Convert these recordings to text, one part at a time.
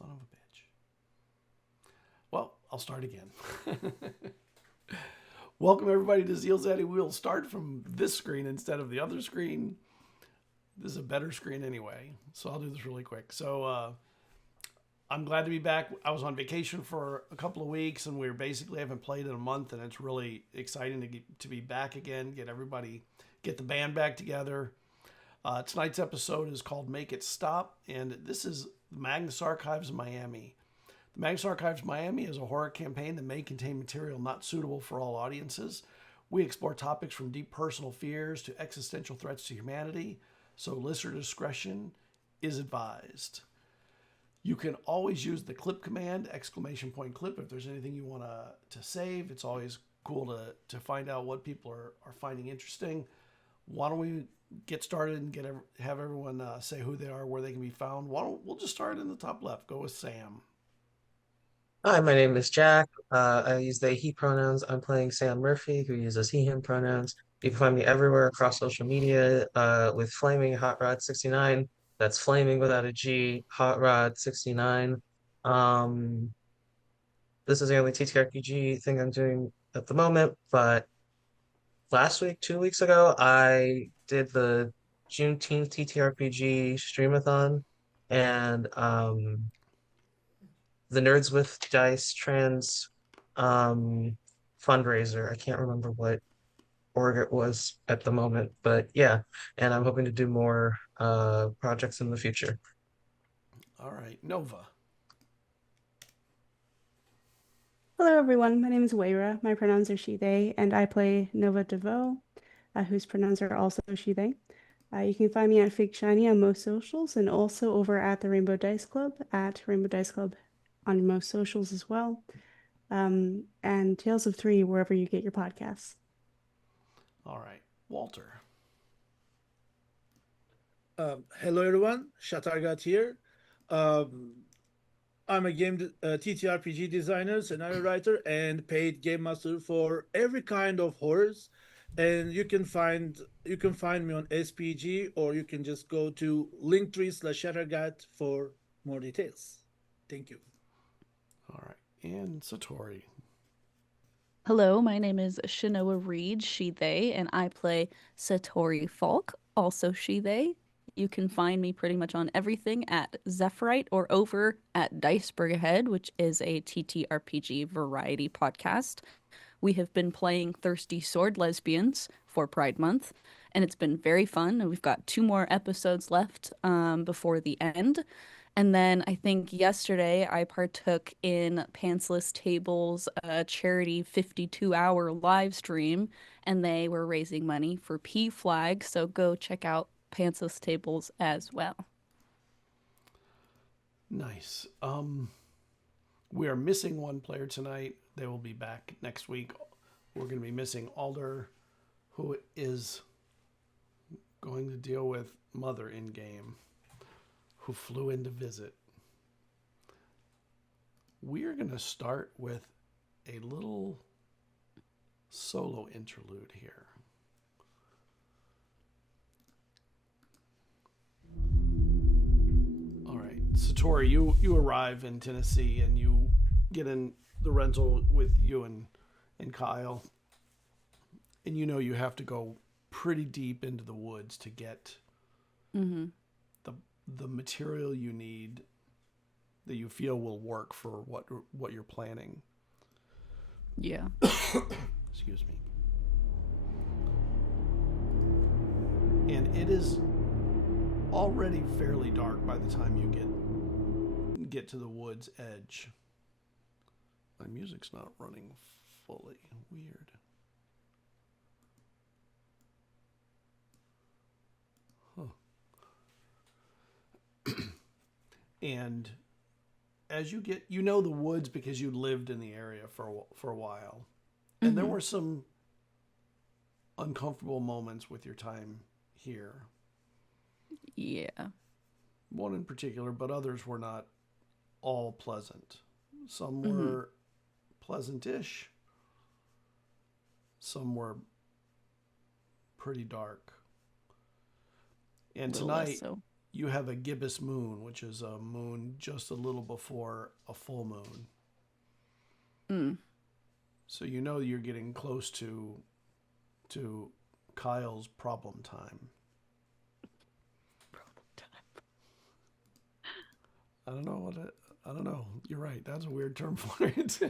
Son of a bitch. Well, I'll start again. Welcome everybody to ZealZaddy. We'll start from this screen instead of the other screen. This is a better screen anyway, so I'll do this really quick. So I'm glad to be back. I was on vacation for a couple of weeks, and we haven't played in a month, and it's really exciting to be back again, get the band back together. Tonight's episode is called Make It Stop, and this is Magnus Archives Miami. The Magnus Archives Miami is a horror campaign that may contain material not suitable for all audiences. We explore topics from deep personal fears to existential threats to humanity, so listener discretion is advised. You can always use the clip command, !clip, if there's anything you want to save. It's always cool to find out what people are finding interesting. Why don't we get started and have everyone say who they are, where they can be found. We'll just start in the top left. Go with Sam. Hi, my name is Jack. I use they, he pronouns. I'm playing Sam Murphy, who uses he, him pronouns. You can find me everywhere across social media with Flaming Hotrod-69. That's Flaming without a G, Hotrod-69. Um, this is the only TTRPG thing I'm doing at the moment, but last week, 2 weeks ago, I did the Juneteenth TTRPG streamathon, and the Nerds with Dice Trans fundraiser. I can't remember what org it was at the moment, but yeah, and I'm hoping to do more projects in the future. All right, Nova. Hello, everyone. My name is Wayra. My pronouns are she, they, and I play Nova DeVoe, whose pronouns are also she, they. You can find me at Fig Shiny on most socials and also over at the Rainbow Dice Club at Rainbow Dice Club on most socials as well. And Tales of Three wherever you get your podcasts. All right, Walter. Hello everyone, Shatargat here. I'm a TTRPG designer, scenario writer, and paid game master for every kind of horrors. And you can find me on SPG, or you can just go to linktree/Shatargat for more details. Thank you. All right, and Satori. Hello, my name is Chenoa Reed, she, they, and I play Satori Falk, also she, they. You can find me pretty much on everything at Zephyrite or over at Diceberg Ahead, which is a TTRPG variety podcast. We have been playing Thirsty Sword Lesbians for Pride Month, and it's been very fun. And we've got 2 more episodes left before the end. And then I think yesterday I partook in Pantsless Table's charity 52-hour live stream, and they were raising money for PFLAG. So go check out Pantsless Tables as well. Nice. We are missing one player tonight. They will be back next week. We're going to be missing Alder, who is going to deal with Mother in game, who flew in to visit. We are going to start with a little solo interlude here. All right, Satori, you arrive in Tennessee and you get in the rental with you and Kyle, and you know you have to go pretty deep into the woods to get the material you need that you feel will work for what you're planning. Yeah. Excuse me. And it is already fairly dark by the time you get to the wood's edge. My music's not running fully. Weird. And as you get, the woods because you lived in the area for a while. And there were some uncomfortable moments with your time here. Yeah. One in particular, but others were not all pleasant. Some were pleasant-ish. Some were pretty dark. And tonight, you have a gibbous moon, which is a moon just a little before a full moon. Mm. So you know you're getting close to Kyle's problem time. I don't know I don't know. You're right. That's a weird term for it.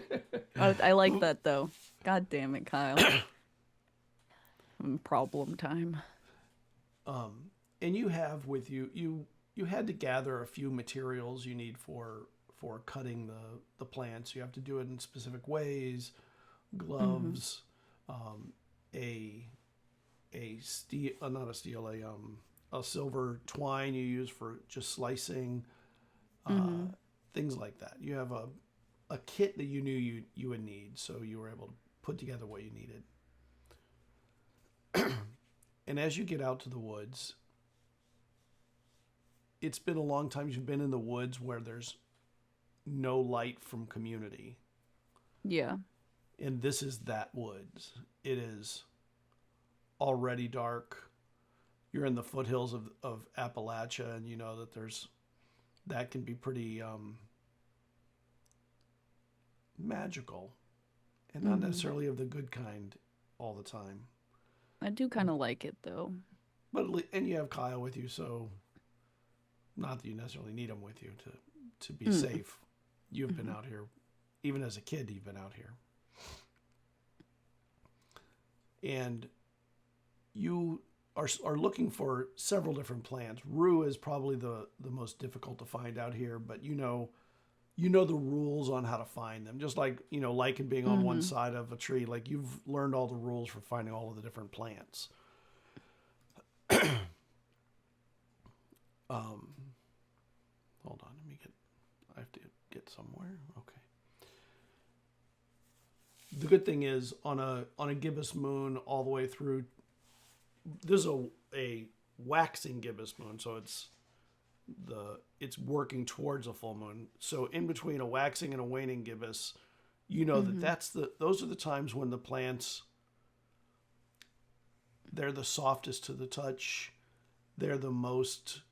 I like that though. God damn it, Kyle. Problem time. And you have with you you had to gather a few materials you need for cutting the plants. You have to do it in specific ways. Gloves, a steel, not a steel, a silver twine you use for just slicing, things like that. You have a kit that you knew you would need, so you were able to put together what you needed. And as you get out to the woods, it's been a long time you've been in the woods where there's no light from community. Yeah. And this is that woods. It is already dark. You're in the foothills of Appalachia, and you know that that can be pretty magical, and not necessarily of the good kind all the time. I do kind of like it though. But and you have Kyle with you, so not that you necessarily need him with you to be safe. You've been out here, even as a kid. You've been out here, and you are looking for several different plants. Rue is probably the most difficult to find out here, but you know the rules on how to find them. Just like, lichen being on one side of a tree, like you've learned all the rules for finding all of the different plants. Hold on, I have to get somewhere. Okay. The good thing is on a gibbous moon all the way through, there's a waxing gibbous moon, so it's working towards a full moon. So in between a waxing and a waning gibbous, those are the times when the plants, they're the softest to the touch. They're the most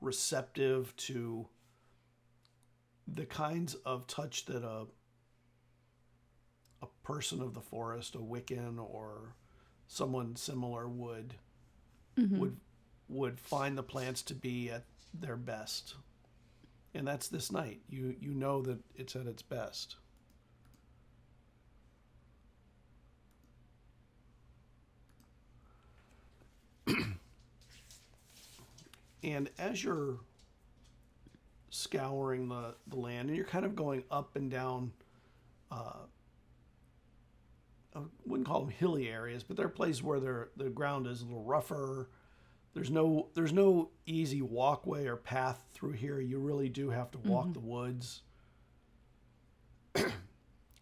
receptive to the kinds of touch that a person of the forest, a Wiccan or someone similar would find the plants to be at their best. And that's this night. You know that it's at its best. And as you're scouring the land, and you're kind of going up and down, I wouldn't call them hilly areas, but they're places where the ground is a little rougher. There's no easy walkway or path through here. You really do have to walk the woods.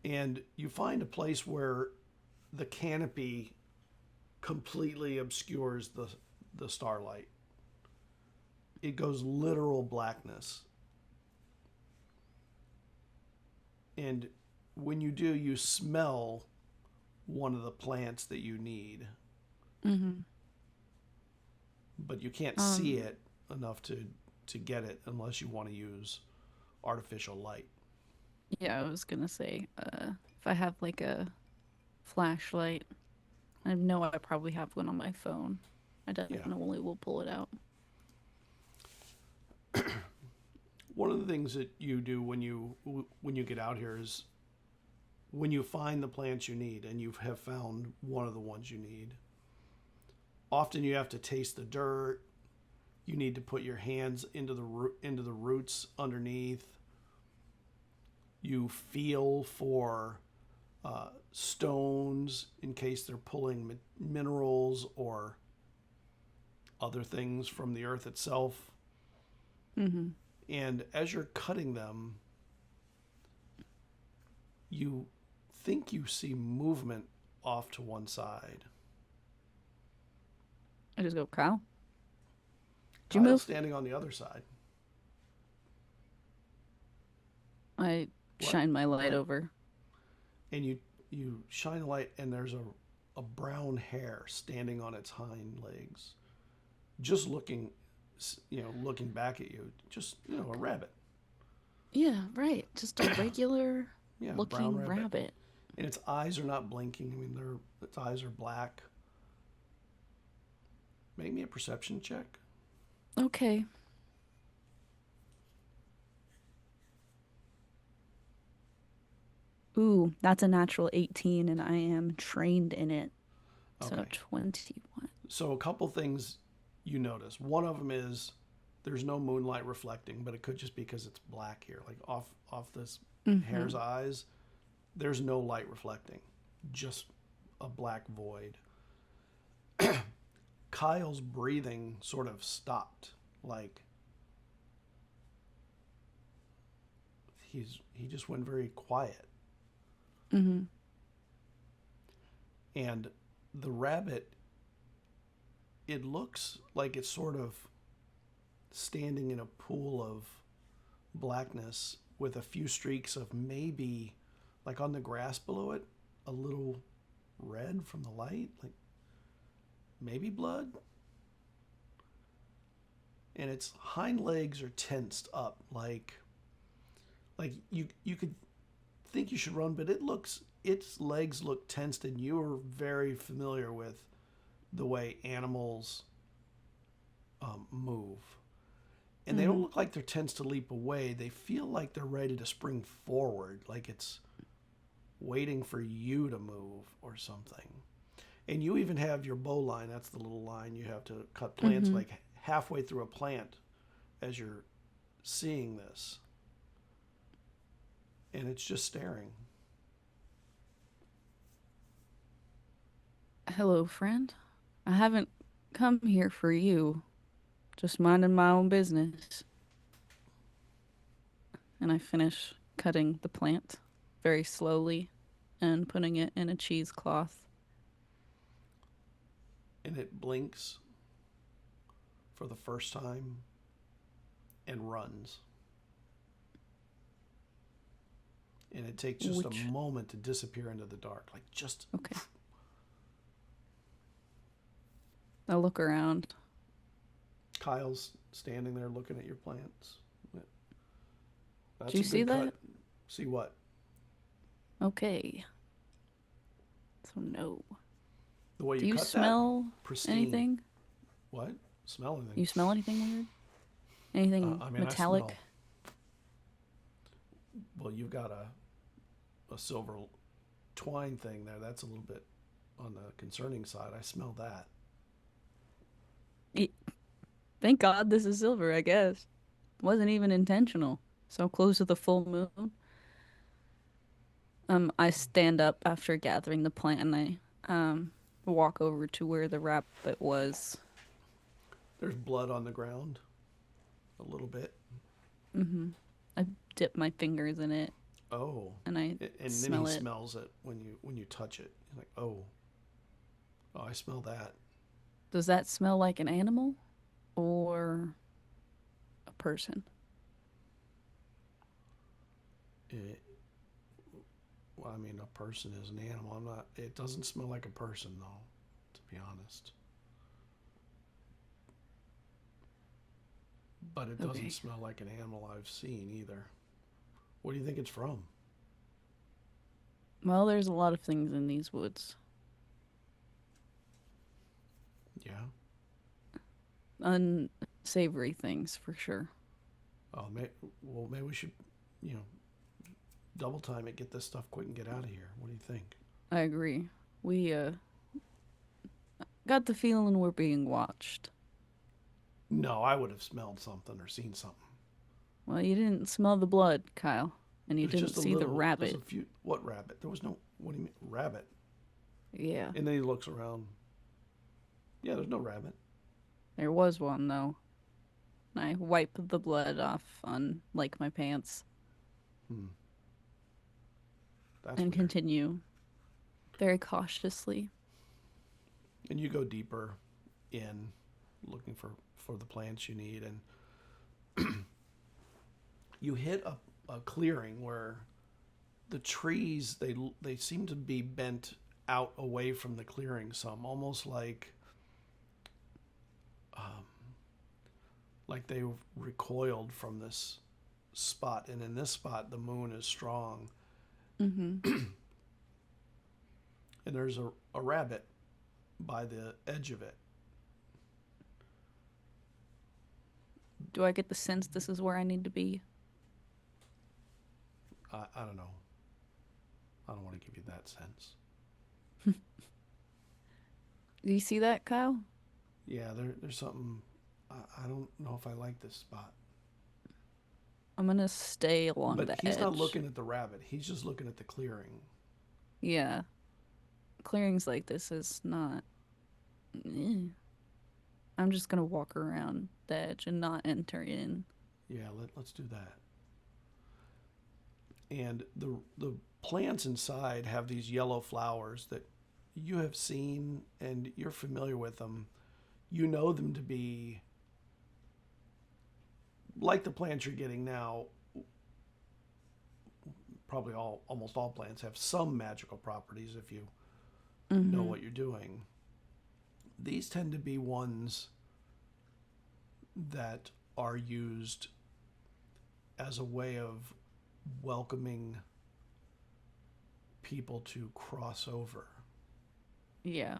And you find a place where the canopy completely obscures the starlight. It goes literal blackness. And when you do, you smell one of the plants that you need. But you can't see it enough to get it unless you want to use artificial light. Yeah, I was gonna say, if I have like a flashlight, I know I probably have one on my phone. I definitely will pull it out. One of the things that you do when you get out here is when you find the plants you need, and you have found one of the ones you need, often you have to taste the dirt. You need to put your hands into the roots underneath. You feel for stones in case they're pulling minerals or other things from the earth itself. And as you're cutting them, you think you see movement off to one side. I just go, Kyle? Did you Kyle's move? standing on the other side. I shine my light over. And you shine a light, and there's a brown hare standing on its hind legs, just looking looking back at you. Just, a rabbit. Yeah, right. Just a regular Yeah, looking brown rabbit. And its eyes are not blinking. I mean, its eyes are black. Make me a perception check. Okay. Ooh, that's a natural 18, and I am trained in it. So Okay. 21. So a couple things you notice. One of them is there's no moonlight reflecting, but it could just be because it's black here. Like off this hare's eyes, there's no light reflecting. Just a black void. Kyle's breathing sort of stopped. Like he just went very quiet. Mm-hmm. And the rabbit, it looks like it's sort of standing in a pool of blackness with a few streaks of maybe, like on the grass below it, a little red from the light, like maybe blood. And its hind legs are tensed up, like you could think you should run, but its legs look tensed, and you're very familiar with the way animals move. And they don't look like they're tense to leap away. They feel like they're ready to spring forward, like it's waiting for you to move or something. And you even have your bow line. That's the little line you have to cut plants like halfway through a plant as you're seeing this. And it's just staring. Hello, friend. I haven't come here for you. Just minding my own business. And I finish cutting the plant very slowly and putting it in a cheesecloth. And it blinks for the first time and runs. And it takes just a moment to disappear into the dark. Like just... Okay. I look around. Kyle's standing there looking at your plants. That's Do you see that? cut. See what? Okay. So no. The way Do you cut smell that, pristine. anything? What? Smell anything? You smell anything weird? Anything metallic? Well, you've got a silver twine thing there. That's a little bit on the concerning side. I smell that. Thank God this is silver, I guess. Wasn't even intentional. So close to the full moon. I stand up after gathering the plant and I walk over to where the rabbit was. There's blood on the ground. A little bit. I dip my fingers in it. Oh. And I and smell then he it. smells it when you touch it. You're like, oh, I smell that. Does that smell like an animal or a person? Well, I mean, a person is an animal. It doesn't smell like a person, though, to be honest. But it doesn't smell like an animal I've seen either. What do you think it's from? Well, there's a lot of things in these woods. Yeah? Unsavory things, for sure. Oh, maybe we should, double time it, get this stuff quick and get out of here. What do you think? I agree. We, got the feeling we're being watched. No, I would have smelled something or seen something. Well, you didn't smell the blood, Kyle. And you didn't see the rabbit. What rabbit? There was no... What do you mean? Rabbit? Yeah. And then he looks around. Yeah, there's no rabbit. There was one, though. I wipe the blood off on, like, my pants. That's and weird. Continue very cautiously. And you go deeper in, looking for the plants you need, and you hit a clearing where the trees, they seem to be bent out away from the clearing some, almost like like they recoiled from this spot. And in this spot, the moon is strong. Mm-hmm. And there's a rabbit by the edge of it. Do I get the sense this is where I need to be? I don't know. I don't want to give you that sense. Do you see that, Kyle? Yeah, there's something. I don't know if I like this spot. I'm gonna stay along But the he's edge. not looking at the rabbit. He's just looking at the clearing. Yeah. Clearings like this is not. Eh. I'm just gonna walk around the edge and not enter in. Yeah, let's do that. And the plants inside have these yellow flowers that you have seen and you're familiar with them. You know them to be like the plants you're getting now. Probably almost all plants have some magical properties if you know what you're doing. These tend to be ones that are used as a way of welcoming people to cross over. Yeah.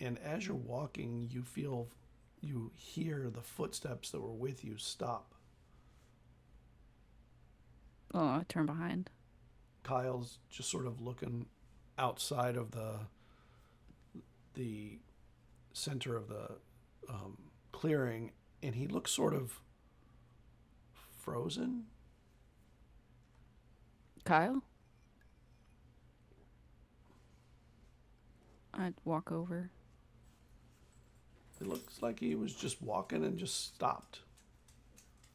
And as you're walking, you hear the footsteps that were with you stop. Oh, I turn behind. Kyle's just sort of looking outside of the center of the clearing, and he looks sort of frozen. Kyle? I'd walk over. It looks like he was just walking and just stopped.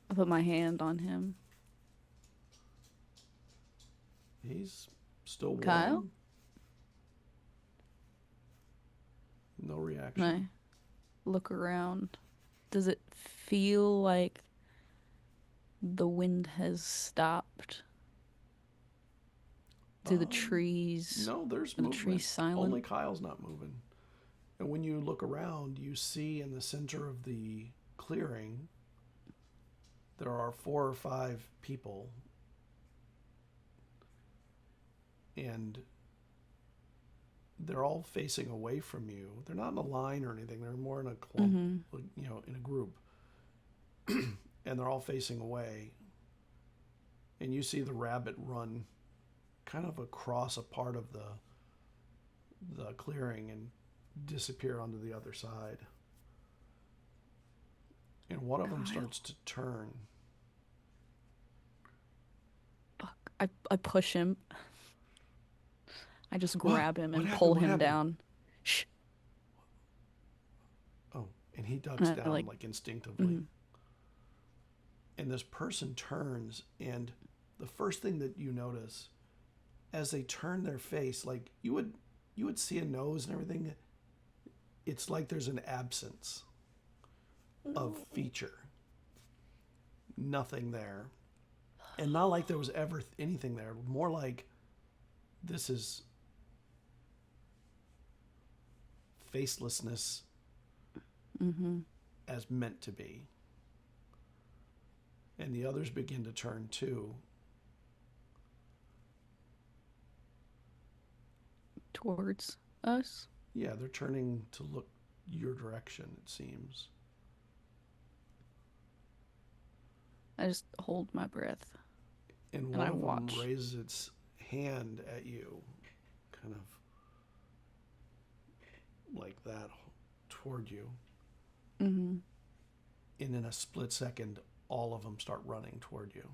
I put my hand on him. He's still warm. Kyle? No reaction. And I look around. Does it feel like the wind has stopped? Do the trees? No, there's Are the movement. trees silent? Only Kyle's not moving. And when you look around, you see in the center of the clearing, there are 4 or 5 people. And they're all facing away from you. They're not in a line or anything. They're more in a clump, in a group. And they're all facing away. And you see the rabbit run kind of across a part of the clearing and disappear onto the other side. And one of them starts to turn. Fuck. I push him. I just grab him and What pull happened? him What down. Shh. Oh, and he ducks down like instinctively. And this person turns, and the first thing that you notice as they turn their face, like you would see a nose and everything, it's like there's an absence of feature. Nothing there. And not like there was ever anything there. More like this is facelessness as meant to be. And the others begin to turn too. Towards us? Yeah, they're turning to look your direction, it seems. I just hold my breath. And I one of watch. them raises its hand at you, kind of like that, toward you. And in a split second, all of them start running toward you.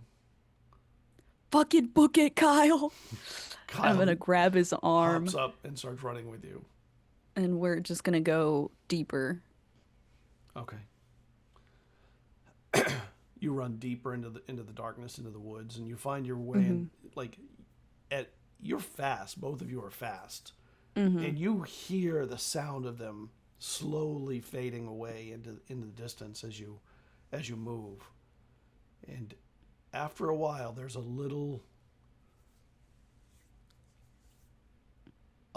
Fucking book it, Kyle. Kyle I'm gonna grab his arm hops up and starts running with you. and we're just gonna go deeper. Okay. You run deeper into the darkness, into the woods, and you find your way in, like, you're fast. Both of you are fast. And you hear the sound of them slowly fading away into the distance as you move. And after a while, there's a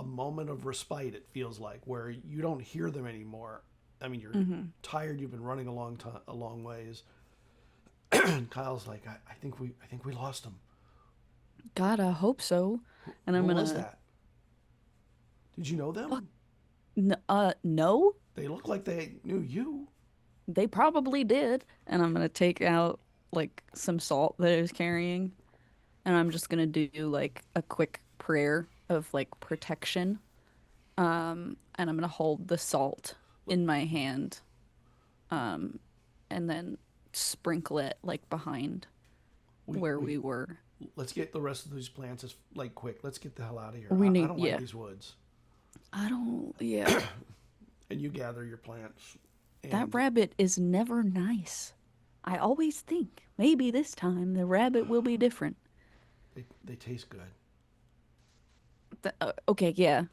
moment of respite, it feels like, where you don't hear them anymore, I mean, you're Mm-hmm. tired. You've been running a long ways. And Kyle's like, I think we lost him. God, I hope so. And I'm Who gonna. was that? Did you know them? Fuck. No. They look like they knew you. They probably did. And I'm gonna take out like some salt that I was carrying, and I'm just gonna do like a quick prayer of like protection. And I'm gonna hold the salt in my hand, and then sprinkle it like behind where we were. Let's get the rest of these plants like quick. Let's get the hell out of here. We I need- don't yeah. like these woods. I don't. Yeah. And you gather your plants. That And rabbit is never nice. I always think maybe this time the rabbit will be different. they taste good. Okay, yeah.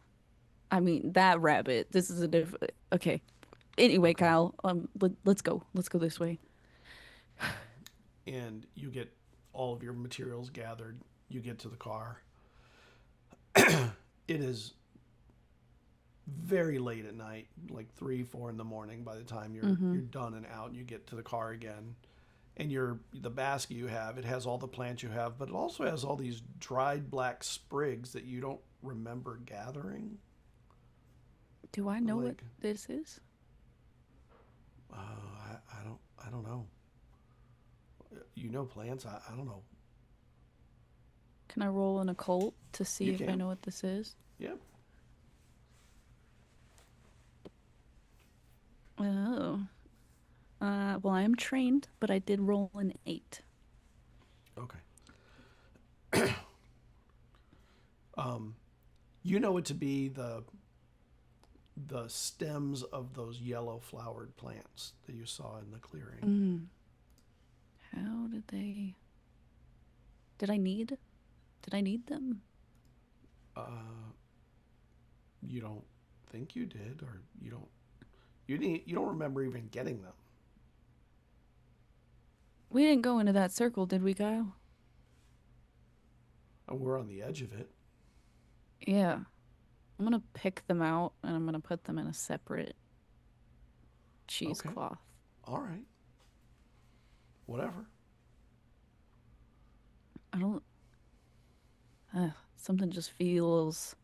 I mean that rabbit. This is a different. Okay. Anyway, Kyle. Let's go. Let's go this way. And you get all of your materials gathered. You get to the car. It is very late at night, like 3, 4 in the morning. By the time you're done and out, and you get to the car again, and the basket you have, it has all the plants you have, but it also has all these dried black sprigs that you don't remember gathering. Do I know what Like- this is? I don't know. You know plants. I don't know. Can I roll an occult to see You if I can. know what this is? Yep. Oh. Well, I am trained, but I did roll an 8. Okay. You know it to be the stems of those yellow flowered plants that you saw in the clearing. How did they? Did I need them? You don't think you did, or you don't remember even getting them. We didn't go into that circle, did we, Kyle? And we're on the edge of it. Yeah. I'm gonna pick them out and I'm gonna put them in a separate cheesecloth. All right. Whatever. I don't. Something just feels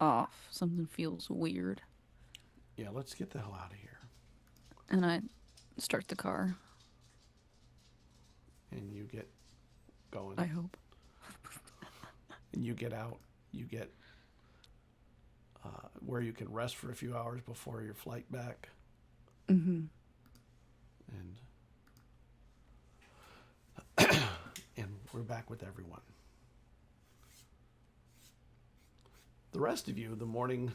off. Something feels weird. Yeah, let's get the hell out of here. And I start the car. And you get going. I hope. And you get out. You get where you can rest for a few hours before your flight back. Mm-hmm. And we're back with everyone. The rest of you, the morning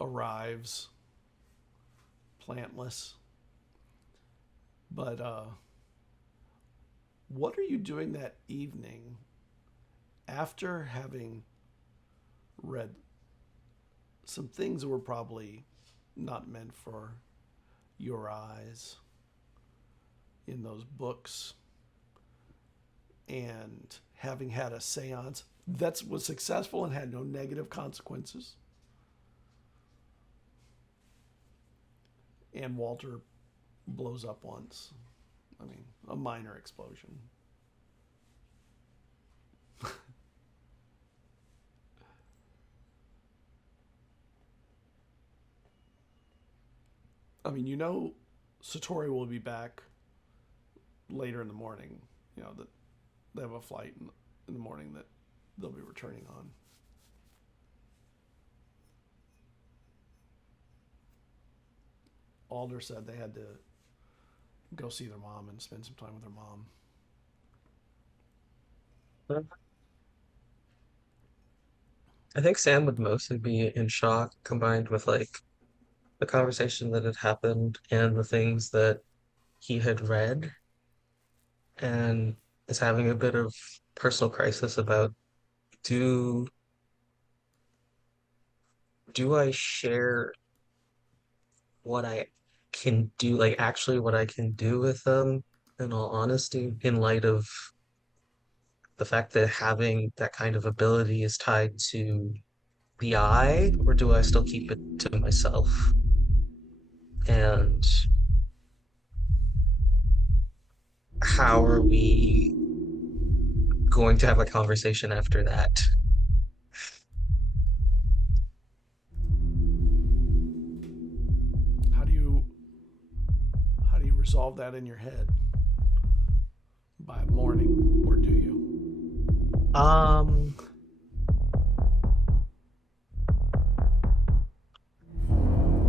arrives plantless. But what are you doing that evening after having read some things that were probably not meant for your eyes in those books, and having had a seance that was successful and had no negative consequences, and Walter blows up once. I mean, a minor explosion. I mean, you know, Satori will be back later in the morning. You know, that they have a flight in the morning that they'll be returning on. Alder said they had to go see their mom and spend some time with their mom. I think Sam would mostly be in shock combined with like the conversation that had happened and the things that he had read, and is having a bit of personal crisis about do I share what I can do, like actually what I can do with them, in all honesty, in light of the fact that having that kind of ability is tied to the eye, or do I still keep it to myself? And how are we going to have a conversation after that? How do you resolve that in your head? By morning, or do you?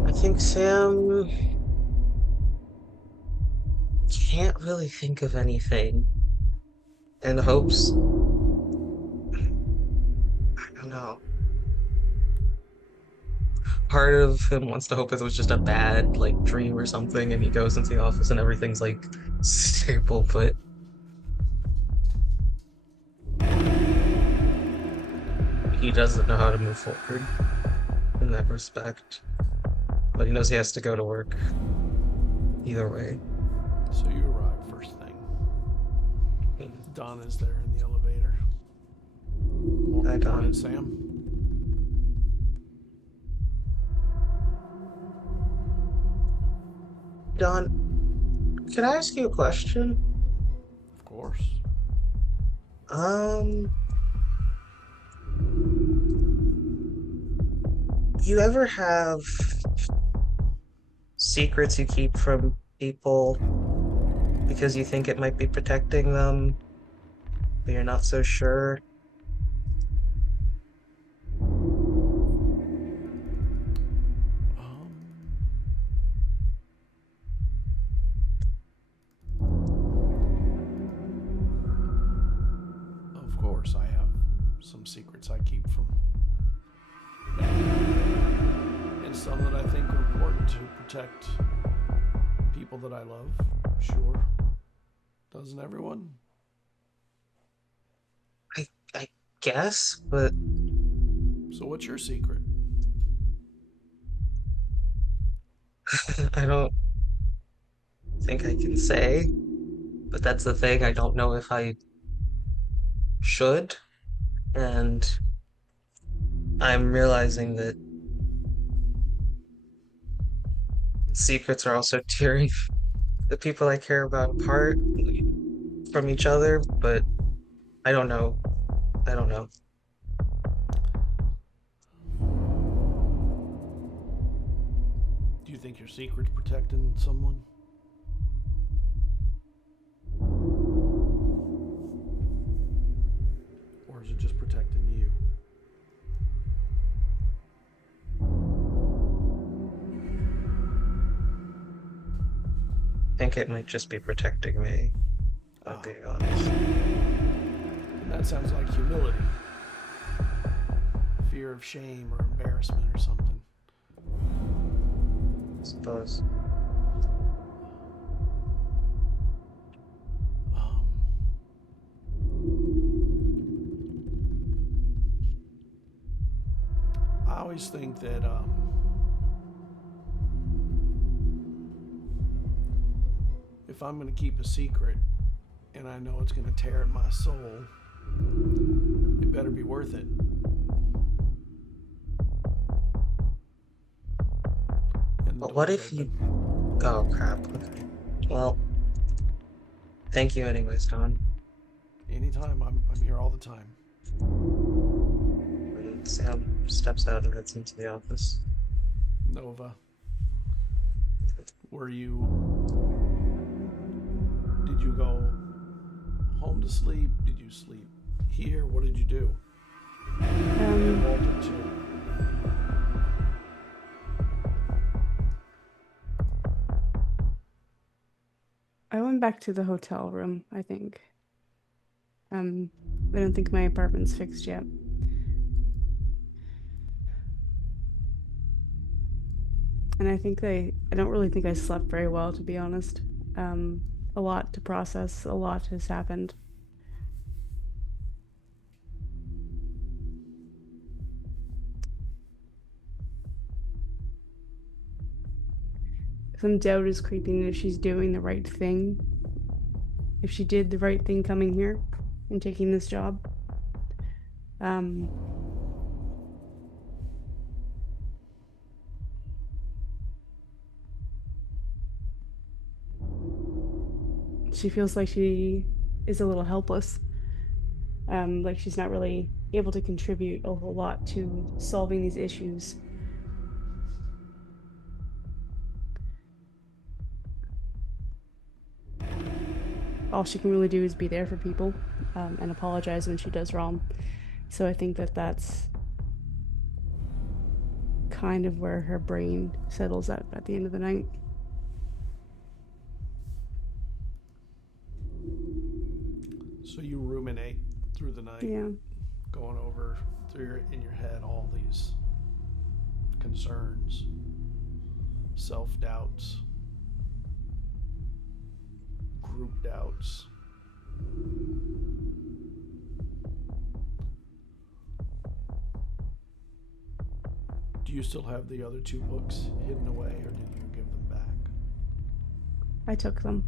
I think Sam can't really think of anything and hopes. I don't know. Part of him wants to hope it was just a bad like dream or something, and he goes into the office and everything's like stable, but he doesn't know how to move forward in that respect. But he knows he has to go to work either way. So you arrive first thing. Don is there in the elevator. Hi, Don. Morning, Sam. Don, can I ask you a question? Of course. You ever have secrets you keep from people because you think it might be protecting them, but you're not so sure? Of course, I have some secrets I keep from, and some that I think are important to protect people that I love. Sure. Doesn't everyone? I guess, but So what's your secret? I don't think I can say. But that's the thing, I don't know if I should. And I'm realizing that secrets are also tearing the people I care about apart from each other, but I don't know. I don't know. Do you think your secret's protecting someone? Or is it just protecting you? I think it might just be protecting me, I'll be honest. And that sounds like humility. Fear of shame or embarrassment or something. I suppose. I always think that if I'm going to keep a secret and I know it's going to tear at my soul, it better be worth it. But what if you... Oh, crap. Okay. Well, thank you anyways, Don. Anytime. I'm here all the time. And Sam steps out and heads into the office. Nova, did you go home to sleep? Did you sleep here? What did you do? Walter too. I went back to the hotel room, I think. I don't think my apartment's fixed yet. And I don't really think I slept very well, to be honest. A lot to process, a lot has happened. Some doubt is creeping if she's doing the right thing. If she did the right thing coming here and taking this job. she feels like she is a little helpless. Like she's not really able to contribute a whole lot to solving these issues. All she can really do is be there for people, and apologize when she does wrong. So I think that that's kind of where her brain settles at the end of the night. So you ruminate through the night, Yeah. going over in your head all these concerns, self-doubts, group doubts. Do you still have the other 2 books hidden away, or did you give them back? I took them.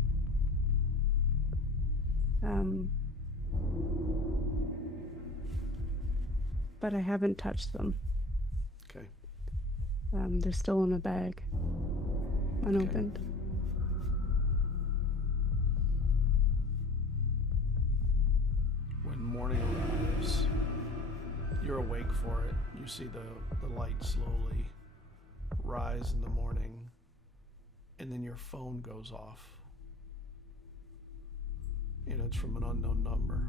But I haven't touched them. Okay. They're still in a bag, unopened. When morning arrives, you're awake for it. You see the light slowly rise in the morning, and then your phone goes off. And it's from an unknown number.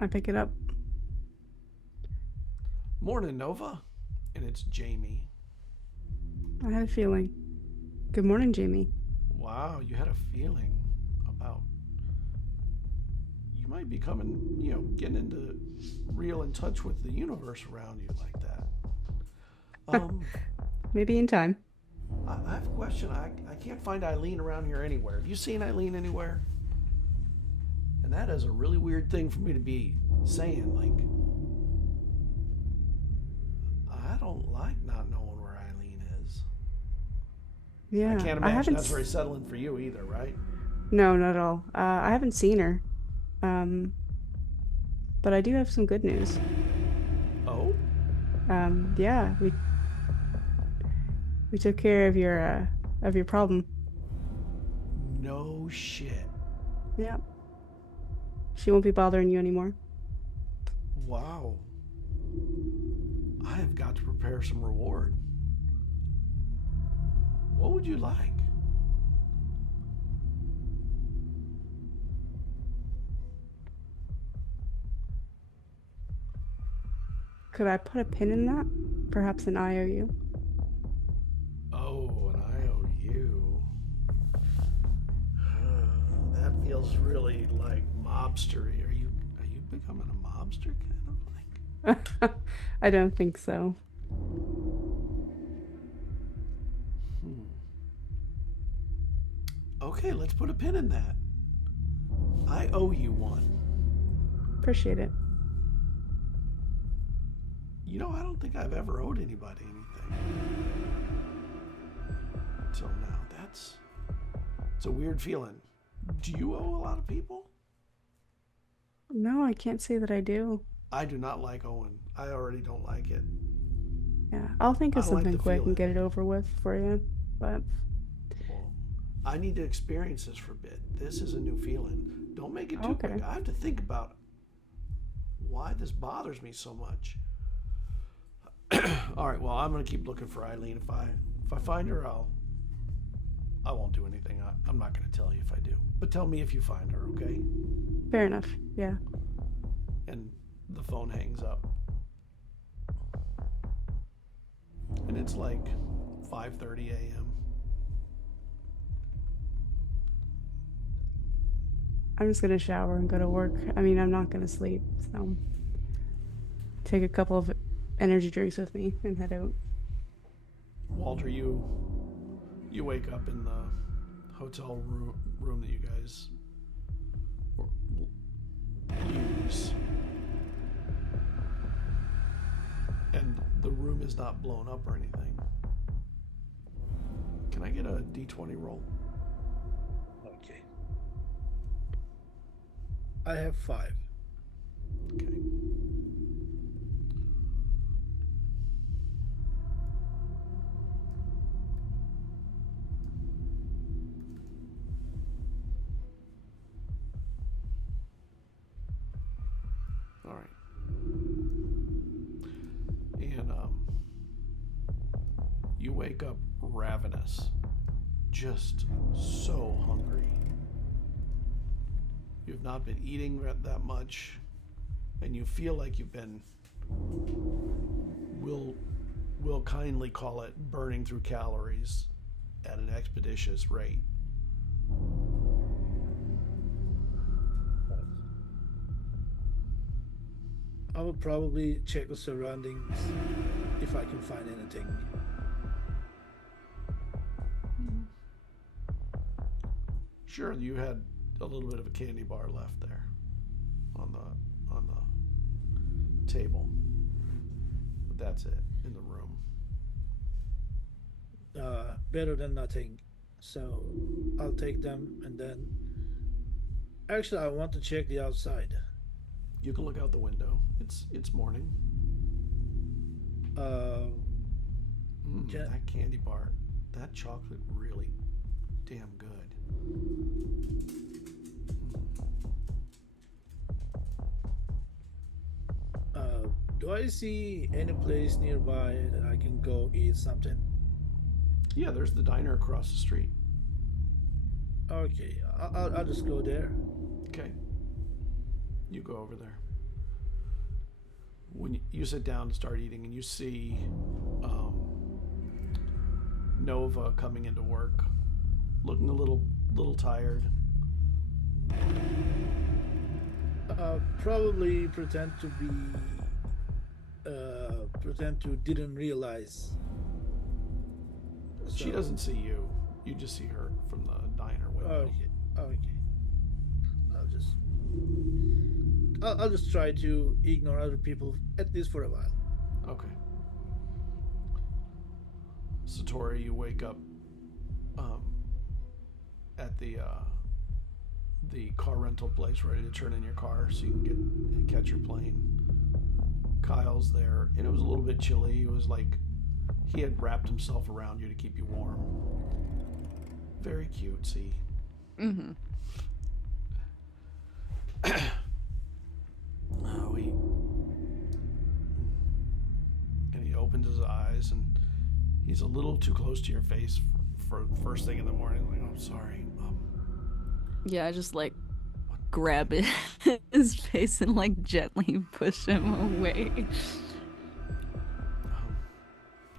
I pick it up. Morning, Nova. And it's Jamie. I had a feeling. Good morning, Jamie. Wow, you had a feeling about you might be coming, getting into real in touch with the universe around you like that. Maybe in time. I have a question. I can't find Eileen around here anywhere. Have you seen Eileen anywhere? And that is a really weird thing for me to be saying. Like, I don't like not knowing where Eileen is. Yeah. I can't imagine that's very settling for you either, right? No, not at all. I haven't seen her. But I do have some good news. Oh? Yeah, we took care of your problem. No shit. Yeah. She won't be bothering you anymore. Wow. I have got to prepare some reward. What would you like? Could I put a pin in that? Perhaps an IOU? Oh, an IOU. That feels really like mobstery. Are you becoming a mobster kind of like? I don't think so. Okay, let's put a pin in that. I owe you one. Appreciate it. I don't think I've ever owed anybody anything. Until now. It's a weird feeling. Do you owe a lot of people? No, I can't say that I do. I do not like owing. I already don't like it. Yeah, I'll think of I don't like something the quick feeling. and get it over with for you. But Well, I need to experience this for a bit. This is a new feeling. Don't make it too Okay. quick. I have to think about why this bothers me so much. All right, well, I'm going to keep looking for Eileen. If I find her, I won't do anything. I'm not going to tell you if I do. But tell me if you find her, okay? fair enough. Yeah. And the phone hangs up. And it's like 5:30 a.m. I'm just gonna shower and go to work. I mean, I'm not gonna sleep, so take a couple of energy drinks with me and head out. Walter, you wake up in the hotel room that you guys use, and the room is not blown up or anything. Can I get a D20 roll? Okay. I have 5. Okay. You wake up ravenous, just so hungry. You've not been eating that much, and you feel like you've been, we'll kindly call it burning through calories at an expeditious rate. I will probably check the surroundings if I can find anything. Sure, you had a little bit of a candy bar left there on the table. But that's it in the room. Better than nothing. So I'll take them, and then actually I want to check the outside. You can look out the window. It's morning. Ja- That candy bar, that chocolate really damn good. Do I see any place nearby that I can go eat something? Yeah, there's the diner across the street. Okay, I'll just go there. Okay. You go over there. When you sit down to start eating, and you see Nova coming into work, looking a little tired. Probably pretend to didn't realize. She So- doesn't see you. You just see her from the diner window. Okay. I'll just try to ignore other people at least for a while. Okay. Satori, you wake up at the car rental place, ready to turn in your car so you can catch your plane. Kyle's there, and it was a little bit chilly. It was like he had wrapped himself around you to keep you warm. Very cutesy. Mm-hmm. And he opens his eyes, and he's a little too close to your face for first thing in the morning. Like, I'm sorry. Yeah, I just like grab it, his face, and like gently push him away.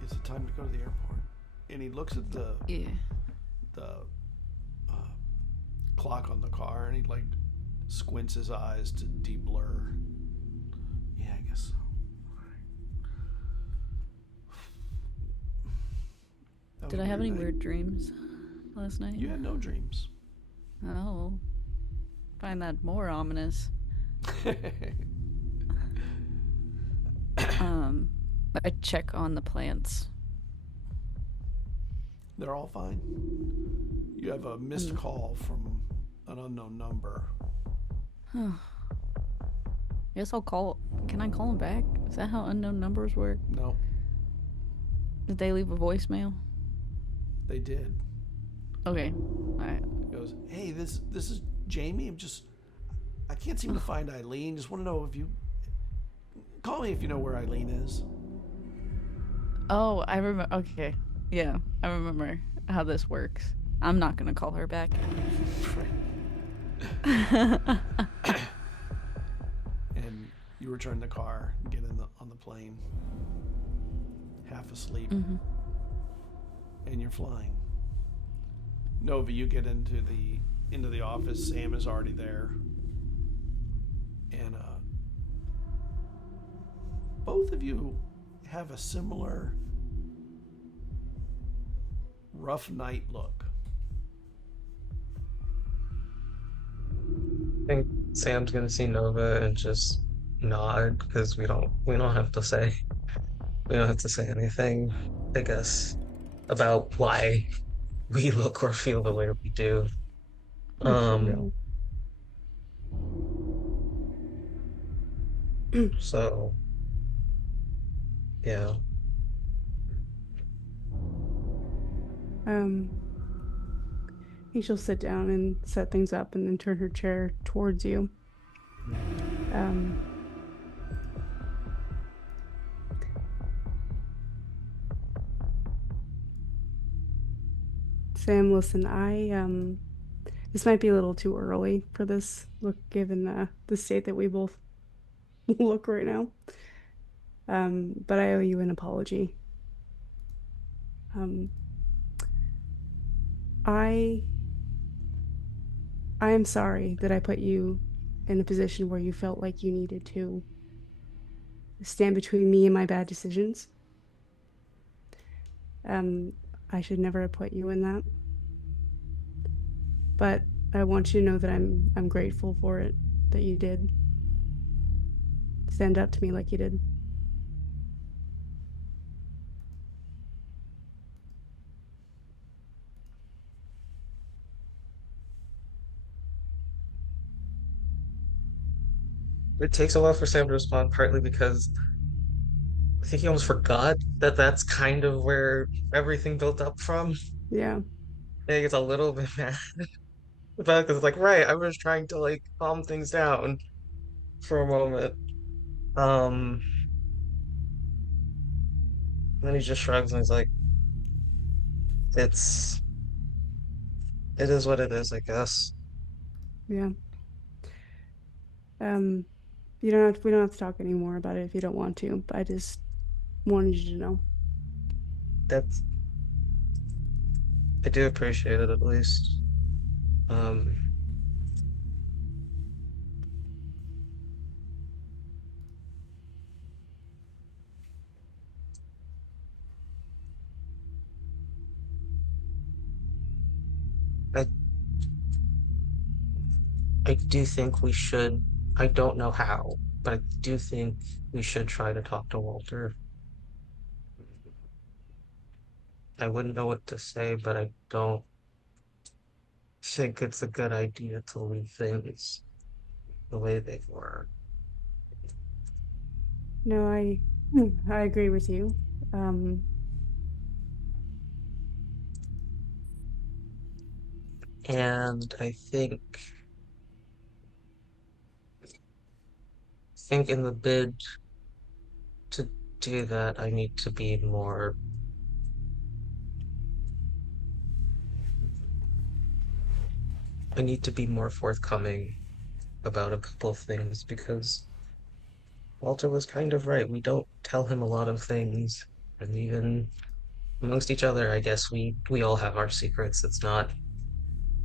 Is it time to go to the airport? And he looks at the Yeah. clock on the car, and he like squints his eyes to de-blur. Yeah, I guess so. That Did was I a have any night. weird dreams last night? You had no dreams. Oh. Find that more ominous. I check on the plants. They're all fine. You have a missed call from an unknown number. Guess I'll call. Can I call him back? Is that how unknown numbers work? No, Did they leave a voicemail? they did. Okay. Alright. He goes, "Hey, this is Jamie. I can't seem to find Eileen. Just want to know if you call me if you know where Eileen is." Oh, I remember. Okay. Yeah, I remember how this works. I'm not gonna call her back. And you return the car, get on the plane, half asleep, Mhm. and you're flying. Nova, you get into the office. Sam is already there, and both of you have a similar rough night look. I think Sam's gonna see Nova and just nod because we don't have to say anything, I guess, about why we look or feel the way we do. So yeah. I think she'll sit down and set things up and then turn her chair towards you. Sam, listen, this might be a little too early for this, look, given the state that we both look right now. But I owe you an apology. Um, I I am sorry that I put you in a position where you felt like you needed to stand between me and my bad decisions. Um, I should never have put you in that. But I want you to know that I'm grateful for it, that you did stand up to me like you did. It takes a while for Sam to respond, partly because I think he almost forgot that that's kind of where everything built up from. Yeah. And he gets a little bit mad about it because it's like, right, I was trying to like calm things down for a moment. Um, and then he just shrugs and he's like, it's it is what it is, I guess. Yeah. Um, we don't have to talk anymore about it if you don't want to, but I just wanted you to know. That's I do appreciate it at least. Um, I I do think we should. I don't know how, but I do think we should try to talk to Walter. I wouldn't know what to say, but I don't think it's a good idea to leave things the way they were. No, I agree with you. Um, And I think in the bid to do that, I need to be more forthcoming about a couple of things because Walter was kind of right. We don't tell him a lot of things, and even amongst each other, I guess we all have our secrets. It's not.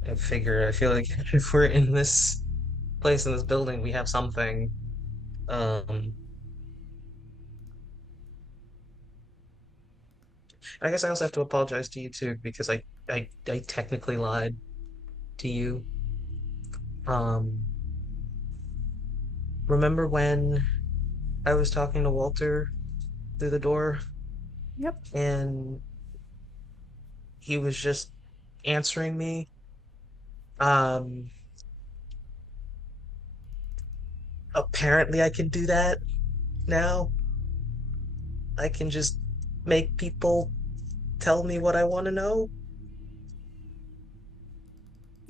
I feel like if we're in this place in this building, we have something. Um, I guess I also have to apologize to you too because I technically lied to you. Um, remember when I was talking to Walter through the door yep. and he was just answering me? Um, apparently I can do that now. I can just make people tell me what I want to know.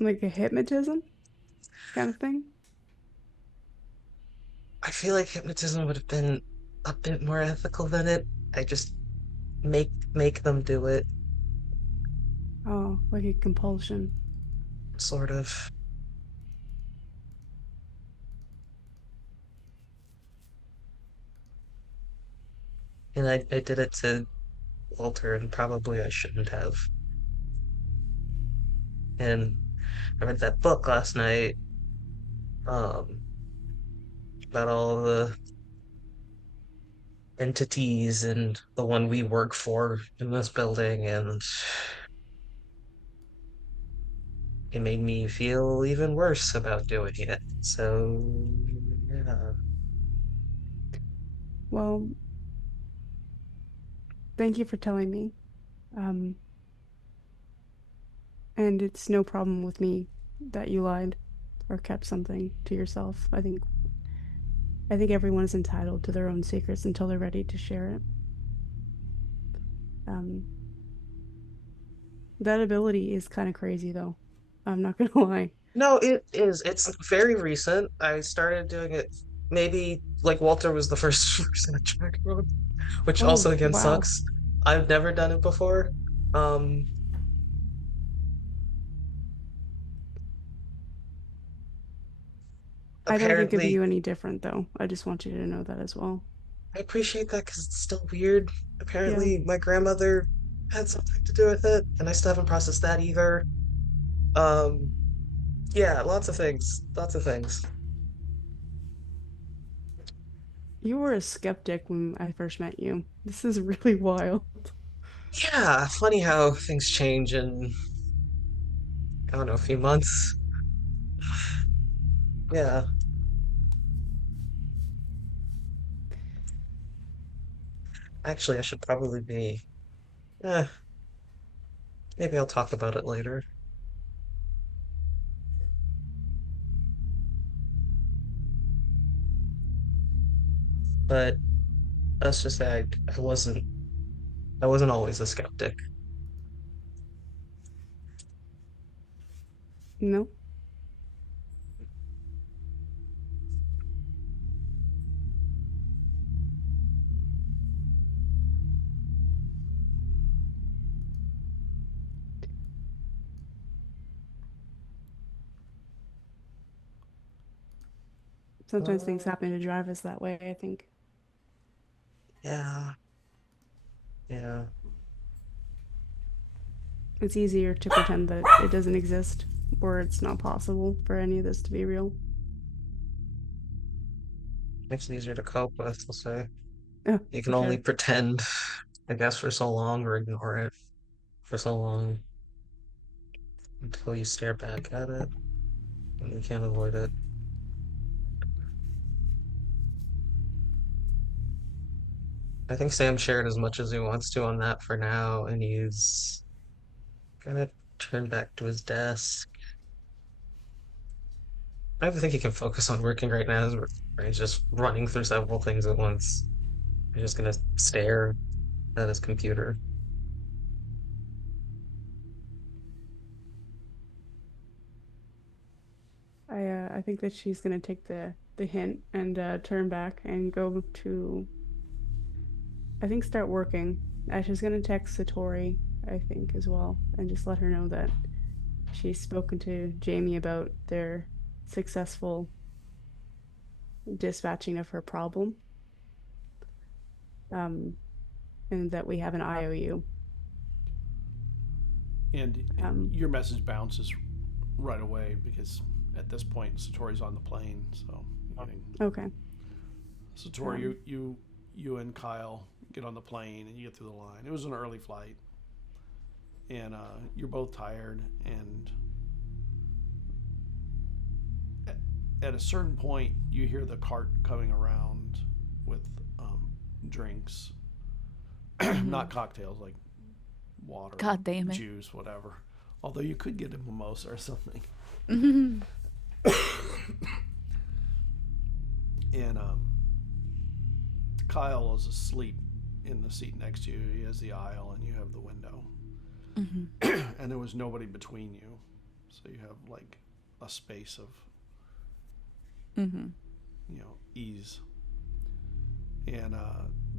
Like a hypnotism kind of thing. I feel like hypnotism would have been a bit more ethical than it. I just make them do it, Oh, like a compulsion. sort of. And I did it to Walter, and probably I shouldn't have. And I read that book last night, um, about all the entities and the one we work for in this building, and it made me feel even worse about doing it. So, yeah. Well, thank you for telling me. Um, and it's no problem with me that you lied or kept something to yourself. I think everyone is entitled to their own secrets until they're ready to share it. Um, that ability is kind of crazy though. I'm not gonna lie. No, it is. It's very recent. I started doing it maybe like Walter was the first person I tried on, which Oh, also again wow. sucks. I've never done it before. Um, I don't think of apparently, you any different, though. I just want you to know that as well. I appreciate that because it's still weird. Yeah. Apparently, my grandmother had something to do with it, and I still haven't processed that either. Um, yeah, lots of things. Lots of things. You were a skeptic when I first met you. This is really wild. Yeah, funny how things change in, I don't know, a few months. Yeah. Actually, I should probably be. Eh, maybe I'll talk about it later. But let's just say I wasn't always a skeptic. No? Sometimes things Uh, happen to drive us that way, I think. yeah, yeah. It's easier to pretend that it doesn't exist or it's not possible for any of this to be real. Makes it easier to cope with, I'll say. Oh, You for can only sure. pretend, I guess, for so long or ignore it for so long until you stare back at it and you can't avoid it. I think Sam shared as much as he wants to on that for now, and he's gonna turn back to his desk. I don't think he can focus on working right now. He's just running through several things at once. He's just gonna stare at his computer. I think that she's gonna take the hint and turn back and go to, I think, start working. She's gonna text Satori, I think, as well, and just let her know that she's spoken to Jamie about their successful dispatching of her problem, um, and that we have an IOU. And Um, your message bounces right away because at this point Satori's on the plane, so you're getting okay. Satori. Um, You and Kyle get on the plane and you get through the line. It was an early flight, and you're both tired. And at a certain point, you hear the cart coming around with drinks, not cocktails, like water, God damn it. juice, whatever. Although you could get a mimosa or something. Mhm. And Kyle is asleep in the seat next to you. He has the aisle and you have the window. Mhm. And there was nobody between you. So you have like a space of, Mhm. ease. And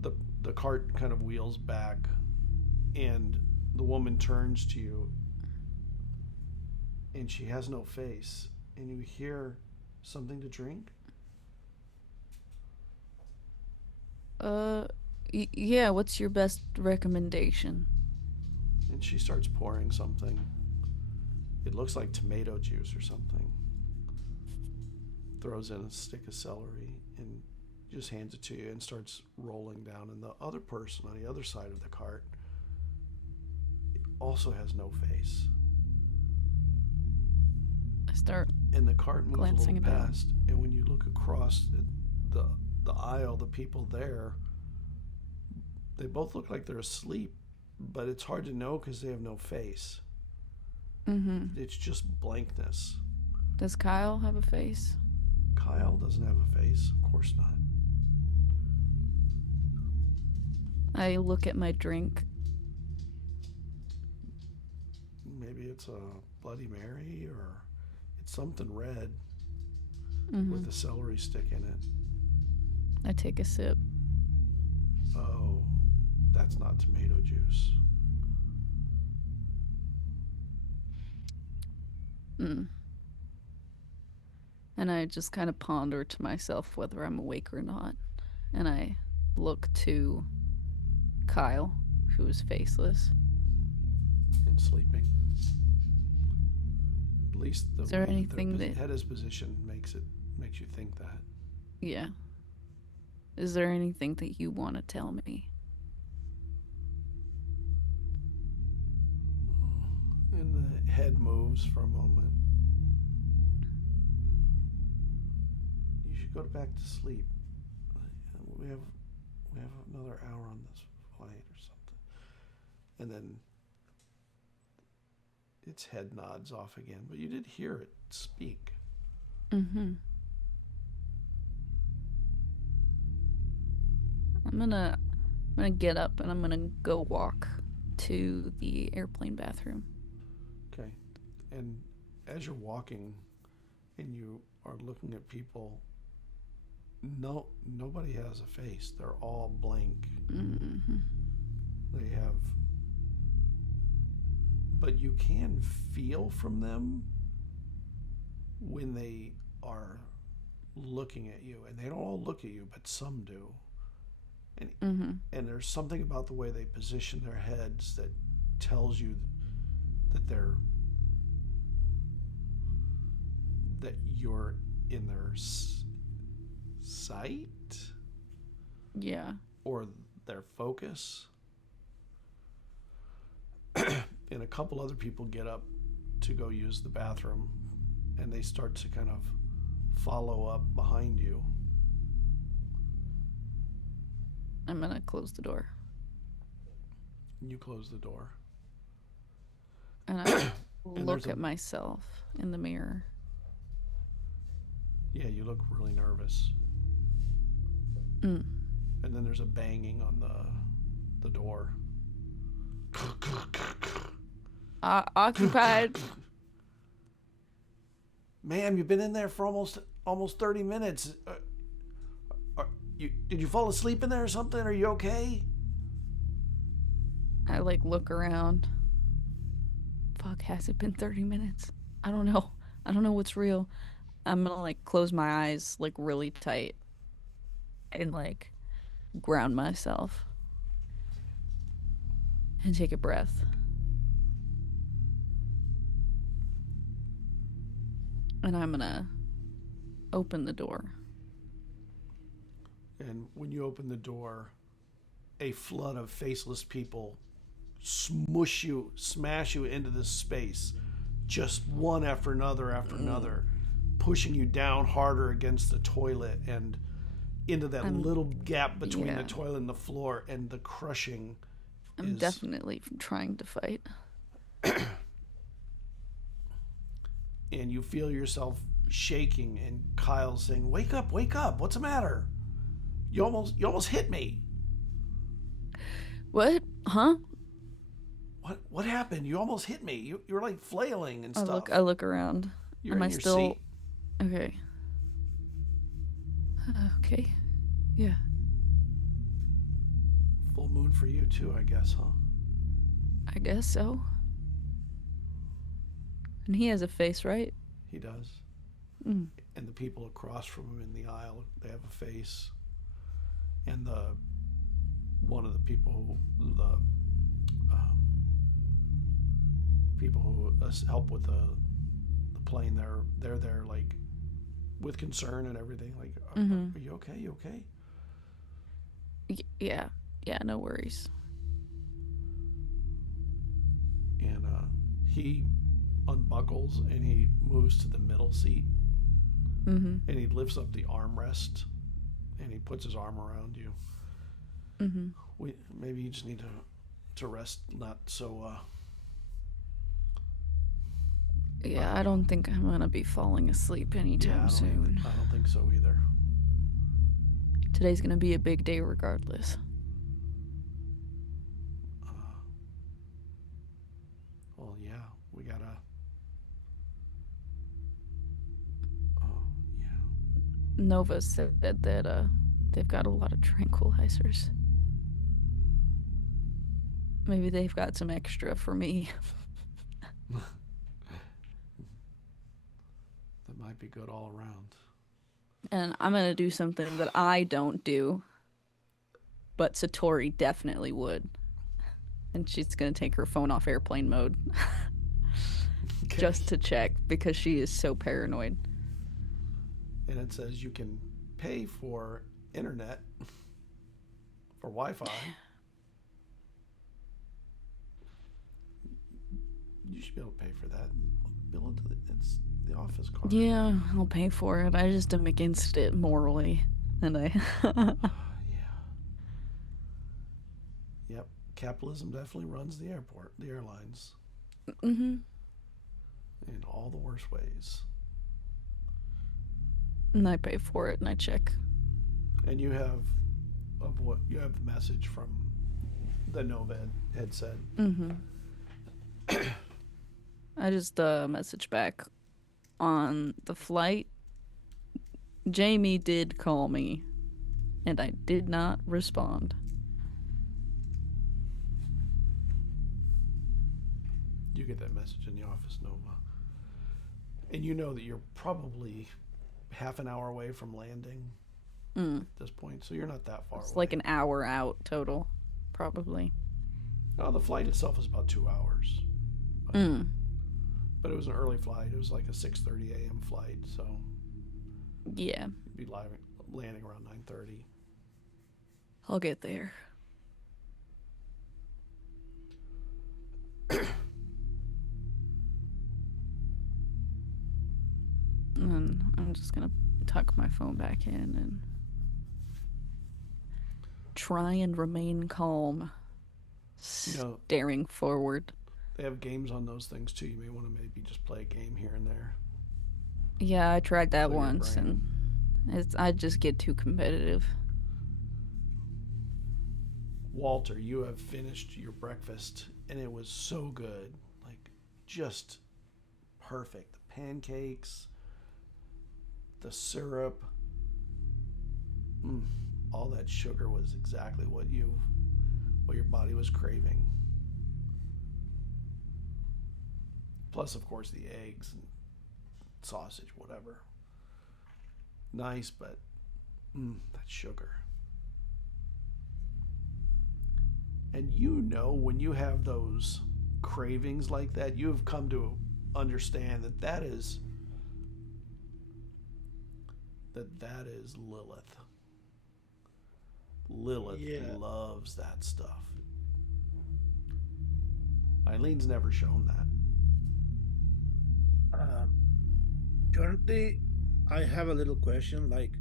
the cart kind of wheels back and the woman turns to you and she has no face. And you hear something to drink. Yeah, what's your best recommendation? And she starts pouring something. It looks like tomato juice or something. Throws in a stick of celery and just hands it to you and starts rolling down. And the other person on the other side of the cart also has no face. I start And the cart moves glancing a little about. past. And when you look across the aisle, the people there, they both look like they're asleep, but it's hard to know because they have no face. Mhm. It's just blankness. Does Kyle have a face? Kyle doesn't have a face. Of course not. I look at my drink. Maybe it's a Bloody Mary or it's something red with Mhm. a celery stick in it. I take a sip. Oh, that's not tomato juice. Mm. And I just kind of ponder to myself whether I'm awake or not. And I look to Kyle, who is faceless. And sleeping. At least the Is there way that anything their that- head is positioned makes you think that. Yeah. Is there anything that you want to tell me? And the head moves for a moment. You should go back to sleep. We have another hour on this flight or something. And then its head nods off again, but you did hear it speak. Mm-hmm. I'm gonna get up and I'm gonna go walk to the airplane bathroom. Okay. And as you're walking and you are looking at people, nobody has a face. They're all blank. Mm-hmm. They have, but you can feel from them when they are looking at you, and they don't all look at you, but some do. And there's something about the way they position their heads that tells you that you're in their sight. Yeah. Or their focus. And a couple other people get up to go use the bathroom, and they start to kind of follow up behind you. I'm gonna close the door. You close the door. And I And look there's at myself in the mirror. Yeah, you look really nervous. Mm. And then there's a banging on the door. Occupied. Ma'am, you've been in there for almost 30 minutes. Did you fall asleep in there or something? Are you okay? I look around. Fuck, has it been 30 minutes? I don't know. I don't know what's real. I'm gonna close my eyes really tight and ground myself and take a breath. And I'm gonna open the door. And when you open the door, a flood of faceless people smash you into this space, just one after another, pushing you down harder against the toilet and into that little gap between the toilet and the floor, and the crushing. I'm definitely trying to fight. And you feel yourself shaking, and Kyle's saying, "Wake up, wake up! What's the matter? You almost hit me." What? Huh? What happened? You almost hit me. You were flailing and stuff. I look around. You're Am in I your still seat. okay? Okay. Yeah. Full moon for you too, I guess, huh? I guess so. And he has a face, right? He does. Mm. And the people across from him in the aisle, they have a face. And one of the people who help with the plane, they're there with concern and everything. Are you okay? You okay? Yeah. No worries. And he unbuckles and he moves to the middle seat. And he lifts up the armrest and he puts his arm around you. Maybe you just need to rest, not so. Yeah, I don't think I'm gonna be falling asleep anytime soon. I don't think so either. Today's gonna be a big day regardless. Well, yeah, we gotta. Nova said that they've got a lot of tranquilizers. Maybe they've got some extra for me. That might be good all around. And I'm gonna do something that I don't do, but Satori definitely would. And she's gonna take her phone off airplane mode Okay. just to check because she is so paranoid. And it says you can pay for internet, for Wi-Fi. You should be able to pay for that. It's the office card. Yeah, I'll pay for it. I just am against it morally, and I. Yeah. Yep. Capitalism definitely runs the airlines, Mm-hmm. in all the worst ways. And I pay for it, and I check. And you have the message from the Nova had said. Mm-hmm. I just message back on the flight. Jamie did call me, and I did not respond. You get that message in the office, Nova. And you know that you're probably half an hour away from landing at this point, so you're not that far It's away. like an hour out total, probably. No, the flight itself is about 2 hours. But it was an early flight. It was like a 6:30 a.m. flight, so Yeah, you'd be landing around 9:30. I'll get there. And I'm just gonna tuck my phone back in and try and remain calm, You know, staring forward. they have games on those things too. You may want to maybe just play a game here and there. Yeah, I tried that Clear your once, brain. and I just get too competitive. Walter, you have finished your breakfast, and it was so good. Like, just perfect. The pancakes, the syrup, all that sugar was exactly what your body was craving. Plus, of course, the eggs and sausage, whatever. Nice, but that sugar. And you know, when you have those cravings like that, you have come to understand that is Lilith. Lilith Yeah. loves that stuff. Eileen's never shown that. Currently, I have a little question. Like,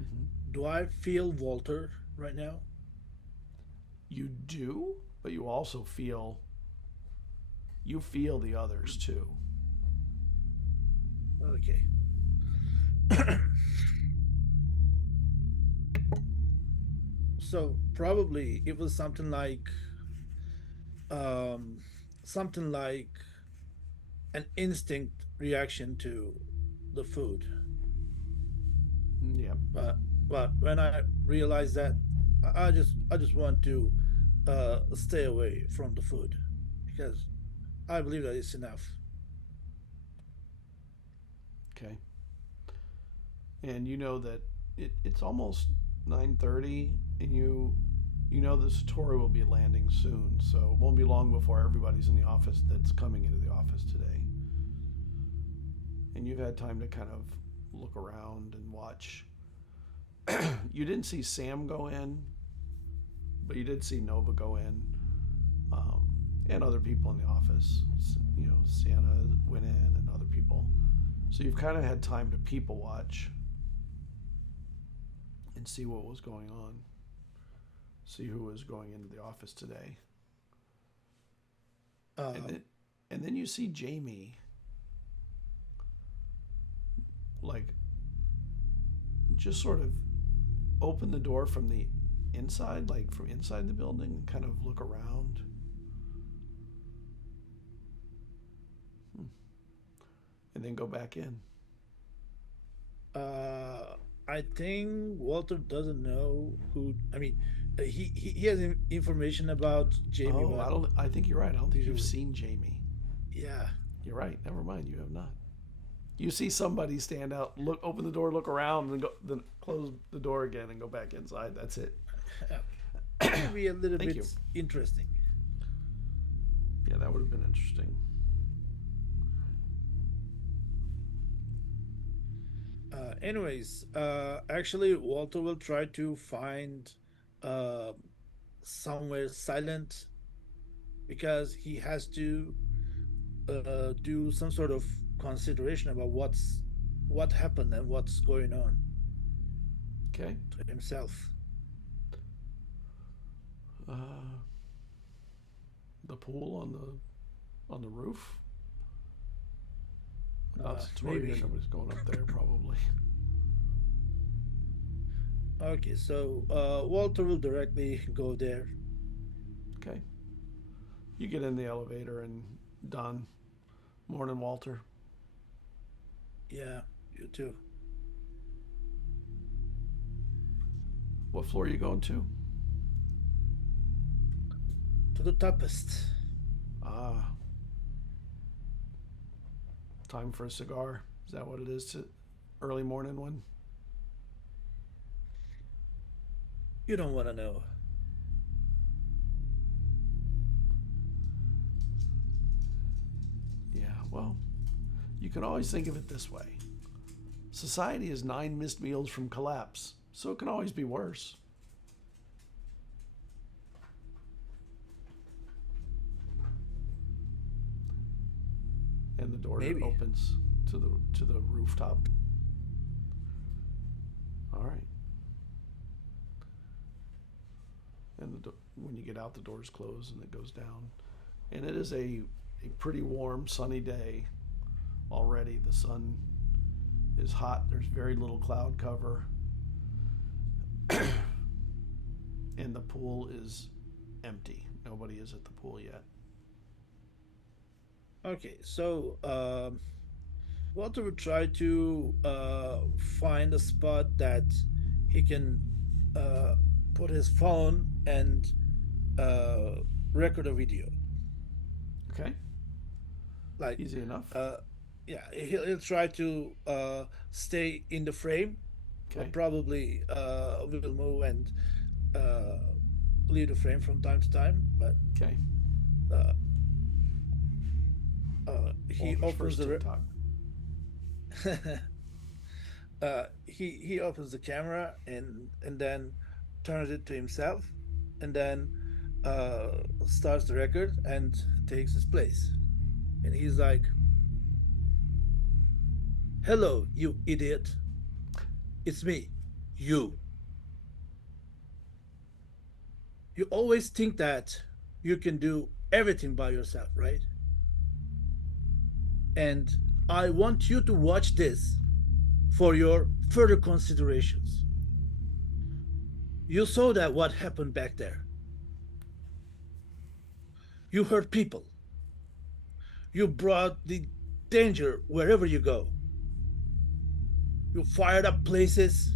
Mm-hmm. do I feel Walter right now? You do, but you also feel the others too. Okay. So probably it was something like an instinct reaction to the food. Yeah. But when I realized that, I just want to stay away from the food because I believe that it's enough. Okay. And you know that it's almost 9:30, and you know the Satori will be landing soon, so it won't be long before everybody's in the office that's coming into the office today. And you've had time to kind of look around and watch. You didn't see Sam go in, but you did see Nova go in, and other people in the office. You know, Sienna went in and other people. So you've kind of had time to people watch and see what was going on. See who was going into the office today. And then you see Jamie, like, just sort of open the door from the inside, like from inside the building, and kind of look around. And then go back in. I think Walter doesn't know who. I mean, he has information about Jamie. Oh, I think you're right. I don't think you've seen Jamie. Yeah. You're right. Never mind. You have not. You see somebody stand out, look, open the door, look around, and then close the door again and go back inside. That's it. Maybe a little Thank bit you. interesting. Yeah, that would have been interesting. Anyways, actually, Walter will try to find uh, somewhere silent because he has to do some sort of consideration about what happened and what's going on Okay. to himself. The pool on the roof. Not Maybe. nobody's going up there probably. Okay, so Walter will directly go there. Okay. You get in the elevator and done. Morning, Walter. Yeah, you too. What floor are you going to? To the toughest. Ah. Time for a cigar. Is that what it is? To early morning one? You don't want to know. Yeah, well, you can always think of it this way. Society is 9 missed meals from collapse, so it can always be worse. And the door Maybe. opens to the rooftop. All right. And when you get out, the doors close and it goes down. And it is a pretty warm, sunny day already. The sun is hot. There's very little cloud cover. And the pool is empty. Nobody is at the pool yet. Okay, so Walter will try to find a spot that he can put his phone and record a video. Okay. Like Easy enough. yeah, he'll try to stay in the frame, Okay. but probably will move and leave the frame from time to time. But Okay. he Walter's opens first the TikTok. he opens the camera and then turns it to himself, and then starts the record and takes his place. And he's like, "Hello, you idiot. It's me, you. You always think that you can do everything by yourself, right? And I want you to watch this for your further considerations. You saw that what happened back there. You hurt people. You brought the danger wherever you go. You fired up places.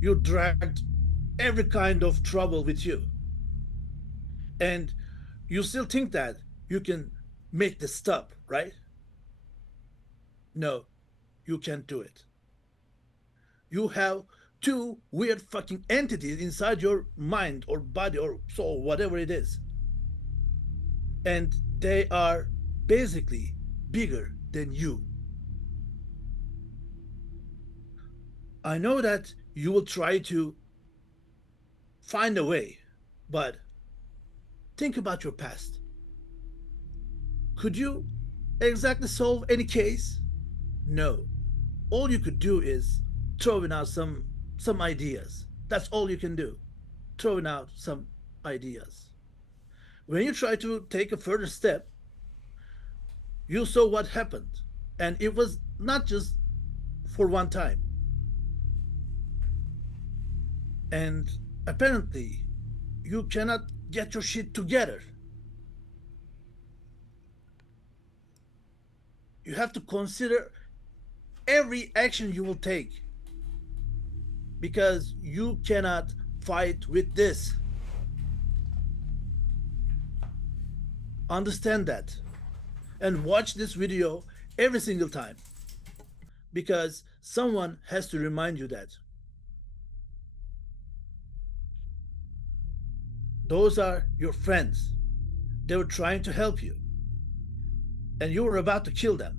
You dragged every kind of trouble with you. And you still think that you can make this stop, right? No, you can't do it. You have two weird fucking entities inside your mind or body or soul, whatever it is. And they are basically bigger than you. I know that you will try to find a way, but think about your past. Could you exactly solve any case? No. All you could do is throwing out some ideas. That's all you can do. Throwing out some ideas. When you try to take a further step, you saw what happened. And it was not just for one time. And apparently, you cannot get your shit together. You have to consider every action you will take, because you cannot fight with this. Understand that, and watch this video every single time. because someone has to remind you that. Those are your friends. They were trying to help you. And you were about to kill them.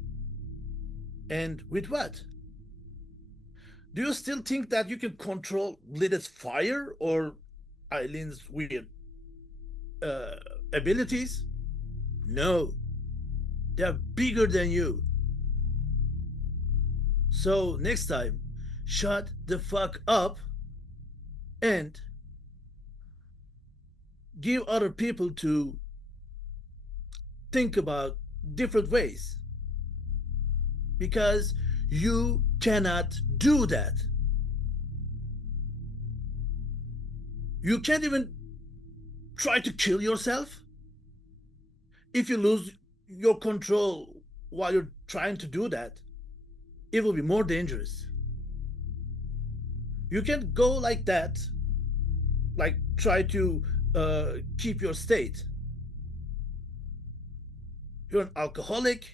And with what? Do you still think that you can control Lilith's fire or Eileen's weird uh, abilities? No. They're bigger than you. So next time, shut the fuck up and give other people to think about different ways. Because you cannot do that. You can't even try to kill yourself. If you lose your control while you're trying to do that, it will be more dangerous. You can't go like that, like try to keep your state. You're an alcoholic,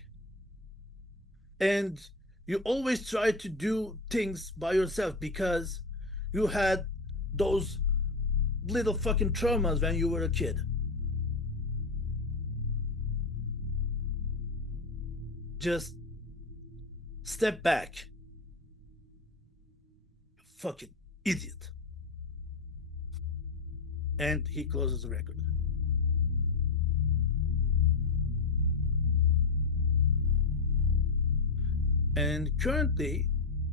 and you always try to do things by yourself because you had those little fucking traumas when you were a kid. Just step back. You fucking idiot. And he closes the record. And currently,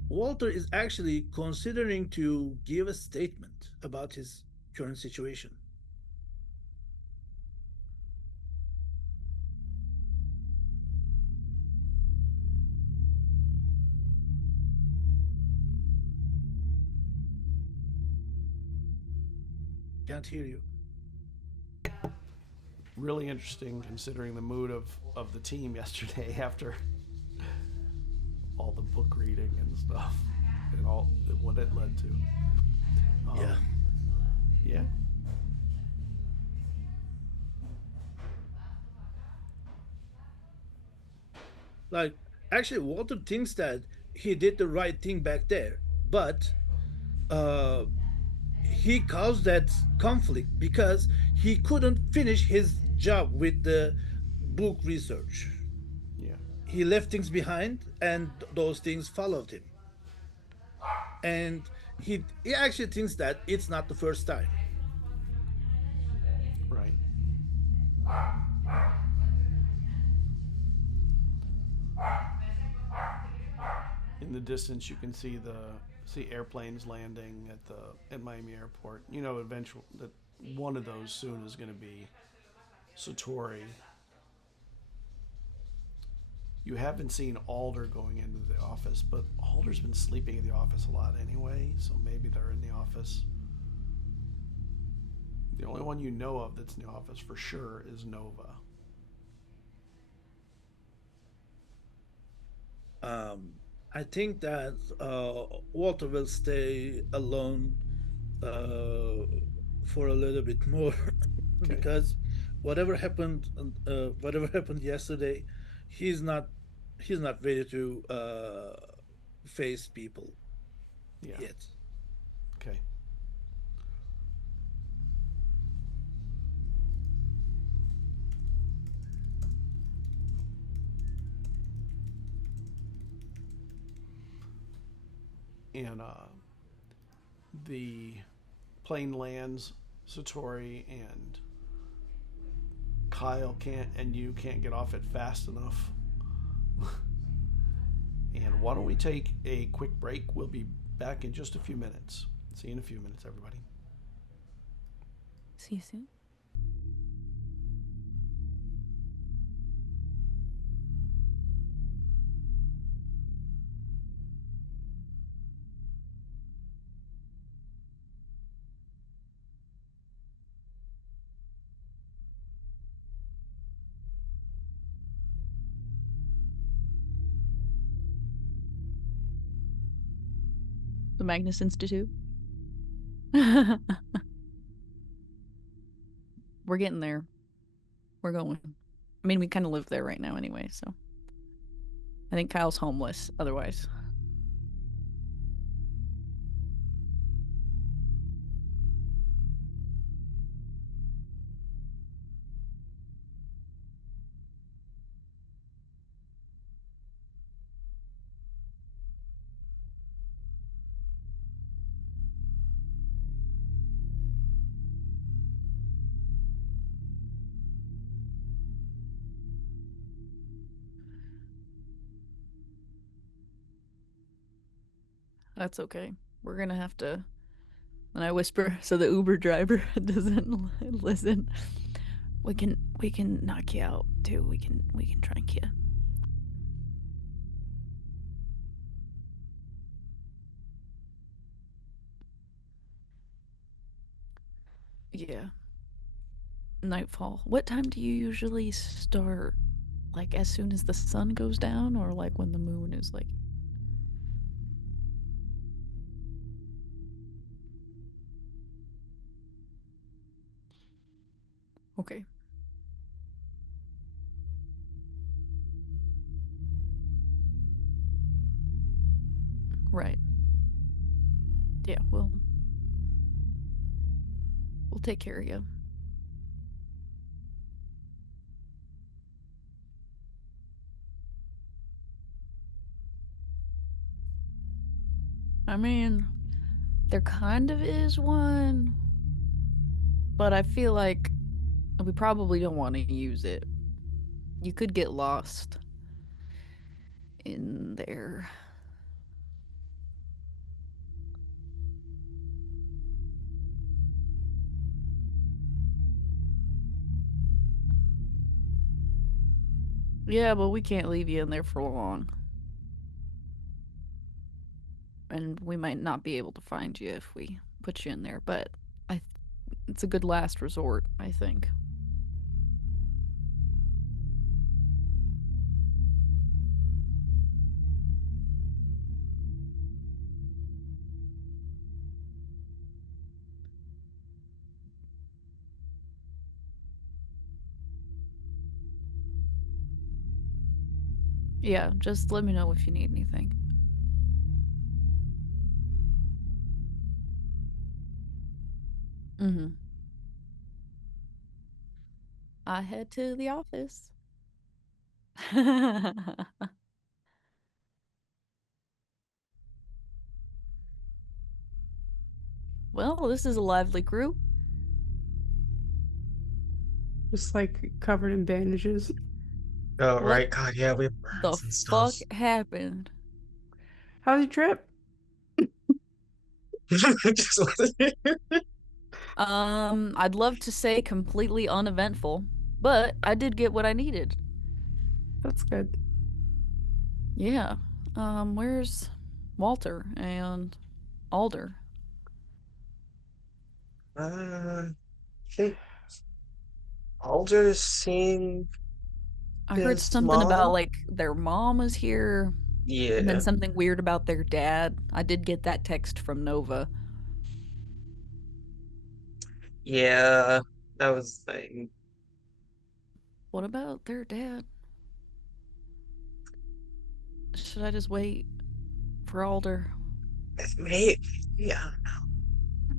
Walter is actually considering to give a statement about his current situation. Can't hear you. Really interesting considering the mood of the team yesterday after all the book reading and stuff and all what it led to. Yeah. Yeah. Like, actually, Walter thinks that he did the right thing back there, but uh, he caused that conflict because he couldn't finish his job with the book research. Yeah. He left things behind, and those things followed him. And he actually thinks that it's not the first time. Right. In the distance, you can see airplanes landing at Miami Airport. You know, eventually that one of those soon is going to be Satori. You haven't seen Alder going into the office, but Alder's been sleeping in the office a lot anyway, so maybe they're in the office. The only one you know of that's in the office for sure is Nova. I think that Walter will stay alone for a little bit more Okay. because whatever happened yesterday, he's not ready to face people Yeah. yet. Okay. And the plane lands. Satori and Kyle you can't get off it fast enough. And why don't we take a quick break? We'll be back in just a few minutes. See you in a few minutes, everybody. See you soon. The Magnus Institute. We're getting there. We're going. I mean, we kind of live there right now anyway, so. I think Kyle's homeless otherwise. That's okay. We're gonna have to. And I whisper so the Uber driver doesn't listen. We can knock you out too. We can trank you. Yeah. Nightfall. What time do you usually start? Like as soon as the sun goes down, or like when the moon is like? Okay. Right. Yeah, we'll take care of you. I mean, there kind of is one, but I feel like we probably don't want to use it. You could get lost in there. Yeah, but we can't leave you in there for long. And we might not be able to find you if we put you in there, but it's a good last resort, I think. Yeah, just let me know if you need anything. Mm-hmm. I head to the office. Well, this is a lively crew. Just like covered in bandages. Oh, What right. God, yeah, we have the burns and fuck stuff. happened? How's your trip? Just wasn't- I'd love to say completely uneventful, but I did get what I needed. That's good. Yeah. Where's Walter and Alder? I think Alder's seeing I heard his something about mom. like their mom was here and then Yeah, something weird about their dad. I did get that text from Nova. yeah, that was the thing. What about their dad? Should I just wait for Alder? Maybe, yeah,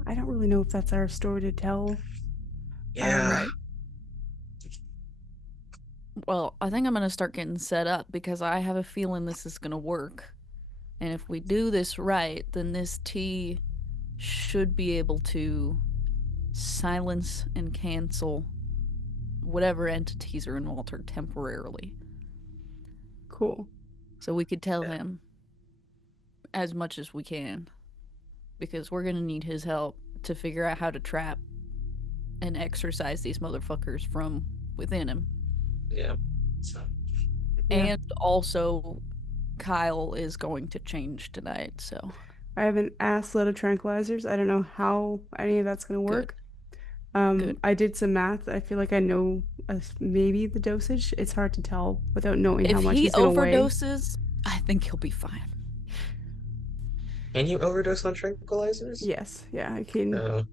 I don't really know if that's our story to tell. yeah, Right. Well, I think I'm gonna start getting set up because I have a feeling this is gonna work. And if we do this right, then this tea should be able to silence and cancel whatever entities are in Walter temporarily. Cool. So we could tell him as much as we can because we're gonna need his help to figure out how to trap and exorcise these motherfuckers from within him. yeah. So, Yeah. And also, Kyle is going to change tonight, so I have an ass load of tranquilizers. I don't know how any of that's gonna good. work. Good. I did some math. I feel like I know maybe the dosage. It's hard to tell without knowing how If much he he's gonna weigh. overdoses, I think he'll be fine. can you overdose on tranquilizers? Yes, yeah, I can. No,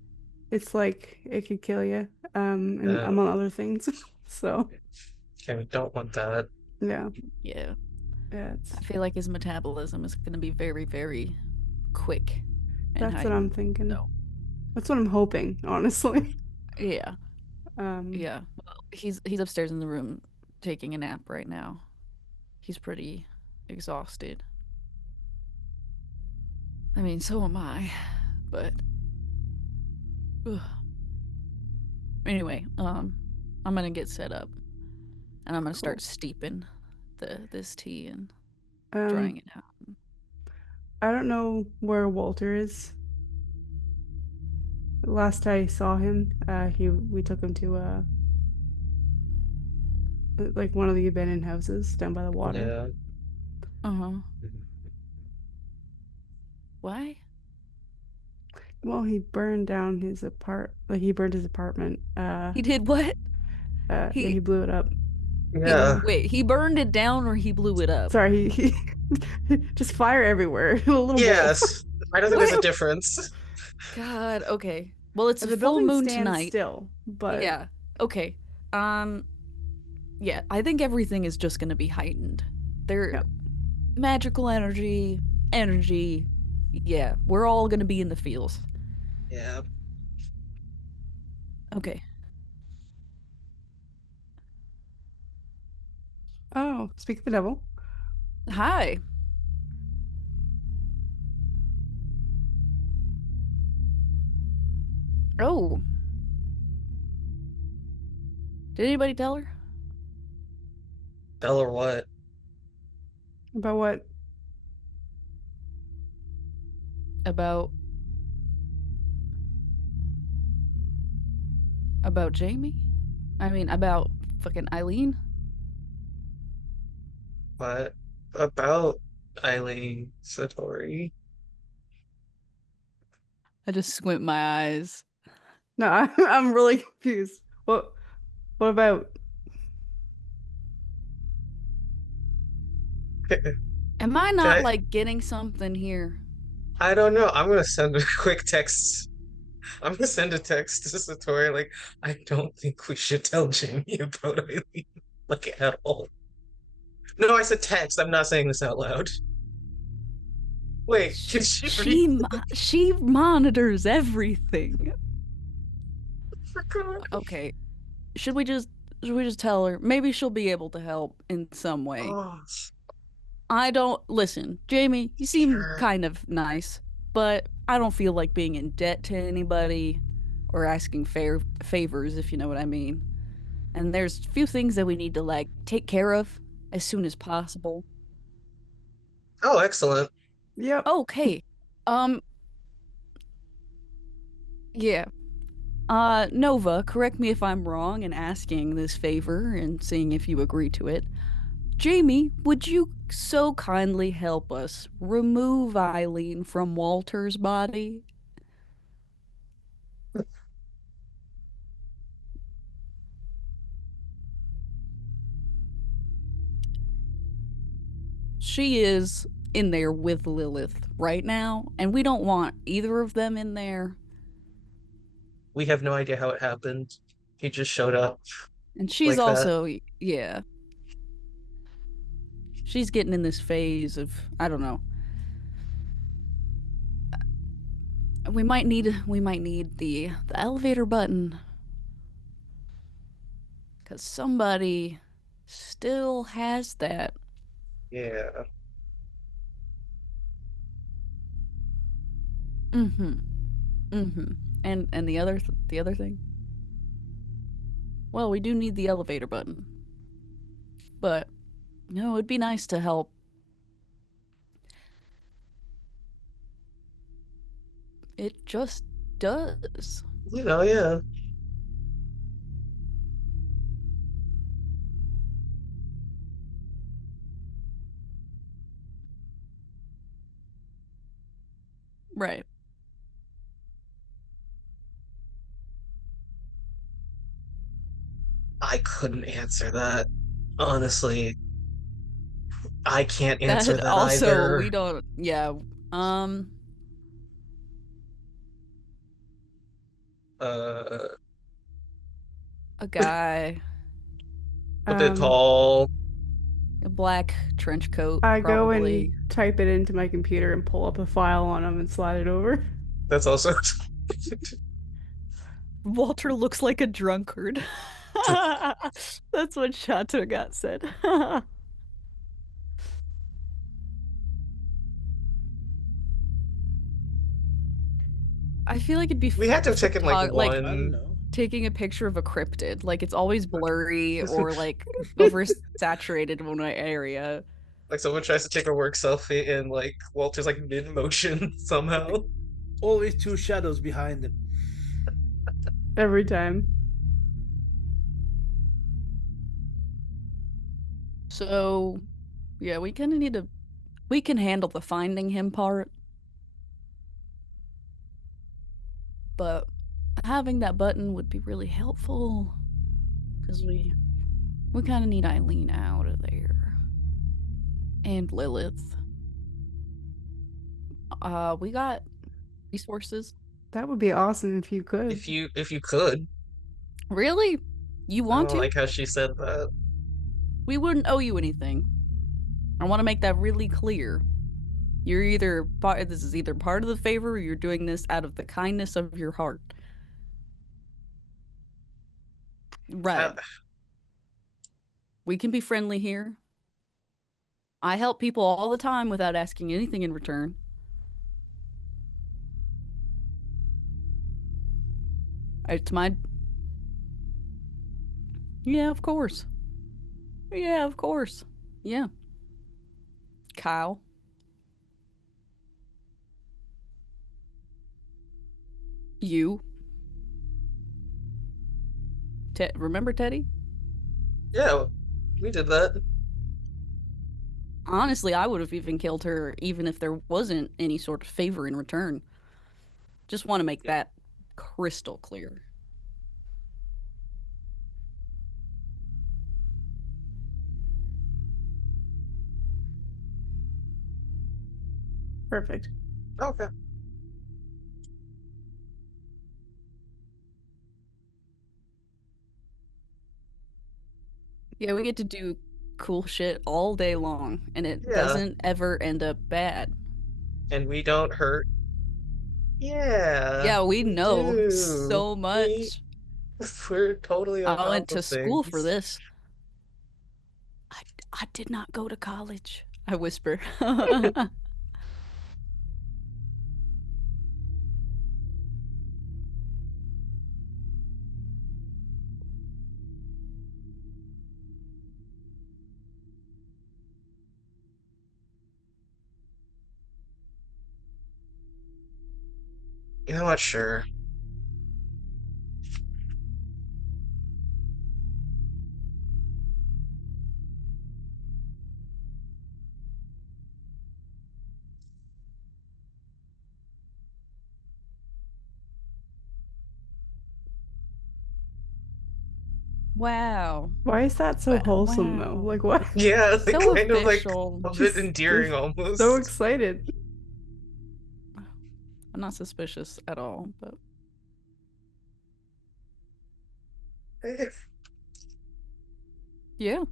It's like it could kill you, and no. among other things. So Okay, we don't want that. Yeah. yeah, it's I feel like his metabolism is going to be very, very quick. And that's what I'm thinking. That's what I'm hoping, honestly. Yeah. Um, Yeah. Well, he's upstairs in the room taking a nap right now. He's pretty exhausted. I mean, so am I. But ugh. Anyway, I'm gonna get set up, and I'm gonna start steeping this tea and drying it out. I don't know where Walter is. Last I saw him, we took him to like one of the abandoned houses down by the water. Yeah. Uh-huh. Why? Well, he burned down his he burned his apartment. He did what? Yeah, he blew it up. Yeah. Wait, he burned it down or he blew it up? Sorry, he just fire everywhere. A little bowl. Yes. I don't think there's a difference. God, okay. Well, it's The a full building moon stands tonight. still, but Yeah. Okay. Yeah, I think everything is just gonna be heightened. Yep. Magical energy. Yeah, we're all gonna be in the fields. Yeah. Okay. Oh, speak of the devil. Hi. Oh. Did anybody tell her? Tell her what? About what? About Jamie? I mean, about fucking Eileen? What about Eileen Satori? I just squint my eyes. No, I'm really confused. What about? Am I not like getting something here? I don't know. I'm gonna send a quick text. I'm gonna send a text to Satori like, I don't think we should tell Jamie about Eileen, like at all. No, I said text. I'm not saying this out loud. Wait, did she read? She monitors everything. Okay. Should we just tell her? Maybe she'll be able to help in some way. Oh, I don't listen, Jamie, you seem sure. kind of nice, but I don't feel like being in debt to anybody or asking favors, if you know what I mean. And there's a few things that we need to like take care of as soon as possible. Oh, excellent. Yep. Okay. Yeah. Nova, correct me if I'm wrong in asking this favor and seeing if you agree to it. Jamie, would you so kindly help us remove Eileen from Walter's body? She is in there with Lilith right now, and we don't want either of them in there. We have no idea how it happened. He just showed up. And she's like also, yeah. She's getting in this phase of, I don't know. We might need the elevator button. Cause somebody still has that. Yeah. And the other thing? Well, we do need the elevator button. But no, it'd be nice to help. It just does. Yeah. Right. I couldn't answer that. Honestly. I can't answer that also, either. we don't, yeah. A guy. A bit tall. A black trench coat. I go probably. and type it into my computer and pull up a file on him and slide it over. That's also. Walter looks like a drunkard. That's what Shatargat said. I feel like it'd be We had to have taken like like one. I don't know. taking a picture of a cryptid. Like it's always blurry or like oversaturated in one area. Like someone tries to take a work selfie and like Walter's like mid motion somehow. Always two shadows behind him. Every time. So, yeah, we kind of need to. We can handle the finding him part, but having that button would be really helpful because we kind of need Eileen out of there and Lilith. We got resources. That would be awesome if you could. If you could. Really? You I want don't to? like how she said that. We wouldn't owe you anything. I want to make that really clear. You're either this is either part of the favor or you're doing this out of the kindness of your heart. Right. We can be friendly here. I help people all the time without asking anything in return. It's my... Yeah, of course. Yeah, of course. Yeah. Kyle. You. Remember Teddy? Yeah, we did that. Honestly, I would have even killed her even if there wasn't any sort of favor in return. Just want to make that crystal clear. Perfect. Okay. Yeah, we get to do cool shit all day long, and it Yeah. doesn't ever end up bad. And we don't hurt. Yeah. We know do. so much. We're totally on I top went to of school for things. this. I did not go to college. I whisper. You know what? Sure. Wow. Why is that so wholesome though? Wow. Like what? Yeah, like So kind of like official. a bit Just- endearing just almost. So excited. I'm not suspicious at all, but yeah.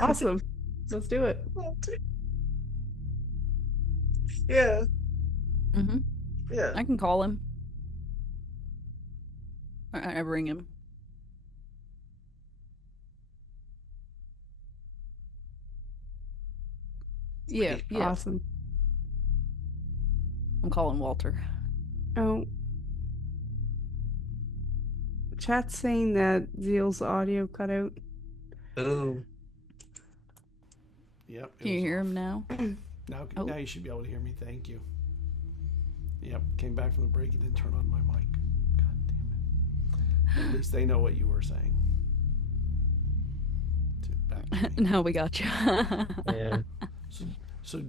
Awesome. Let's do it. Yeah. Mm-hmm. Yeah. I can call him. I bring him. Yeah, Sweet. yeah. Awesome. I'm calling Walter. Oh. Chat's saying that Zeal's audio cut out. Ooh. Yep. it Can you was hear off. him now? Now, Oh. now you should be able to hear me. Thank you. Yep. Came back from the break and didn't turn on my mic. God damn it. At least they know what you were saying. Back to me. Now we got you. Yeah. So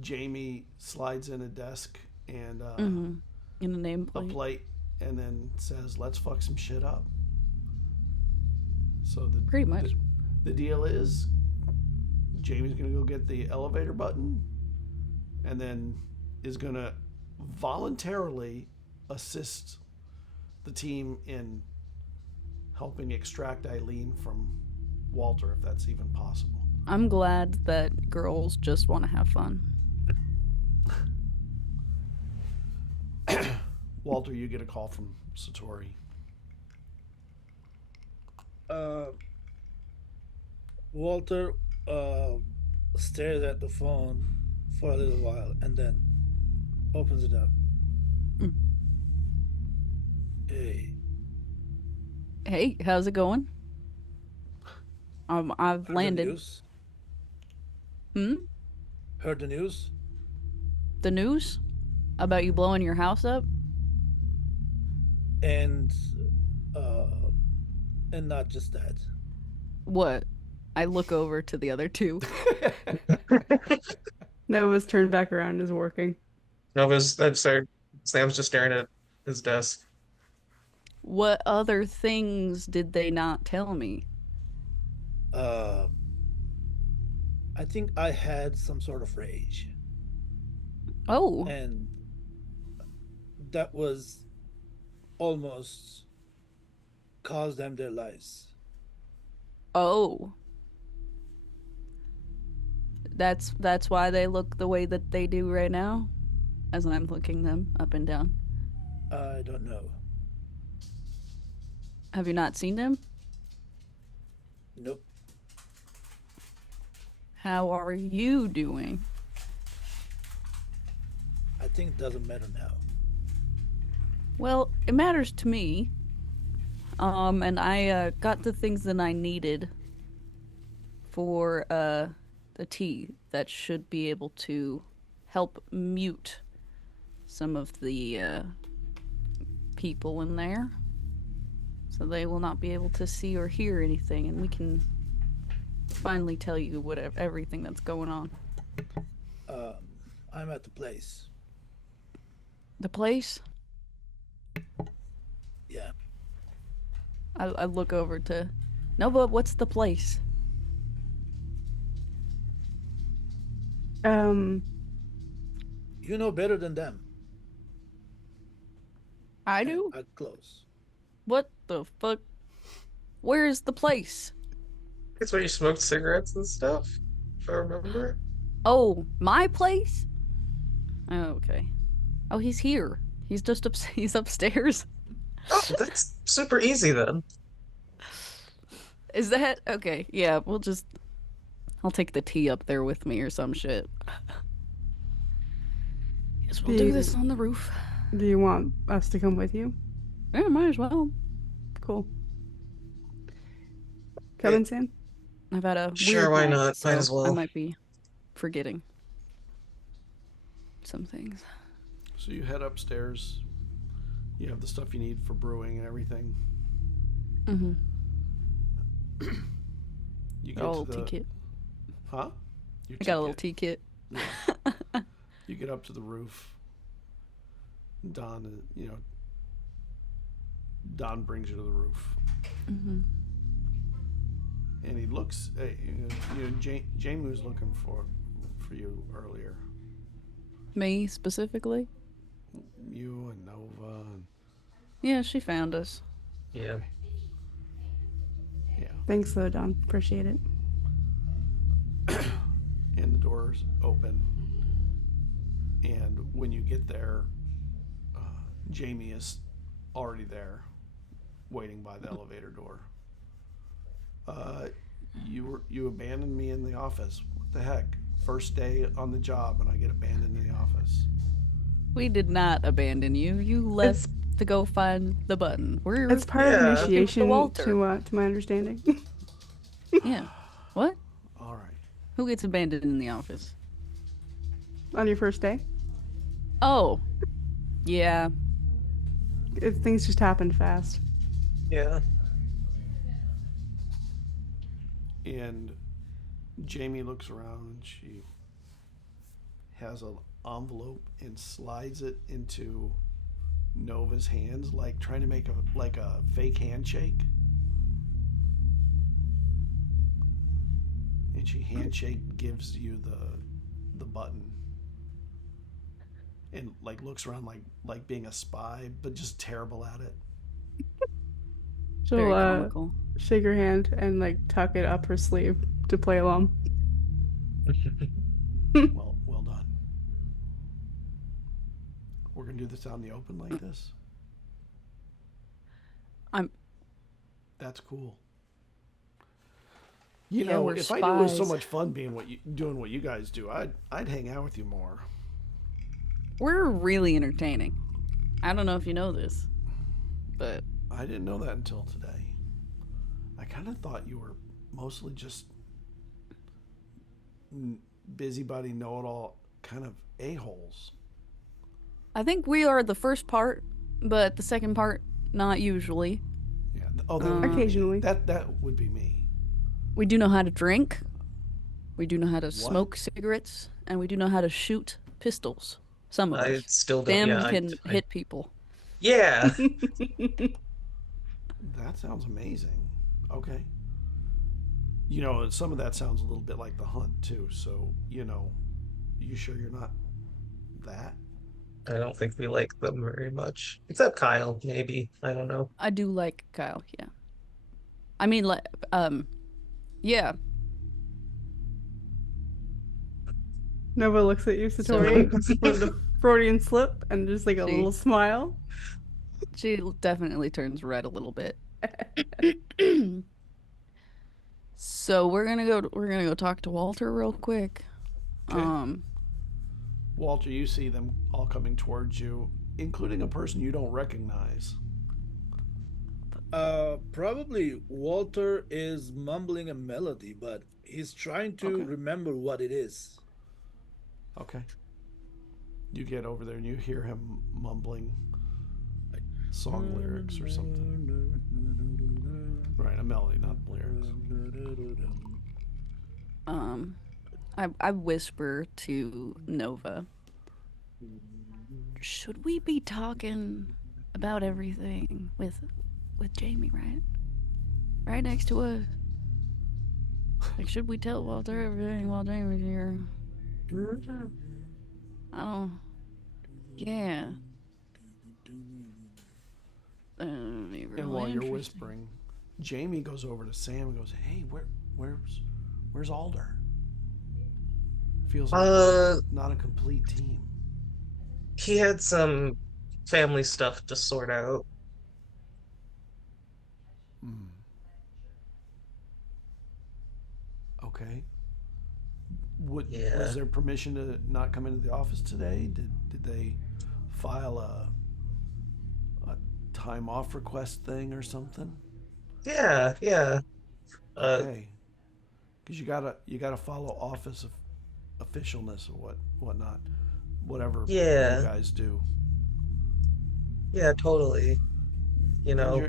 Jamie slides in a desk and Mm-hmm. In the a nameplate. plate and then says, "Let's fuck some shit up." So Pretty much. the deal is Jamie's gonna go get the elevator button and then is gonna voluntarily assist the team in helping extract Eileen from Walter, if that's even possible. I'm glad that girls just want to have fun. Walter, you get a call from Satori. Walter stares at the phone for a little while and then opens it up. Mm. Hey, Hey, how's it going? I've good landed. news? Hmm? Heard the news? The news about you blowing your house up? And uh and not just that. What? I look over to the other two. Nova's turned back around is working. I'm sorry. Sam's just staring at his desk. What other things did they not tell me? Uh I think I had some sort of rage. Oh, And that was almost cost them their lives. oh. That's why they look the way that they do right now, as I'm looking them up and down. I don't know. Have you not seen them? Nope. How are you doing? I think it doesn't matter now. Well, it matters to me. And I got the things that I needed for the tea that should be able to help mute some of the people in there, so they will not be able to see or hear anything, and we can finally tell you everything that's going on. I'm at the place. The place? Yeah. I look over to Nova. What's the place? You know better than them. I do? I'm close. What the fuck? Where's the place? It's where you smoked cigarettes and stuff, if I remember. Oh, my place? Oh, okay. Oh, he's here. He's just he's upstairs. Oh, that's super easy then. Is that okay? Yeah, I'll take the tea up there with me or some shit. Guess we'll do this on the roof. Do you want us to come with you? Yeah, might as well. Cool. Come in, Sam. I've had a Sure, weird why night, not? Might so as well. I might be forgetting some things. So you head upstairs. You have the stuff you need for brewing and everything. Mm-hmm. You Got a get little to tea the kit. huh? Your I got a little tea tea kit. Yeah. You get up to the roof. Don, Don brings you to the roof, Mm-hmm. and he looks. Jamie was looking for you earlier. Me specifically? You and Nova. And, Yeah, she found us. Yeah. yeah. Thanks, though, Don. Appreciate it. And the doors open, and when you get there, Jamie is already there, waiting by the elevator door. You abandoned me in the office. What the heck? First day on the job, and I get abandoned in the office. We did not abandon you. You left to go find the button. It's part of Yeah. initiation Walter. to my understanding. Yeah. What? All right. Who gets abandoned in the office? On your first day, Oh. Yeah. things just happened fast. Yeah. And Jamie looks around, and she has an envelope and slides it into Nova's hands, like trying to make a fake handshake. And she gives you the button, and like looks around like being a spy, but just terrible at it. Very She'll comical. shake her hand and like tuck it up her sleeve to play along. Well done. We're gonna do this out in the open like this. That's cool. You Yeah, know, we're if I knew it was so spies. much fun doing what you guys do, I'd hang out with you more. We're really entertaining. I don't know if you know this, but I didn't know that until today. I kind of thought you were mostly just busybody, know-it-all kind of a-holes. I think we are the first part, but the second part, not usually. Yeah. Oh, that would be me. Occasionally. That would be me. We do know how to drink. We do know how to smoke cigarettes, and we do know how to shoot pistols. Some of I us. still don't. Sam Yeah, can hit people. Yeah. That sounds amazing. Okay. You know, some of that sounds a little bit like The Hunt, too. So, you know, you sure you're not that? I don't think we like them very much. Except Kyle, maybe. I don't know. I do like Kyle, yeah. I mean, like, yeah. Nova looks at you, Satori, with a Freudian slip and just like a She- little smile. She definitely turns red a little bit. So we're gonna go talk to Walter real quick. Okay. Walter, you see them all coming towards you, including a person you don't recognize. Probably Walter is mumbling a melody, but he's trying to Okay. remember what it is. Okay. You get over there and you hear him mumbling song lyrics or something. Right, a melody, not lyrics. I whisper to Nova. Should we be talking about everything with Jamie, right? Right next to us. Like, should we tell Walter everything while Jamie's here? I don't. Yeah. And while you're whispering, Jamie goes over to Sam and goes, "Hey, where's Alder? Feels like not a complete team." He had some family stuff to sort out. Okay. Yeah. Was there permission to not come into the office today? Did they file a time off request thing or something? Yeah, yeah. Okay. Because you gotta follow office officialness or whatnot, whatever Yeah. you guys do. Yeah, totally. You know,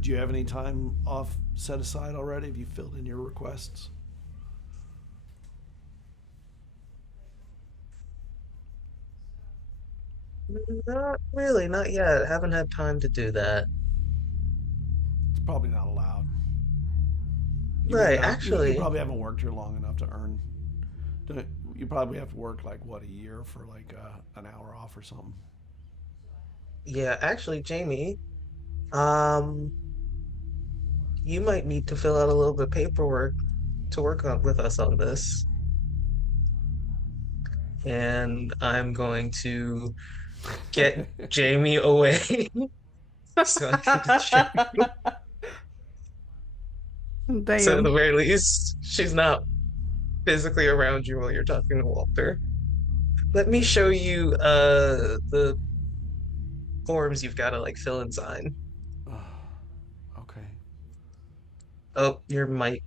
Do you have any time off set aside already? Have you filled in your requests? not really, not yet. Haven't had time to do that. It's probably not allowed. You may Right, not- you actually, probably haven't worked here long enough to earn. You probably have to work like what, a year for like an hour off or something. yeah, actually, Jamie, um, you might need to fill out a little bit of paperwork to work on with us on this. And I'm going to get Jamie away so I can distract you. So at the Damn. very least, she's not physically around you while you're talking to Walter. Let me show you the forms you've got to like fill and sign. Okay. Oh, your mic.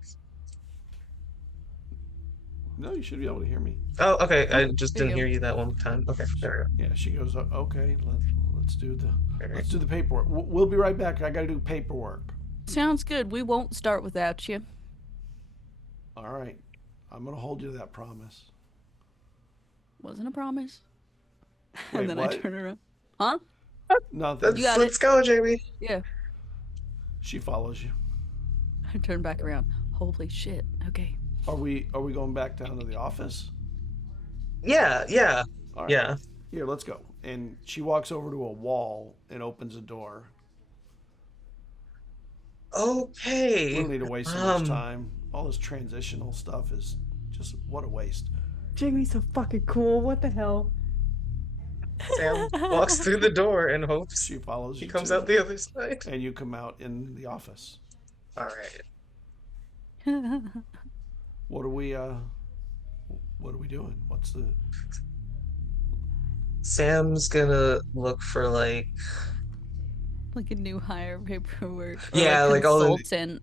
No, you should be able to hear me. Oh, okay. I just there you didn't go. hear you that one time. Okay, there we Yeah, she goes, okay, let's do the go. let's do the paperwork. We'll be right back. I got to do paperwork. Sounds good. We won't start without you. All right. I'm going to hold you to that promise. Wasn't a promise. Wait, And then what? I turn around. Huh? Nothing. You got Let's go, Jamie. Yeah. She follows you. I turn back around. Holy shit. Okay. Are we going back down to the office? Yeah, yeah, All right. yeah. Here, let's go. And she walks over to a wall and opens a door. We Okay. don't need to waste so much time. All this transitional stuff is just what a waste. Jamie's so fucking cool. What the hell? Sam walks through the door and hopes She follows he you. comes too. out the other side. And you come out in the office. All right. What are we doing? What's the Sam's gonna look for like Like a new hire paperwork. Or Yeah, like all the- consultant.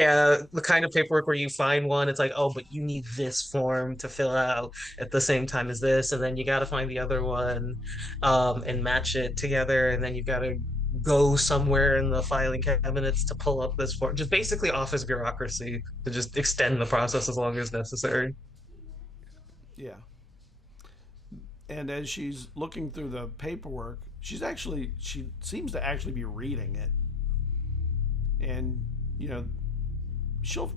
Yeah, the kind of paperwork where you find one, it's like, oh, but you need this form to fill out at the same time as this, and then you got to find the other one, and match it together, and then you got to go somewhere in the filing cabinets to pull up this form. Just basically office bureaucracy to just extend the process as long as necessary. Yeah. And as she's looking through the paperwork, she seems to actually be reading it. And, you know, she'll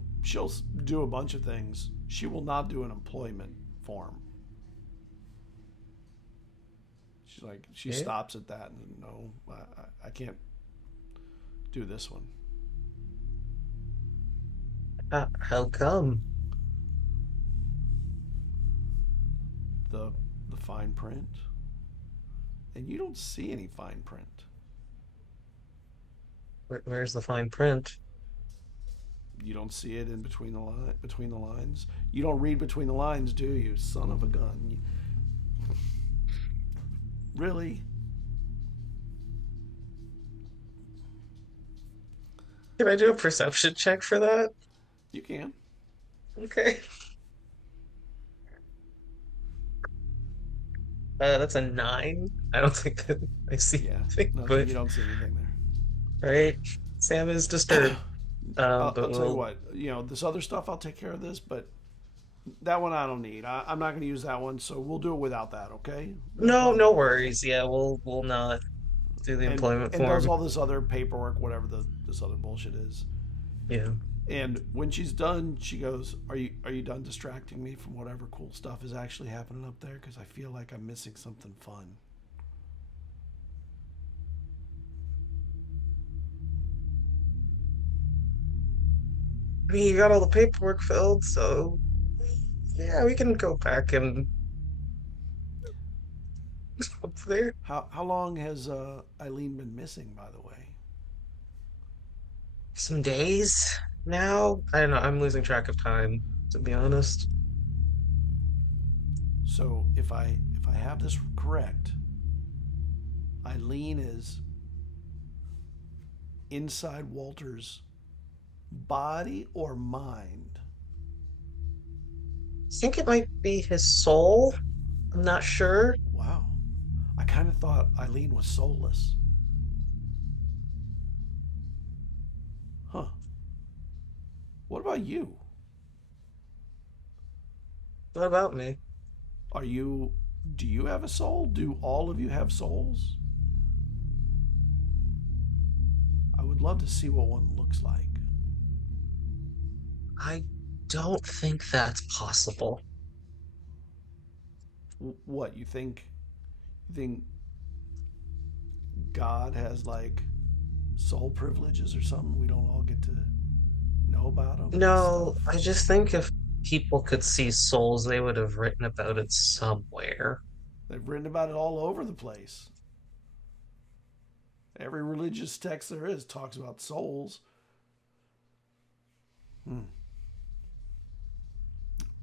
do a bunch of things. She will not do an employment form. She Yeah. stops at that and no, I can't do this one. How come? The fine print, and you don't see any fine print. Where's the fine print? You don't see it in between the lines. You don't read between the lines, do you, son of a gun? Really? Can I do a perception check for that? You can. Okay. That's a 9. I don't think that I see Yeah. anything, No, but you don't see anything there. right. Sam is disturbed. I'll But tell you we'll what. You know, this other stuff, I'll take care of this, but that one I don't need. I'm not going to use that one, so we'll do it without that. Okay? no worries. Yeah, we'll not do the employment and does form. all this other paperwork, whatever this other bullshit is. Yeah. And when she's done, she goes, "Are you done distracting me from whatever cool stuff is actually happening up there? Because I feel like I'm missing something fun." I mean, you got all the paperwork filled, so yeah, we can go back and up there. How long has Eileen been missing, by the way? Some days now. I don't know. I'm losing track of time, to be honest. So if I have this correct, Eileen is inside Walter's body or mind? I think it might be his soul. I'm not sure. Wow. I kind of thought Eileen was soulless. Huh. What about you? What about me? Do you have a soul? Do all of you have souls? I would love to see what one looks like. I don't think that's possible. What, you think God has like soul privileges or something we don't all get to know about them? No, I just think if people could see souls, they would have written about it somewhere. They've written about it all over the place. Every religious text there is talks about souls.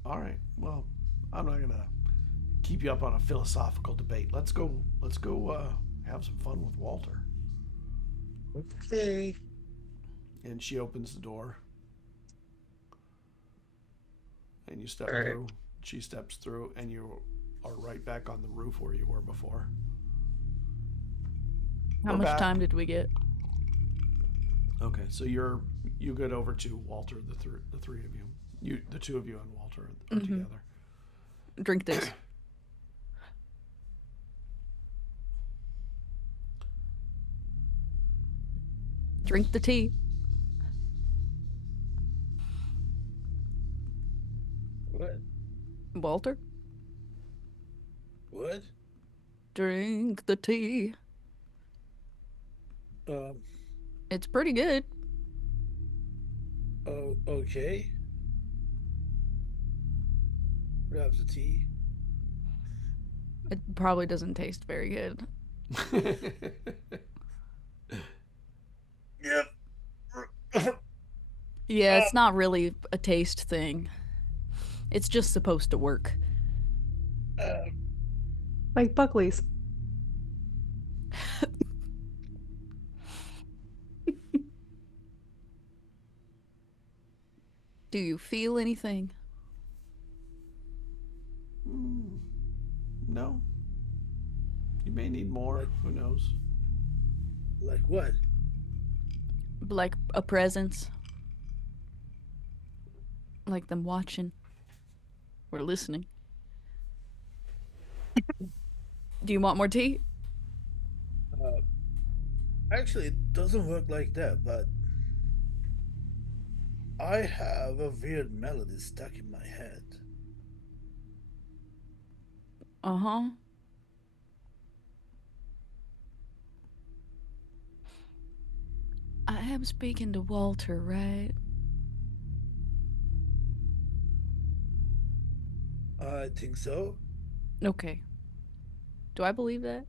All right. Well, I'm not gonna keep you up on a philosophical debate. Let's go have some fun with Walter. Okay. And she opens the door. And you step All right. through. She steps through, and you are right back on the roof where you were before. How We're much back. time did we get? Okay, so you get over to Walter, the three of you. The two of you and Walter are together. Drink this. Drink the tea. What? Walter, What? drink the tea. Um. It's pretty good. Oh, okay. Grabs the tea. It probably doesn't taste very good. Yep. Yeah, it's not really a taste thing. It's just supposed to work. Like Buckley's. Do you feel anything? No. You may need more. Who knows? Like what? Like a presence? Like them watching or listening? Do you want more tea? Actually, it doesn't work like that, but I have a weird melody stuck in my head. Uh-huh. I am speaking to Walter, right? I think so. Okay. Do I believe that?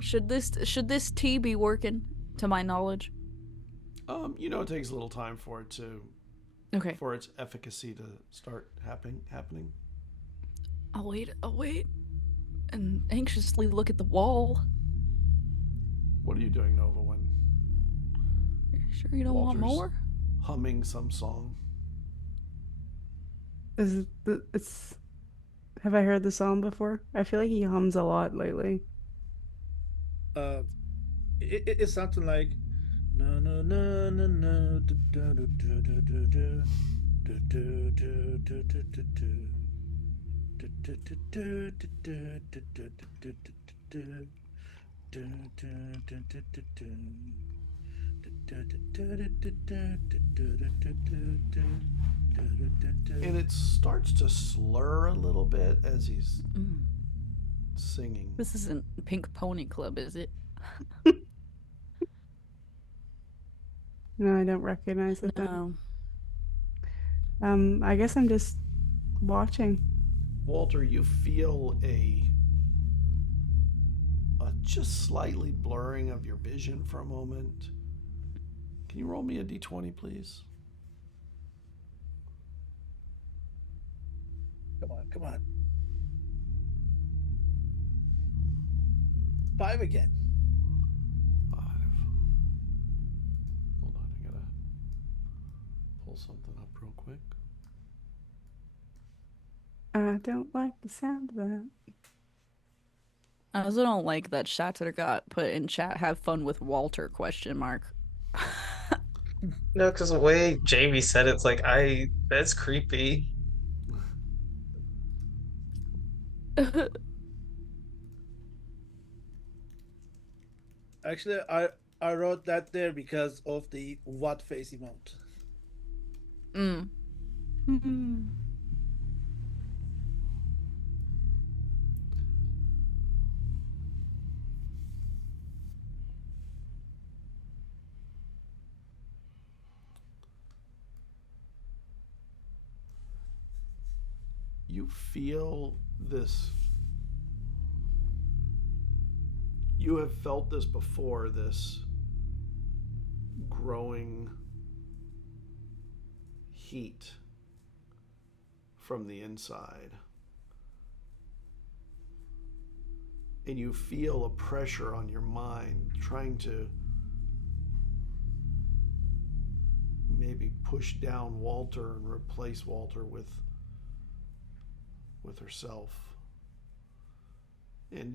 Should this tea be working, to my knowledge? It takes a little time for it to, Okay. for its efficacy to start happening. I'll wait, and anxiously look at the wall. What are you doing, Nova, when Sure you don't want Walter's more? humming some song? It's have I heard the song before? I feel like he hums a lot lately. It's something like no no no no no do, do, do, do, do, do, do, do, do, do, do, do, do, do. Do, do, do, do, do, do, do, do, do, do, do. Do, do, do, do, do, do. Do, do, do, do, do, do, do, do, do, do, do. And it starts to slur a little bit as he's singing. This isn't Pink Pony Club, is it? No, I don't recognize it No. then. I guess I'm just watching. Walter, you feel a just slightly blurring of your vision for a moment. Can you roll me a d20, please? Come on. 5 again. 5. Hold on, I gotta pull something up real quick. I don't like the sound of that. I also don't like that Shatargat put in chat, have fun with Walter, ? No, because the way Jamie said it's like that's creepy. Actually, I wrote that there because of the what face emote. You feel this. You have felt this before, this growing heat from the inside. And you feel a pressure on your mind trying to maybe push down Walter and replace Walter with herself. And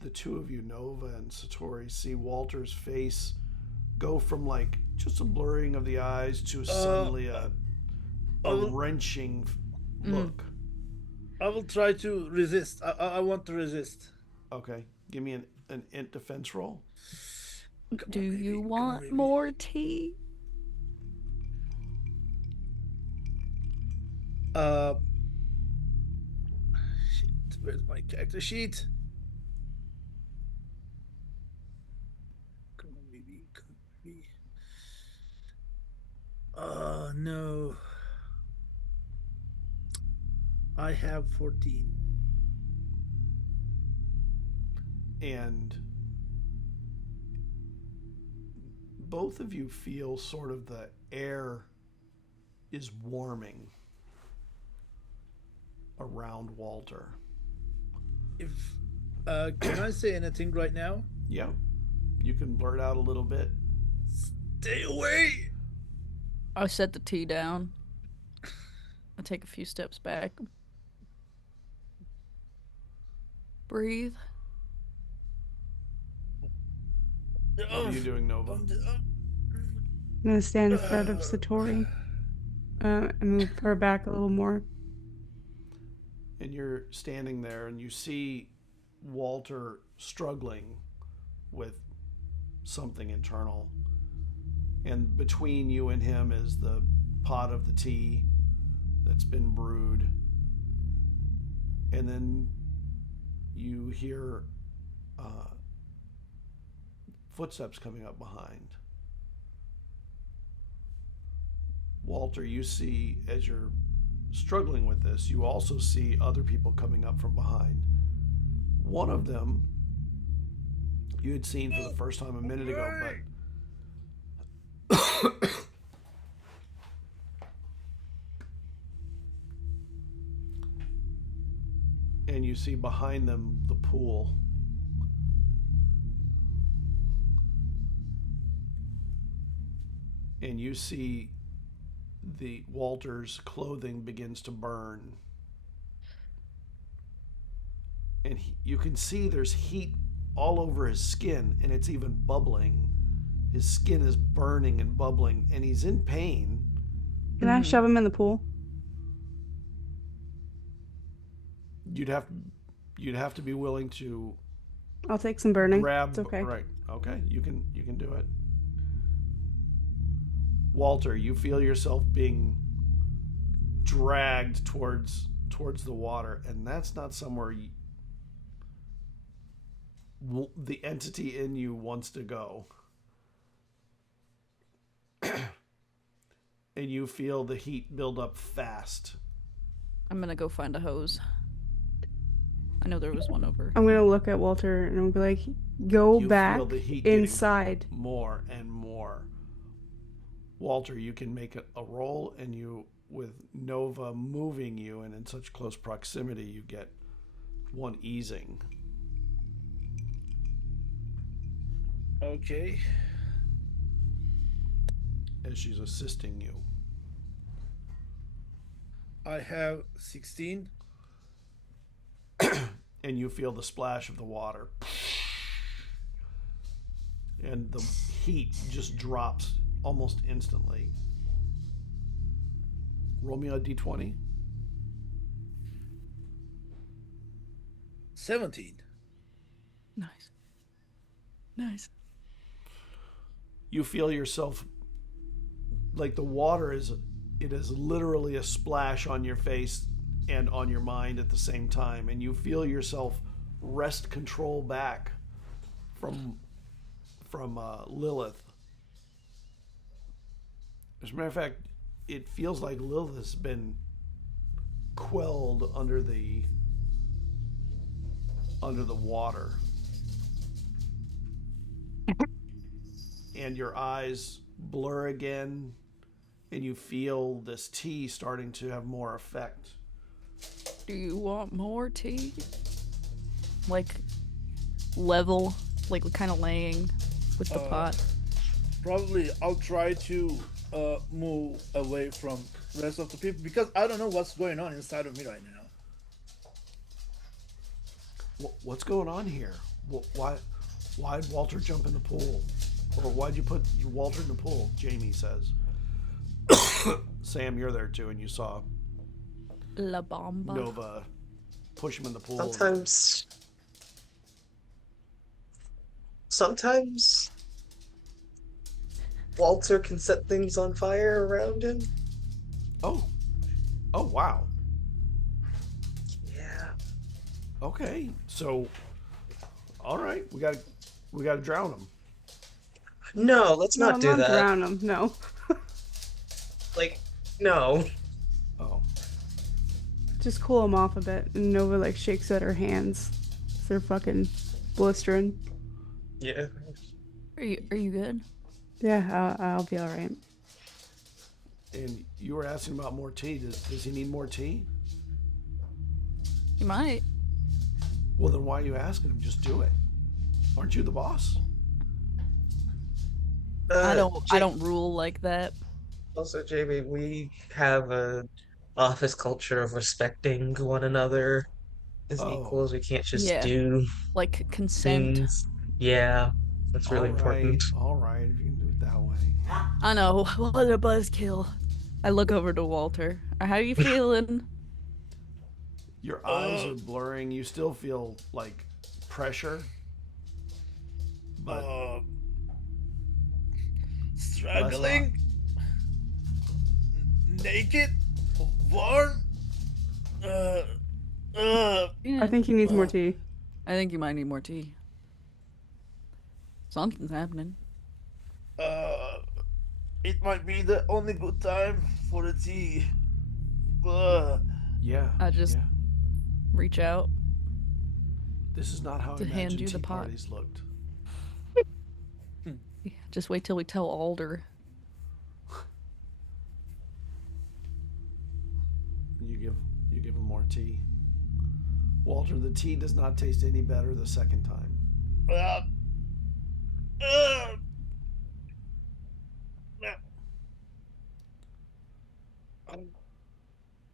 the two of you, Nova and Satori, see Walter's face go from like just a blurring of the eyes to suddenly a wrenching look. I will try to resist. I want to resist. Okay, give me an int defense roll. Do you want more tea? Shit, where's my character sheet? Come on, baby. Come on, baby. Oh, no. I have 14. And both of you feel sort of the air is warming. around Walter. If can I say anything right now? Yeah, you can blurt out a little bit. Stay away. I set the tea down. I take a few steps back. Breathe. What are you doing, Nova? I'm gonna stand in front of Satori and move her back a little more. And you're standing there and you see Walter struggling with something internal. And between you and him is the pot of the tea that's been brewed. And then you hear footsteps coming up behind. Walter, you see, as you're struggling with this, you also see other people coming up from behind. One of them you had seen for the first time a minute ago, but and you see behind them the pool. And you see the Walter's clothing begins to burn. And you can see there's heat all over his skin, and it's even bubbling. His skin is burning and bubbling, and he's in pain. Can I shove him in the pool? You'd have to be willing to I'll take some burning. grab. It's okay. Right. Okay. You can do it. Walter, you feel yourself being dragged towards the water, and that's not somewhere the entity in you wants to go. And you feel the heat build up fast. I'm gonna go find a hose. I know there was one over. I'm gonna look at Walter and I'll be like, go You back feel the heat getting inside. more and more. Walter, you can make a roll, and you, with Nova moving you and in such close proximity, you get one easing. Okay. As she's assisting you. I have 16. And you feel the splash of the water. And the heat just drops almost instantly. Roll me a d20. 17. Nice. Nice. You feel yourself like the water is literally a splash on your face and on your mind at the same time, and you feel yourself wrest control back from Lilith. As a matter of fact, it feels like Lilith has been quelled under the water. And your eyes blur again, and you feel this tea starting to have more effect. Do you want more tea? Like, level, like kind of laying with the pot? Probably I'll try to move away from the rest of the people because I don't know what's going on inside of me right now. What's going on here? Why'd Walter jump in the pool? Or why'd you put Walter in the pool? Jamie says. Sam, you're there too, and you saw La Bomba. Nova push him in the pool. Sometimes Walter can set things on fire around him. Oh wow. Yeah. Okay, so all right, we gotta drown him. No, let's not do that. Drown him. No. Like, no. Oh, Just cool him off a bit. And Nova like shakes at her hands. They're fucking blistering. Yeah. Are you good? Yeah, I'll be all right. and you were asking about more tea. Does he need more tea? You might. Well, then why are you asking him? Just do it. Aren't you the boss? I Ja- don't rule like that. Also, Jamie, we have a office culture of respecting one another as Oh, equals. We can't just Yeah. do Like consent. things. Yeah, that's really important. All right, if you can do it that way. I know. What a buzzkill. I look over to Walter. How you feeling? Your eyes are blurring. You still feel like pressure, but Struggling, naked, warm. I think he needs more tea. I think you might need more tea. Something's happening. It might be the only good time for the tea. yeah. I just yeah. reach out. This is not how I to hand imagined you the tea pot. parties looked. Just wait till we tell Alder. You give him more tea. Walter, the tea does not taste any better the second time.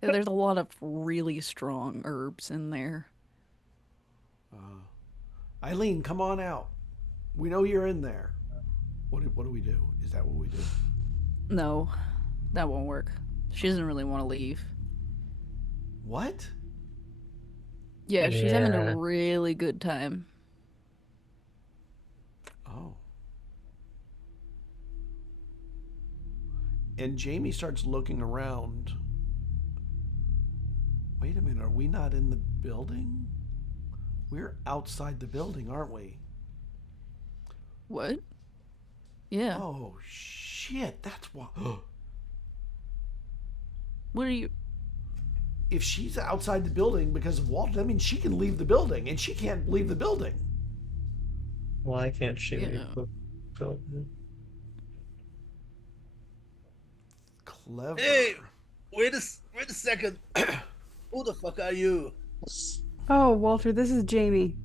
There's a lot of really strong herbs in there. Eileen, come on out. We know you're in there. What do we do? Is that what we do? No, that won't work. She doesn't really want to leave. What? Yeah, she's having Yeah. a really good time. Oh. And Jamie starts looking around. Wait a minute, are we not in the building? We're outside the building, aren't we? What? Yeah. Oh, shit, that's why. What are you... If she's outside the building because of Walter, that means she can leave the building, and she can't leave the building. Why can't she Yeah. leave the building? Clever. Hey, wait a second. Who the fuck are you? Oh, Walter, this is Jamie.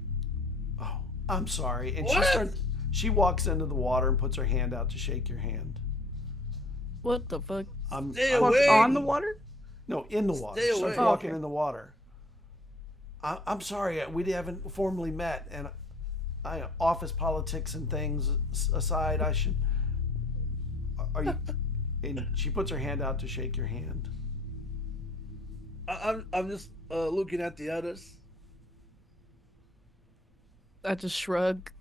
Oh, I'm sorry. And What? she walks into the water and puts her hand out to shake your hand. What the fuck? Stay I'm- Walked away. on the water? No, in the water. Stay She starts away. walking Okay. in the water. I'm sorry, we haven't formally met, and office politics and things aside, I should. Are you? And she puts her hand out to shake your hand. I'm just looking at the others. I just shrug.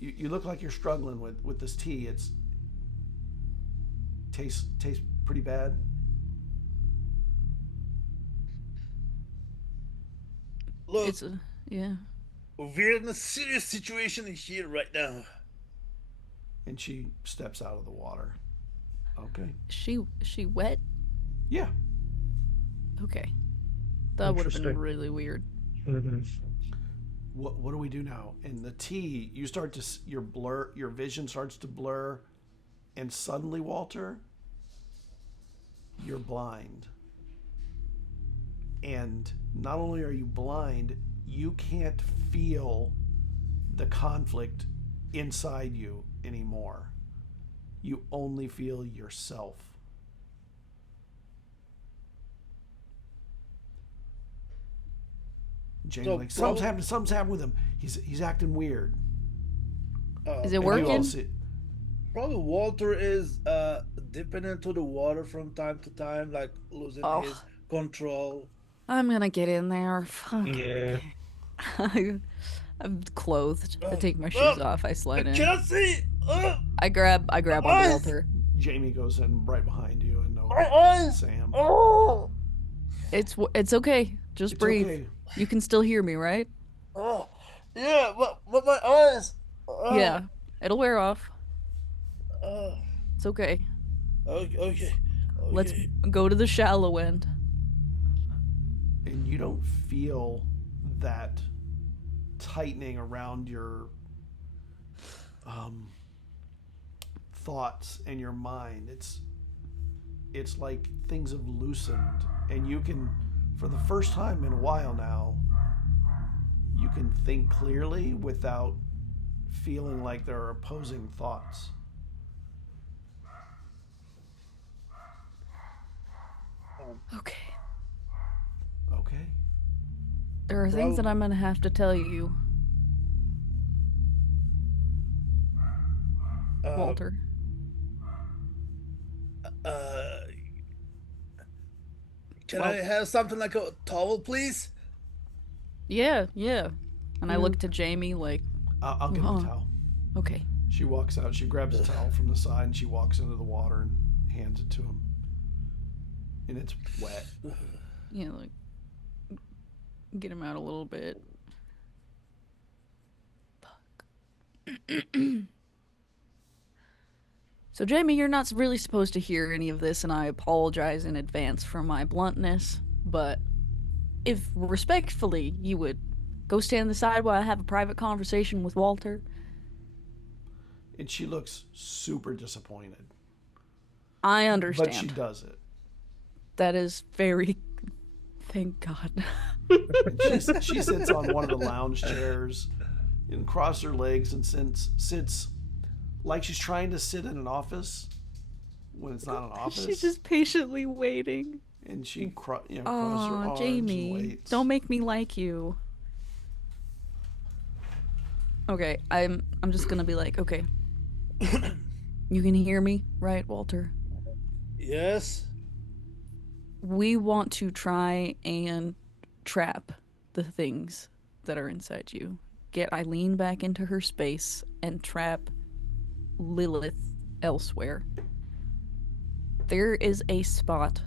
You look like you're struggling with this tea. It's tastes pretty bad. Look, It's a... Yeah. we're in a serious situation here right now. And she steps out of the water. Okay. She wet? Yeah. Okay. That would have been Interesting. really weird. Mm-hmm. What do we do now? In the tea, you start to your vision starts to blur, and suddenly, Walter, you're blind. And not only are you blind, you can't feel the conflict inside you anymore. You only feel yourself. James, So like something's happened with him. He's acting weird. Is it And you all working? see- Probably Walter is dipping into the water from time to time, like losing Oh. his control. I'm gonna get in there. Fuck. Yeah. I'm clothed. I take my shoes Oh, off. I I slide in. cannot see. I grab onto eyes! Walter. Jamie goes in right behind you, and My eyes. Sam. Oh, It's okay. Just It's breathe. okay. You can still hear me, right? oh, yeah, but my eyes. Yeah. It'll wear off. Uh, It's okay. okay. Let's okay. go to the shallow end. And you don't feel that tightening around your thoughts and your mind. It's like things have loosened, and you can for the first time in a while now, you can think clearly without feeling like there are opposing thoughts. Okay. Okay? There are things that I'm gonna have to tell you, Walter. Can I have something like a towel, please? Yeah. And I look to Jamie like, I'll give him a towel. okay. She walks out. She grabs a towel from the side and she walks into the water and hands it to him. And it's wet. Yeah, like, get him out a little bit. Fuck. So, Jamie, you're not really supposed to hear any of this, and I apologize in advance for my bluntness, but if respectfully you would go stand on the side while I have a private conversation with Walter. And she looks super disappointed. I understand. But she does it. That is very... Thank God. And she sits on one of the lounge chairs and crosses her legs and sits like she's trying to sit in an office when it's not an office. She's just patiently waiting. And she crosses her arms Jamie, and waits. don't make me like you. Okay, I'm just gonna be like, okay. You can hear me, right, Walter? Yes. We want to try and trap the things that are inside you. Get Eileen back into her space and trap Lilith elsewhere. There is a spot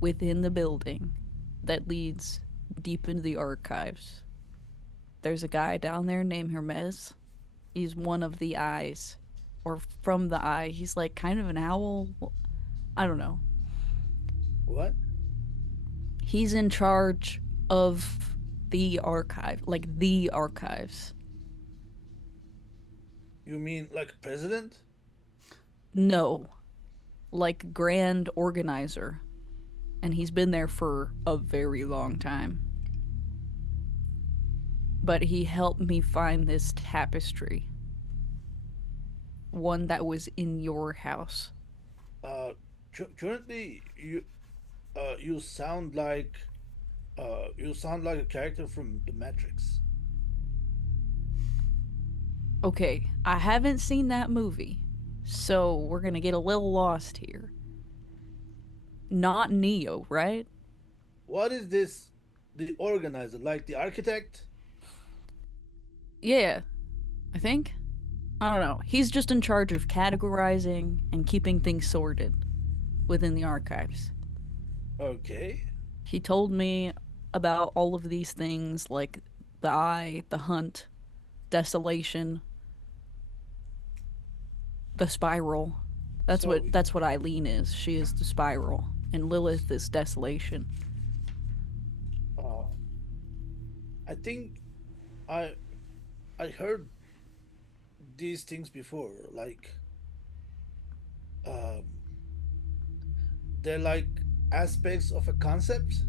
within the building that leads deep into the archives. There's a guy down there named Hermes. He's one of the eyes, or from the eye. He's like kind of an owl. I don't know. What? He's in charge of the archive, like the archives. You mean like president? No, like grand organizer. And he's been there for a very long time. But he helped me find this tapestry. One that was in your house. Currently, you sound like a character from The Matrix. Okay, I haven't seen that movie, so we're gonna get a little lost here. Not Neo, right? What is this? The organizer, like the architect? Yeah, I think. I don't know. He's just in charge of categorizing and keeping things sorted within the archives. Okay. He told me about all of these things, like the eye, the hunt, desolation, the spiral. That's what Eileen is. She is the spiral, and Lilith is desolation. I think I heard these things before. Like, they're like aspects of a concept.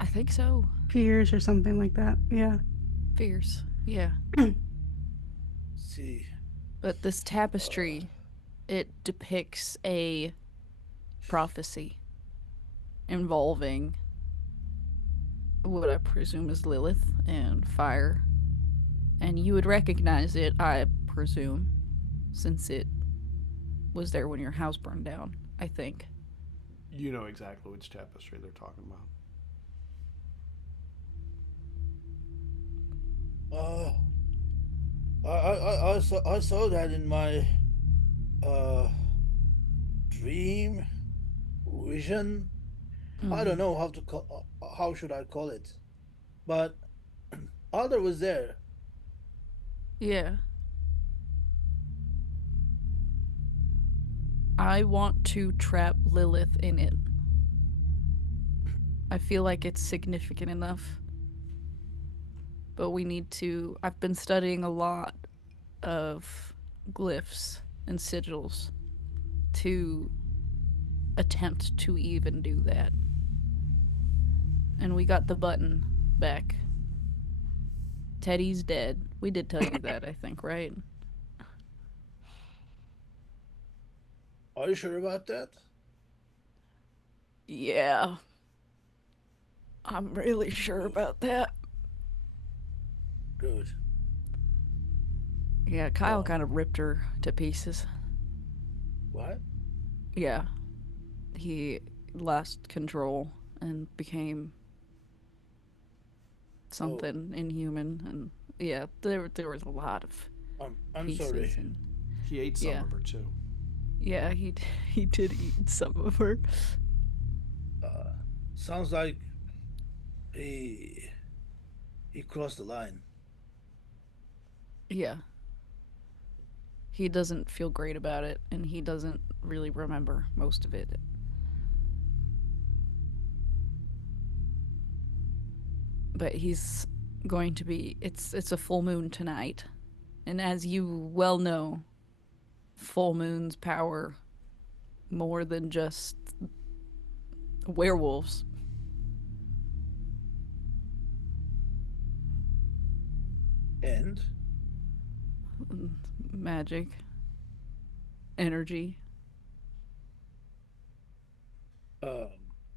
I think so. Fears or something like that. Yeah. Fierce. Yeah. See. But this tapestry, it depicts a prophecy involving what I presume is Lilith and fire. And you would recognize it, I presume, since it was there when your house burned down, I think. You know exactly which tapestry they're talking about. I saw that in my dream vision. I don't know how should I call it, but Alder was there. Yeah. I want to trap Lilith in it. I feel like it's significant enough. But we need to... I've been studying a lot of glyphs and sigils to attempt to even do that. and we got the button back. Teddy's dead. We did tell you that, I think, right? Are you sure about that? Yeah. I'm really sure about that. Good. Yeah, Kyle Well, kind of ripped her to pieces. what? Yeah. He lost control and became something inhuman, and yeah, there was a lot of I'm pieces sorry. and He ate some Yeah. of her too. yeah, he did eat some of her. Sounds like he crossed the line. Yeah. He doesn't feel great about it, and he doesn't really remember most of it. But he's going to be it's a full moon tonight. And as you well know, full moons power more than just werewolves. And Magic, energy, um,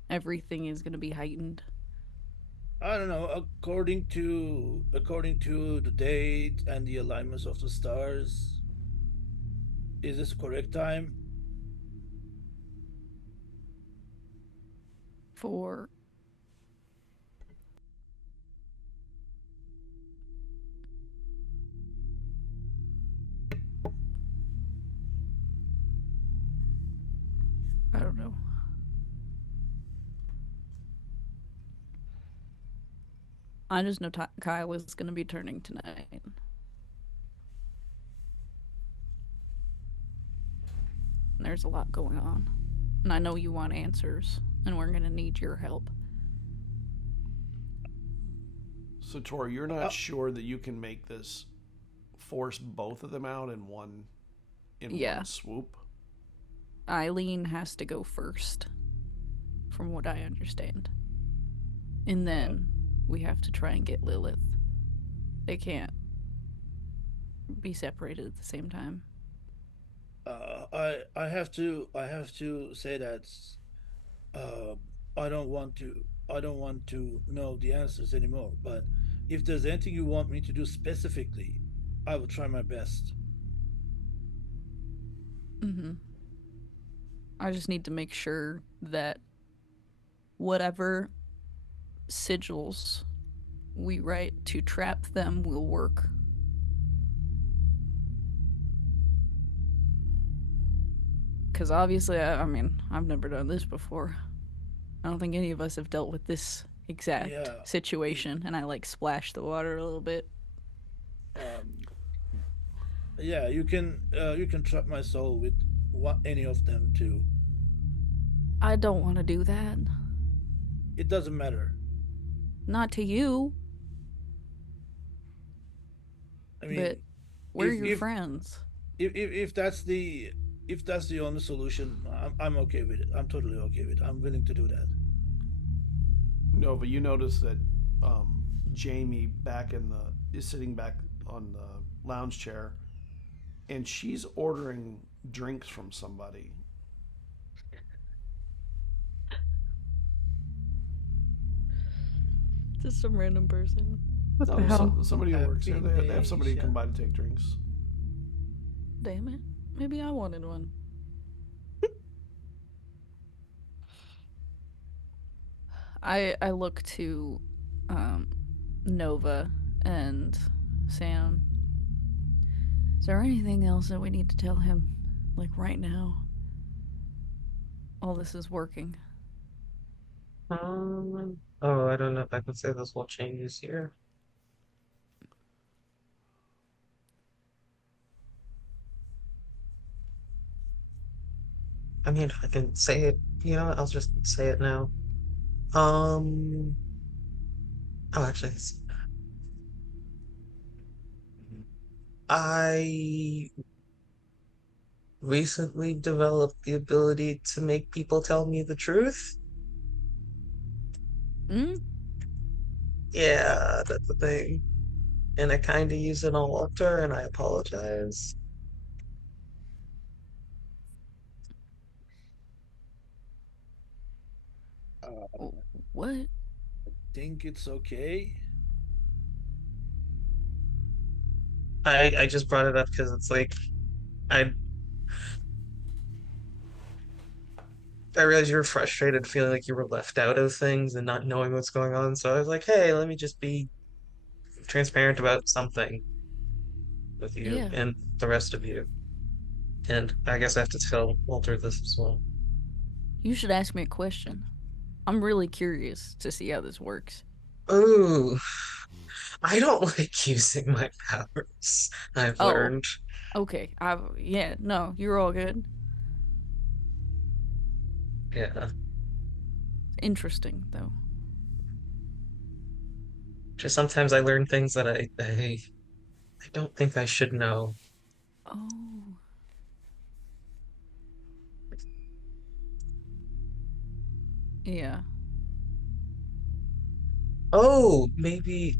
everything is going to be heightened. I don't know. According to the date and the alignments of the stars, is this correct time? For I don't know. I just know Kyle is going to be turning tonight. And there's a lot going on. And I know you want answers, and we're going to need your help. So Tori, you're not sure that you can make this force both of them out in one one swoop? Eileen has to go first, from what I understand. And then we have to try and get Lilith. They can't be separated at the same time. I have to say that uh, I don't want to know the answers anymore. But if there's anything you want me to do specifically, I will try my best. I just need to make sure that whatever sigils we write to trap them will work. Because obviously, I mean, I've never done this before. I don't think any of us have dealt with this exact situation, and I like splash the water a little bit. Yeah, you can trap my soul with any of them too. I don't want to do that. It doesn't matter. Not to you. I mean, but we're your friends. If that's the only solution, I'm okay with it. I'm totally okay with it. I'm willing to do that. No, but you notice that Jamie is sitting back on the lounge chair, and she's ordering drinks from somebody. Just some random person. What the hell? Somebody who works here. They have somebody who come by to take drinks. Damn it. Maybe I wanted one. I look to Nova and Sam. Is there anything else that we need to tell him, like right now? All this is working. Oh, I don't know if I can say this will change this year. I mean, I can say it, I'll just say it now. Oh, actually, I recently developed the ability to make people tell me the truth. Yeah, that's the thing. And I kind of use it on Walter, and I apologize. Uh, What? think it's okay. I just brought it up because it's like I I realized you were frustrated, feeling like you were left out of things and not knowing what's going on. So I was like, hey, let me just be transparent about something with you Yeah. and the rest of you. And I guess I have to tell Walter this as well. You should ask me a question. I'm really curious to see how this works. Ooh, I don't like using my powers, I've Oh, learned. okay. Yeah, no, you're all good. Yeah. Interesting though. Just sometimes I learn things that I don't think I should know. Oh. Yeah. Oh, maybe.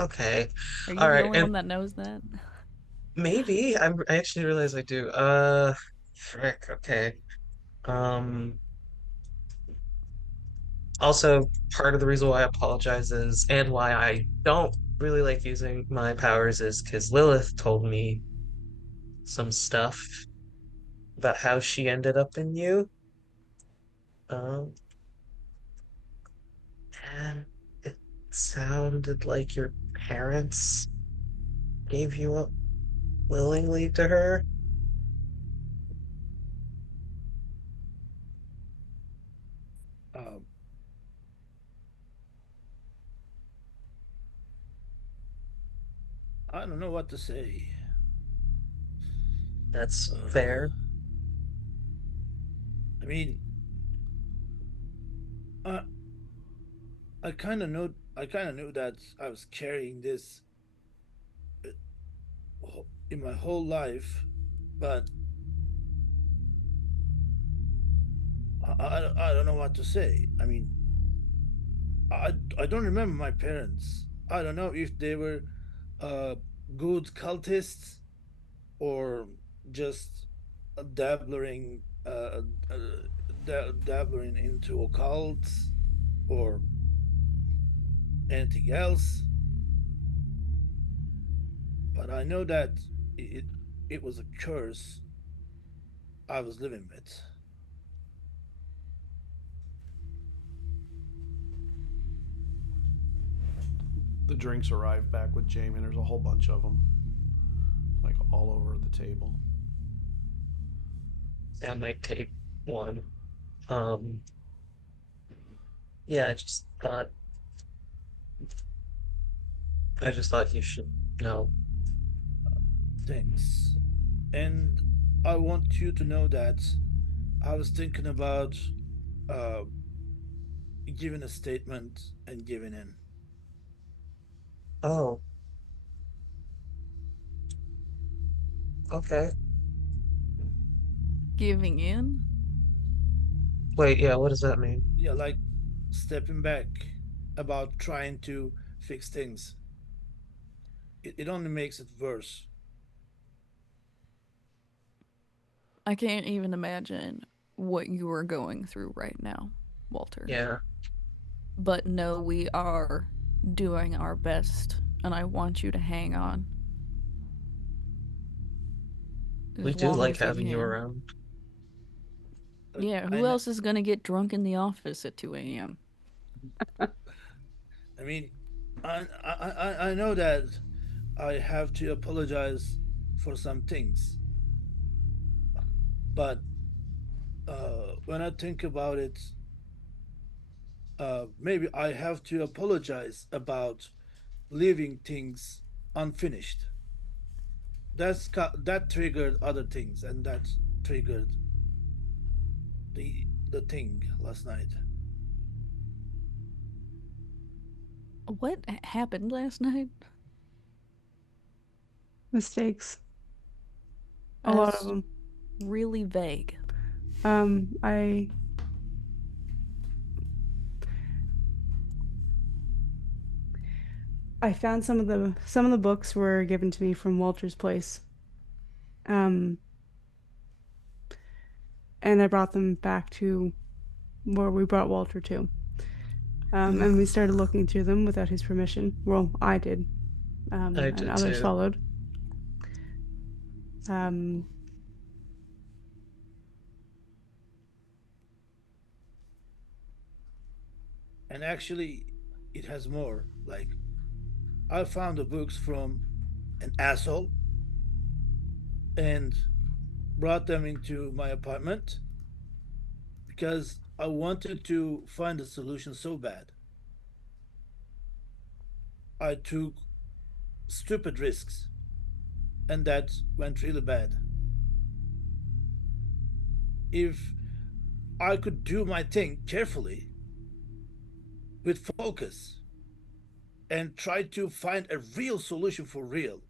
Okay. Are you All the right. only And one that knows that? maybe I actually realize I do. Frick. Okay. Um, Also, part of the reason why I apologize is, and why I don't really like using my powers is because Lilith told me some stuff about how she ended up in you. Um, and it sounded like your parents gave you up willingly to her. Um, I don't know what to say. That's Uh, fair. I mean, I I kind of know I kind of knew that I was carrying this in my whole life, but I don't know what to say. I mean, I don't remember my parents. I don't know if they were uh, good cultists or just dabbling dabbling into occults or anything else. But I know that it it was a curse I was living with. The drinks arrive back with Jamie, and there's a whole bunch of them, like all over the table. I might take one. Um, yeah, I just thought you should know. Thanks. And I want you to know that I was thinking about uh, giving a statement and giving in. Oh, okay. Giving in? Wait, yeah, what does that mean? Yeah, like stepping back about trying to fix things. It only makes it worse. I can't even imagine what you are going through right now, Walter. Yeah, But no, we are doing our best, and I want you to hang on we as do long like as you having you can. around. Yeah, I, who else is gonna get drunk in the office at 2 a.m.? I mean, I know that I have to apologize for some things, but when I think about it, maybe I have to apologize about leaving things unfinished. That triggered other things, and that triggered the thing last night. What happened last night? Mistakes. A lot of That's them. really vague. I I found some of the books were given to me from Walter's place. Um, and I brought them back to where we brought Walter to. And we started looking through them without his permission. Well, I did. I And did others too. followed. Um, And actually, it has more. Like, I found the books from an asshole and brought them into my apartment because I wanted to find a solution so bad. I took stupid risks, and that went really bad. If I could do my thing carefully, with focus, and try to find a real solution for real,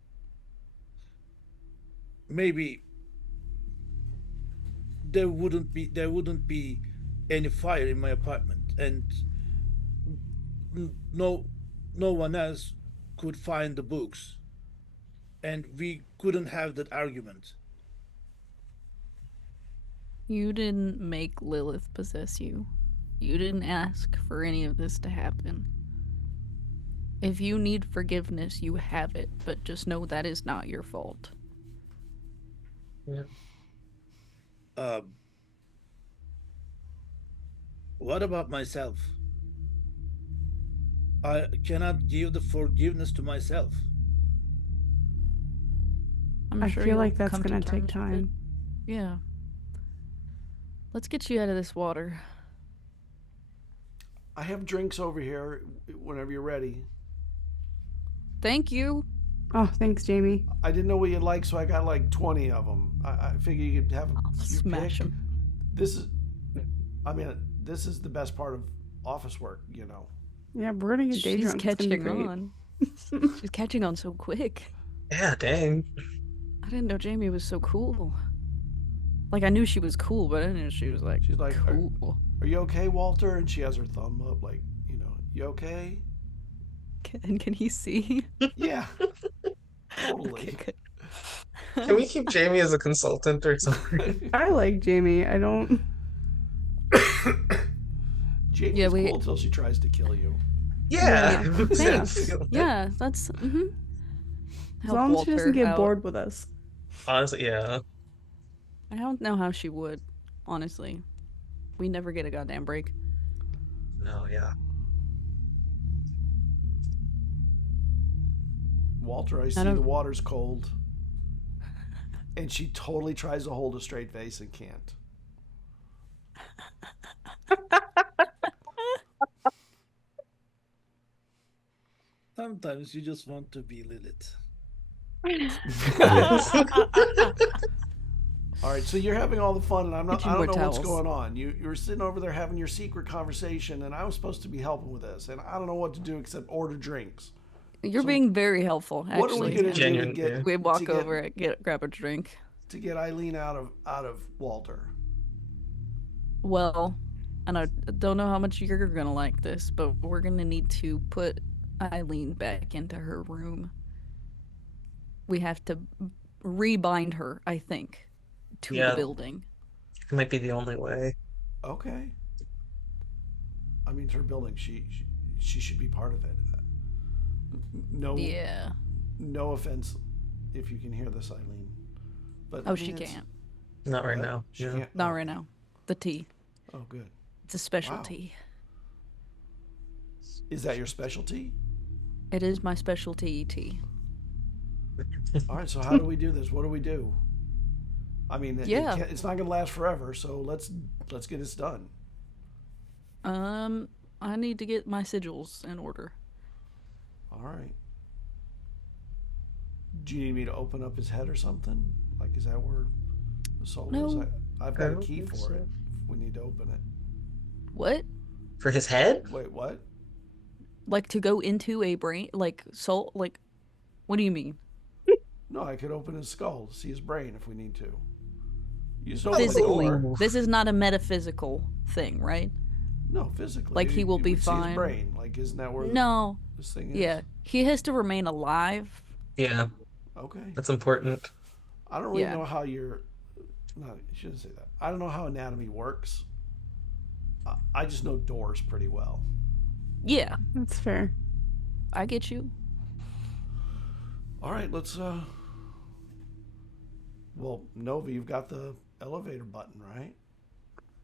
maybe there wouldn't be any fire in my apartment, and no one else could find the books, and we couldn't have that argument. You didn't make Lilith possess you. You didn't ask for any of this to happen. If you need forgiveness, you have it, but just know that is not your fault. Yeah. What about myself? I cannot give the forgiveness to myself. I'm I sure feel you'll like that's come to gonna take terms with it. time. Yeah. Let's get you out of this water. I have drinks over here whenever you're ready. Thank you. Oh, thanks, Jamie. I didn't know what you'd like, so I got like 20 of them. I figure you could have I'll your smash pick. 'em. This is the best part of office work, you know. Yeah, we're gonna get day She's drunk. It's gonna be catching great. on. She's catching on so quick. Yeah, dang. I didn't know Jamie was so cool. Like, I knew she was cool, but I didn't know she was like, She's like, cool. Are you okay, Walter? And she has her thumb up, like, you okay? Can he see? Yeah, totally. Okay, good. Can we keep Jamie as a consultant or something? I like Jamie. I don't. Jamie's Yeah, we- cool until she tries to kill you. Yeah. Yeah. Thanks. Yeah, that's As long as she doesn't get bored with us. Honestly, yeah. I don't know how she would, honestly. We never get a goddamn break. No, yeah. Walter, I see don't- the water's cold. And she totally tries to hold a straight face and can't. Sometimes you just want to be Lilith. All right, so you're having all the fun, and I Get you don't more know what's towels. going on. You're sitting over there having your secret conversation, and I was supposed to be helping with this, and I don't know what to do except order drinks. You're So being very helpful, actually. What are we gonna do to Genuine, get yeah. We walk to get- over and grab a drink. to get Eileen out of Walter? Well, and I don't know how much you're gonna like this, but we're gonna need to put Eileen back into her room. We have to rebind her, I think, to Yeah. the building. It might be the only way. Okay. I mean, it's her building. She should be part of it. No, Yeah. no offense if you can hear this, Eileen. But I Oh, mean, she it's- can't. Not right what? now. She Yeah. can't. Not Oh. right now. The tea. Oh, good. It's a special Wow. tea. Is that your specialty? It is my specialty tea. All right. So how do we do this? What do we do? I mean, Yeah. it's not going to last forever. So let's get this done. I need to get my sigils in order. All right. Do you need me to open up his head or something? Like, is that where the soul No. is? I've got a don't key think for so. it. If we need to open it. What? For his head? Wait, what? Like to go into a brain, like soul, like, what do you mean? No, I could open his skull, see his brain if we need to. You just open the Physically. door. This is not a metaphysical thing, right? No, physically. Like, he will You be would see his fine. brain. Like, isn't that where No. this thing is? Yeah. He has to remain alive. Yeah, Okay. that's important. I don't really Yeah. know how your. No, you shouldn't say that. I don't know how anatomy works. I just know doors pretty well. Yeah. That's fair. I get you. All right, let's. Well, Nova, you've got the elevator button, right?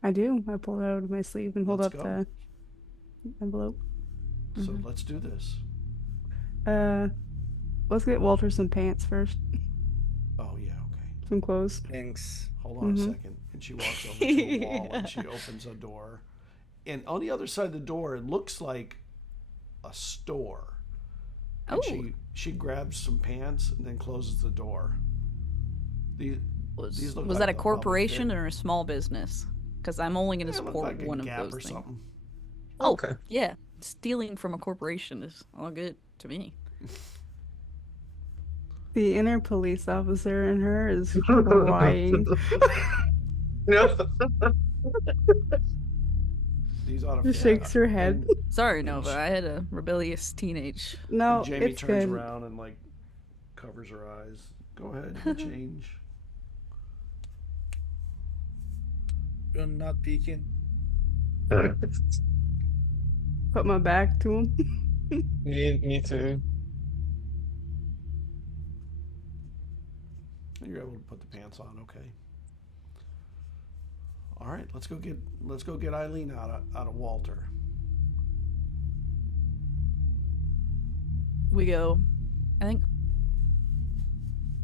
I do. I pull it out of my sleeve and hold Let's up go. the envelope. So let's do this. Let's get Walter some pants first. Oh yeah, okay. Some clothes. Thanks. Hold on a second. And she walks over to a wall and she opens a door. And on the other side of the door, it looks like a store. And Oh. she grabs some pants and then closes the door. These look Was like that a they'll probably corporation fit. or a small business? Because I'm only going to Yeah, it looked support like a one of Gap those or things. something. Oh, Okay. yeah. Stealing from a corporation is all good to me. The inner police officer in her is crying. No. These ought to Just fit. shakes her head. Sorry, And Nova. sh- I had a rebellious teenage. No, Jamie it's turns good. around and like covers her eyes. Go ahead and change. You're not peeking. Put my back to him. Me too. You're able to put the pants on, okay. All right, let's go get Eileen out of Walter. We go, I think,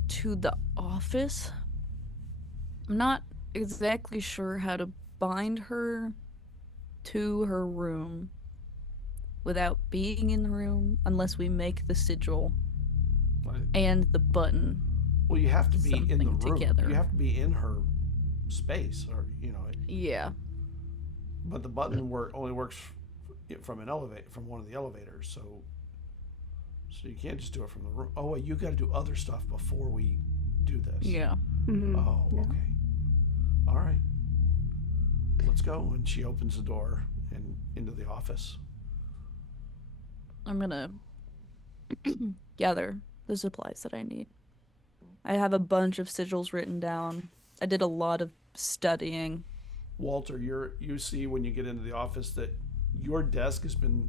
to the office. I'm not exactly sure how to bind her to her room without being in the room unless we make the sigil Right. and the button. Well, you have to be in the Something room. together. You have to be in her space, or Yeah. But the button only works from one of the elevators. So you can't just do it from the room. Oh wait, you got to do other stuff before we do this. Yeah. Mhm. Oh, Yeah. okay. All right. Let's go. And she opens the door and into the office. I'm gonna gather the supplies that I need. I have a bunch of sigils written down. I did a lot of studying. Walter, you see when you get into the office that your desk has been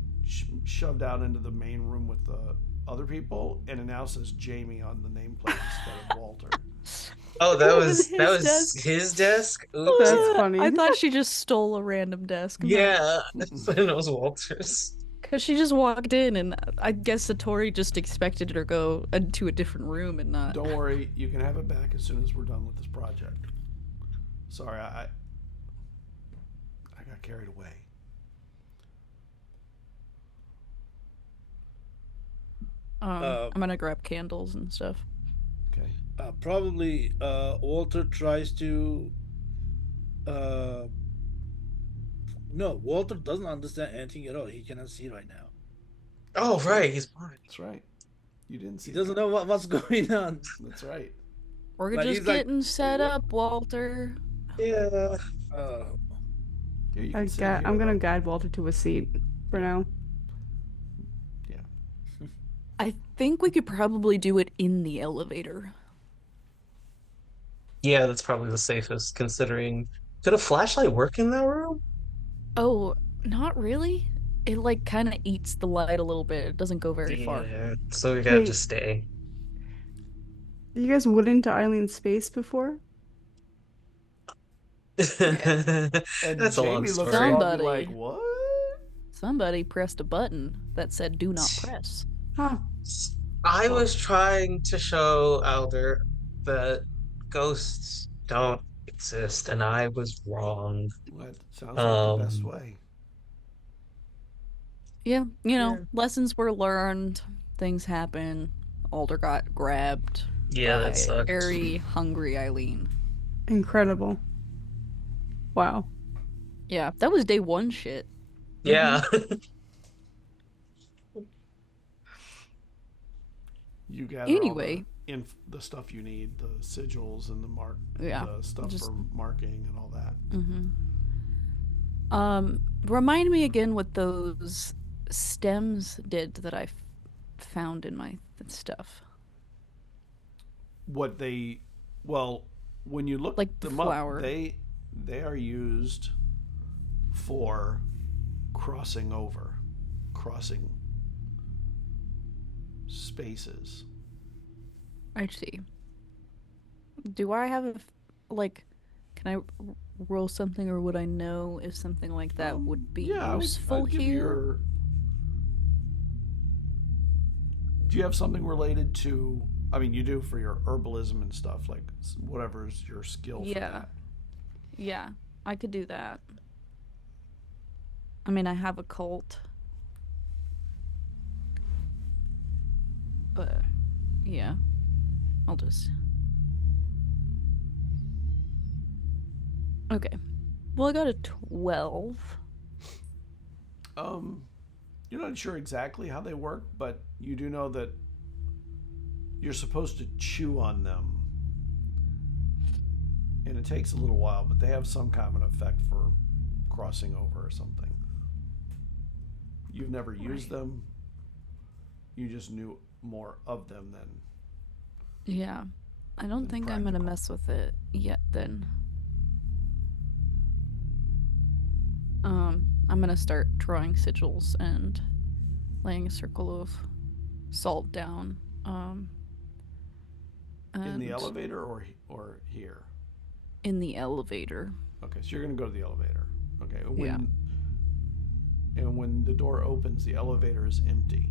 shoved out into the main room with the other people, and it now says Jamie on the nameplate instead of Walter. Oh, that was His his desk. his desk. Oops. That's funny. I thought she just stole a random desk. Yeah, it was Walter's. Because she just walked in, and I guess Satori just expected her to go into a different room and not. Don't worry, you can have it back as soon as we're done with this project. Sorry, I got carried away. I'm gonna grab candles and stuff. Okay. Probably Walter tries to. No, Walter doesn't understand anything at all. He cannot see right now. Oh, right, he's blind. That's right. You didn't see He doesn't that. know what's going on. That's right. We're But just he's like, getting set up, Walter. Yeah. Here, you can sit here, I'm gonna though. guide Walter to a seat for now. I think we could probably do it in the elevator. Yeah, that's probably the safest, considering. Could a flashlight work in that room? Oh, not really. It like kind of eats the light a little bit. It doesn't go very far. Yeah, so we gotta Wait. just stay. You guys went into Eileen's space before? And That's a long Jamie looks story. around Somebody. like, what? Somebody pressed a button that said "Do not press." Huh. I was trying to show Alder that ghosts don't exist, and I was wrong. That sounds like the best Um, way. Yeah, Yeah. lessons were learned. Things happen. Alder got grabbed Yeah, by that sucked. very hungry Eileen. Incredible. Wow. Yeah, that was day one shit. Yeah. You gather Anyway. all the stuff you need, the sigils and the Yeah, the stuff just- for marking and all that. Mm-hmm. Remind me again what those stems did that I found in my stuff. What they, well, when you look Like the them flower. up, they are used for crossing spaces. I see. Do I have can I roll something, or would I know if something like that would be Yeah, useful I'd give here? Do you have something related to? I mean, you do for your herbalism and stuff, like whatever's your skill for that. Yeah, I could do that. I mean, I have a cult. But, yeah. I'll just... Okay. Well, I got a 12. You're not sure exactly how they work, but you do know that you're supposed to chew on them. And it takes a little while, but they have some kind of an effect for crossing over or something. You've never used them. You just knew more of them than... Yeah. I don't think I'm gonna mess with it yet then. I'm gonna start drawing sigils and laying a circle of salt down. In the elevator or here? In the elevator. Okay, so you're gonna go to the elevator. Okay. Yeah. And when the door opens, the elevator is empty.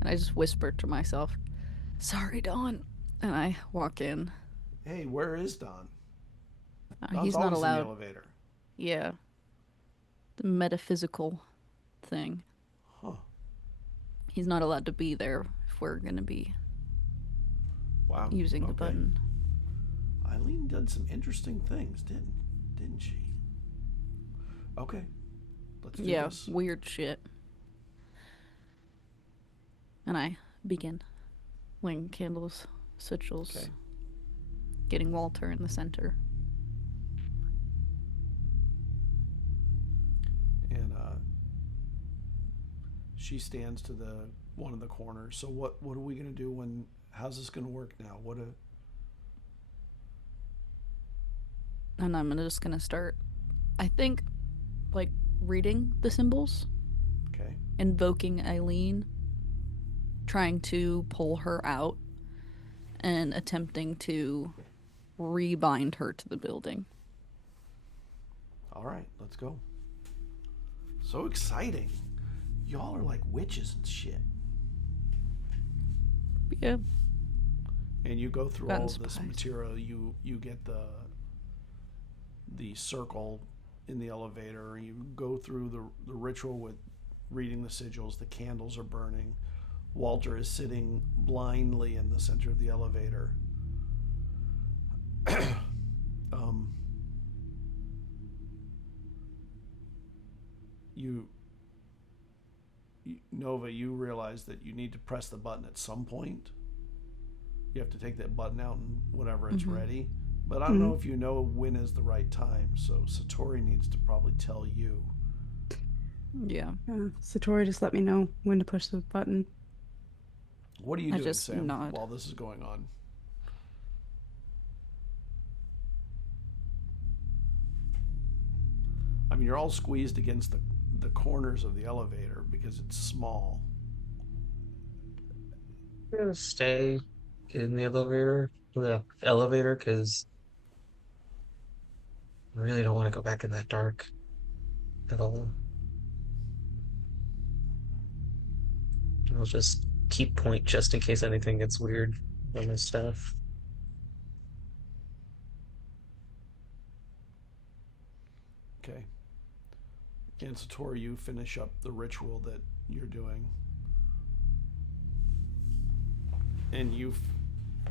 And I just whisper to myself, "Sorry, Dawn." And I walk in. Hey, where is Don? He's not always allowed. in the elevator. Yeah. The metaphysical thing. Huh. He's not allowed to be there if we're gonna be using the button. Eileen did some interesting things, didn't she? Okay. Let's do this. Yeah, weird shit. And I begin laying candles, sigils, getting Walter in the center. And she stands to the one of the corners. So what are we gonna do when? How's this gonna work now? And I'm just gonna start, I think, like reading the symbols. Okay. Invoking Eileen, trying to pull her out, and attempting to rebind her to the building. All right, let's go. So exciting. Y'all are like witches and shit. Yeah. And you go through all of this material. You get the circle in the elevator. You go through the ritual with reading the sigils. The candles are burning. Walter is sitting blindly in the center of the elevator. Nova, you realize that you need to press the button at some point. You have to take that button out and whenever it's ready. But I don't know if you know when is the right time, so Satori needs to probably tell you. Yeah. Satori just let me know when to push the button. What are you doing, just Sam, nod. while this is going on? I mean, you're all squeezed against the corners of the elevator because it's small. I'm gonna stay in the elevator because I really don't want to go back in that dark at all. I'll just keep point just in case anything gets weird on this stuff. Okay. And Satori, you finish up the ritual that you're doing. And you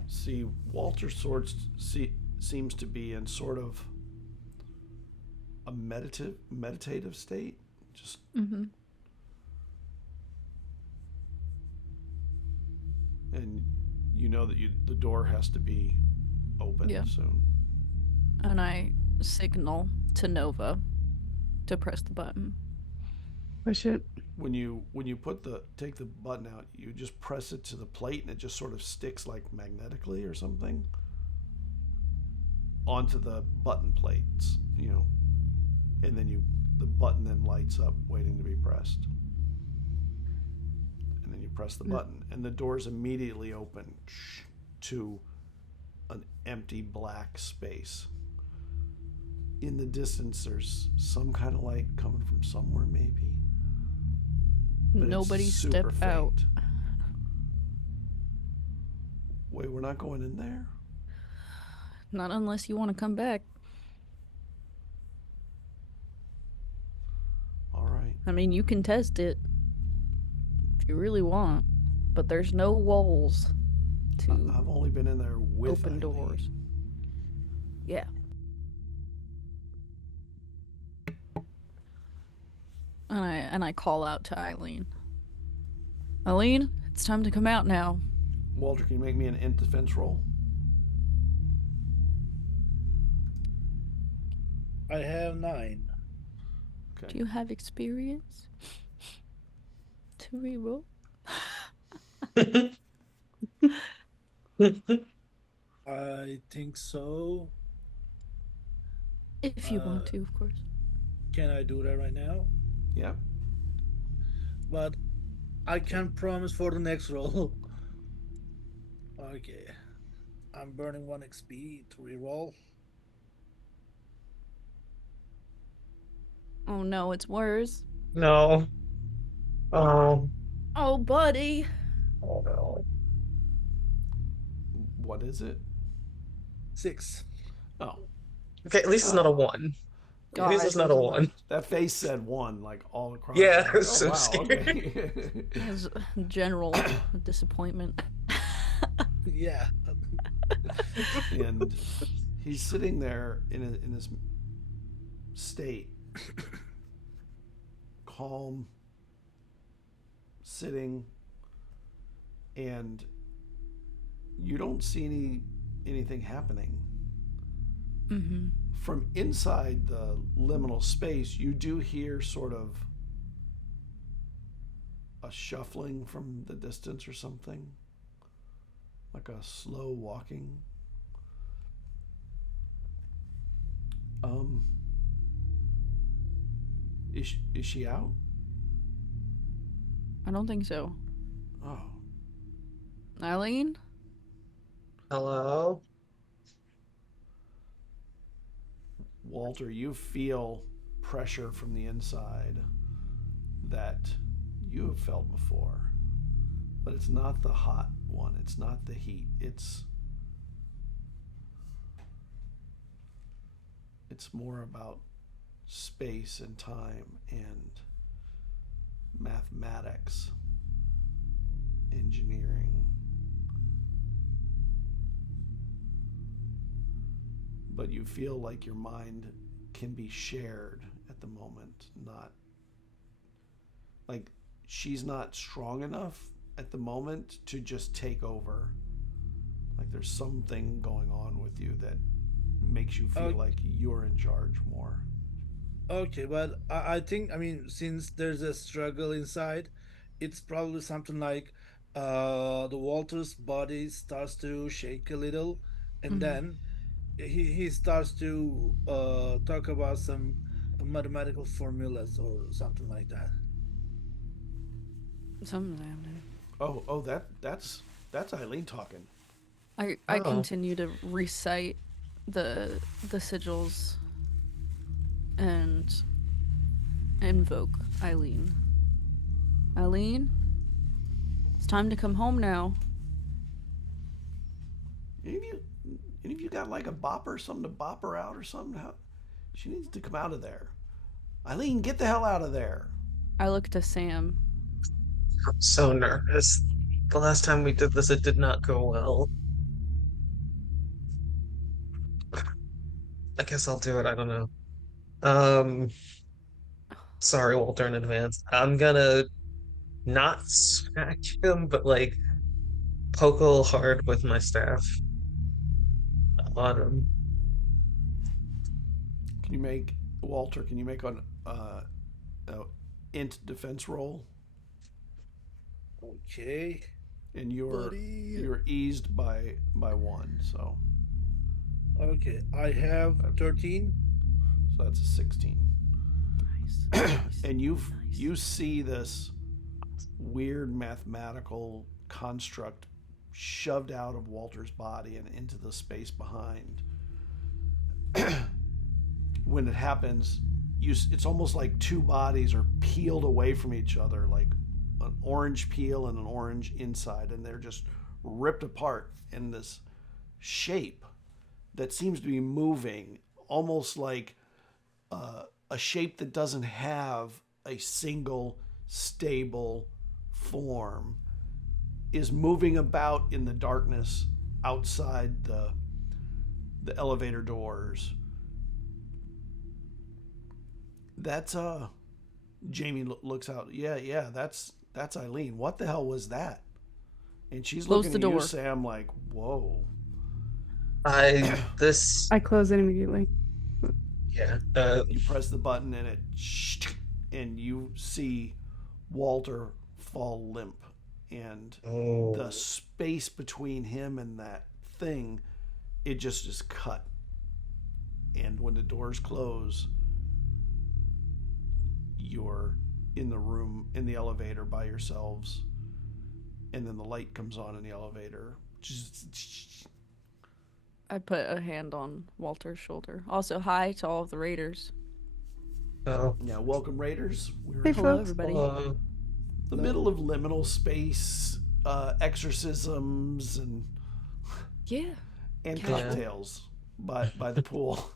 see Walter seems to be in sort of a meditative state. Just and you know that the door has to be open soon. And I signal to Nova to press the button. Push it. When you take the button out, you just press it to the plate and it just sort of sticks like magnetically or something onto the button plates, and then the button then lights up waiting to be pressed. And then you press the button and the doors immediately open to an empty black space. In the distance there's some kind of light coming from somewhere maybe. But Nobody step faint. out. Wait, we're not going in there? Not unless you want to come back. All right. I mean, you can test it if you really want, but there's no walls to I've only been in there with open Eileen. doors. Yeah. And I call out to Eileen. Eileen, it's time to come out now. Walter, can you make me an int defense roll? I have 9. Okay. Do you have experience to reroll? I think so. If you want to, of course. Can I do that right now? Yeah. But I can't promise for the next roll. Okay. I'm burning 1 XP to reroll. Oh no, it's worse. No. Oh. Oh, buddy. Oh no. What is it? 6. Oh. Okay, at least it's not a 1. At least it's not a 1. That face said 1 like all across. Yeah, Like, it was so scary. Okay. It was general disappointment. Yeah. And he's sitting there in this state, calm, sitting, and you don't see anything happening. Mm-hmm. From inside the liminal space, you do hear sort of a shuffling from the distance or something, like a slow walking. Is she out? I don't think so. Oh. Eileen? Hello? Walter, you feel pressure from the inside that you have felt before, but it's not the hot one. It's not the heat. It's more about space and time and mathematics, engineering. But you feel like your mind can be shared at the moment, not like she's not strong enough at the moment to just take over. Like there's something going on with you that makes you feel like you're in charge more. Okay, but I think, since there's a struggle inside, it's probably something like the Walter's body starts to shake a little, and then he starts to talk about some mathematical formulas or something like that. Something. Oh, that's Eileen talking. I continue to recite the sigils and invoke Eileen. Eileen, it's time to come home now. Any of you got like a bopper or something to bop her out or something? She needs to come out of there. Eileen, get the hell out of there. I look to Sam. I'm so nervous. The last time we did this, it did not go well. I guess I'll do it. I don't know. Sorry, Walter, in advance. I'm gonna not smack him, but like poke a little hard with my staff on him. Can you make Walter? Can you make an uh, int defense roll, Okay. and you're Buddy. eased by 1. So Okay. I have 13. that's a 16. Nice. And you Nice. see this weird mathematical construct shoved out of Walter's body and into the space behind. When it happens, it's almost like two bodies are peeled away from each other, like an orange peel and an orange inside, and they're just ripped apart in this shape that seems to be moving, almost like a shape that doesn't have a single stable form, is moving about in the darkness outside the elevator doors. That's Jamie looks out. Yeah, that's Eileen. What the hell was that? And she's Close looking the at you, door. Sam, like, whoa. I close it immediately. yeah. You press the button and you see Walter fall limp, and Oh. the space between him and that thing, it just is cut. And when the doors close, you're in the room, in the elevator by yourselves, and then the light comes on in the elevator. I put a hand on Walter's shoulder. Also, hi to all of the raiders. Oh. Yeah, welcome, Raiders. We're Hey, in Hello, folks. everybody. the middle of liminal space, exorcisms and Yeah. cocktails by the pool.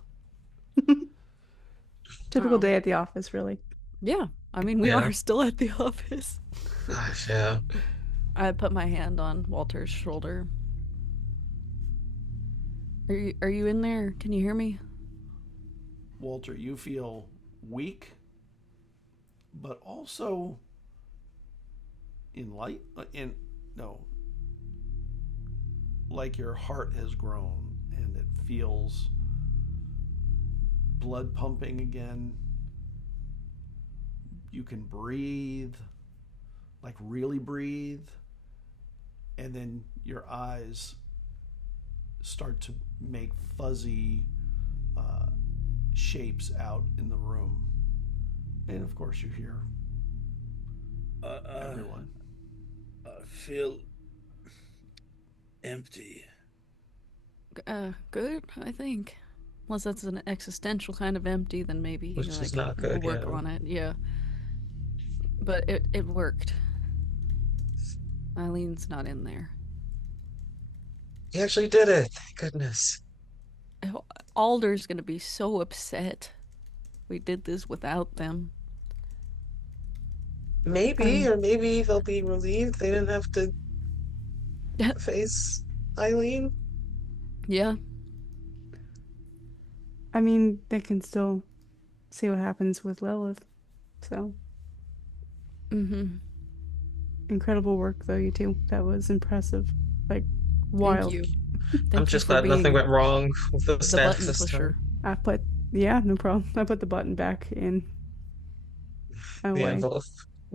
Typical Um, day at the office, really. Yeah. I mean, we Yeah. are still at the office. Gosh, yeah. I put my hand on Walter's shoulder. Are you in there? Can you hear me? Walter, you feel weak, but also like your heart has grown and it feels blood pumping again. You can breathe, like really breathe, and then your eyes start to make fuzzy shapes out in the room. And of course you hear everyone. I feel empty. Good, I think. Unless that's an existential kind of empty, then maybe Which is not we'll good, work yeah. on it. Yeah. But it worked. Eileen's not in there. He actually did it. Thank goodness. Alder's gonna be so upset. We did this without them. Maybe, or maybe they'll be relieved they didn't have to face Eileen. Yeah. I mean, they can still see what happens with Lilith. So, Mm-hmm. incredible work, though, you two. That was impressive. Like, Thank wild. you. I'm Thank you just for glad nothing being went wrong with the the staff button this pusher. time. Yeah, no problem. I put the button back in my The way. envelope.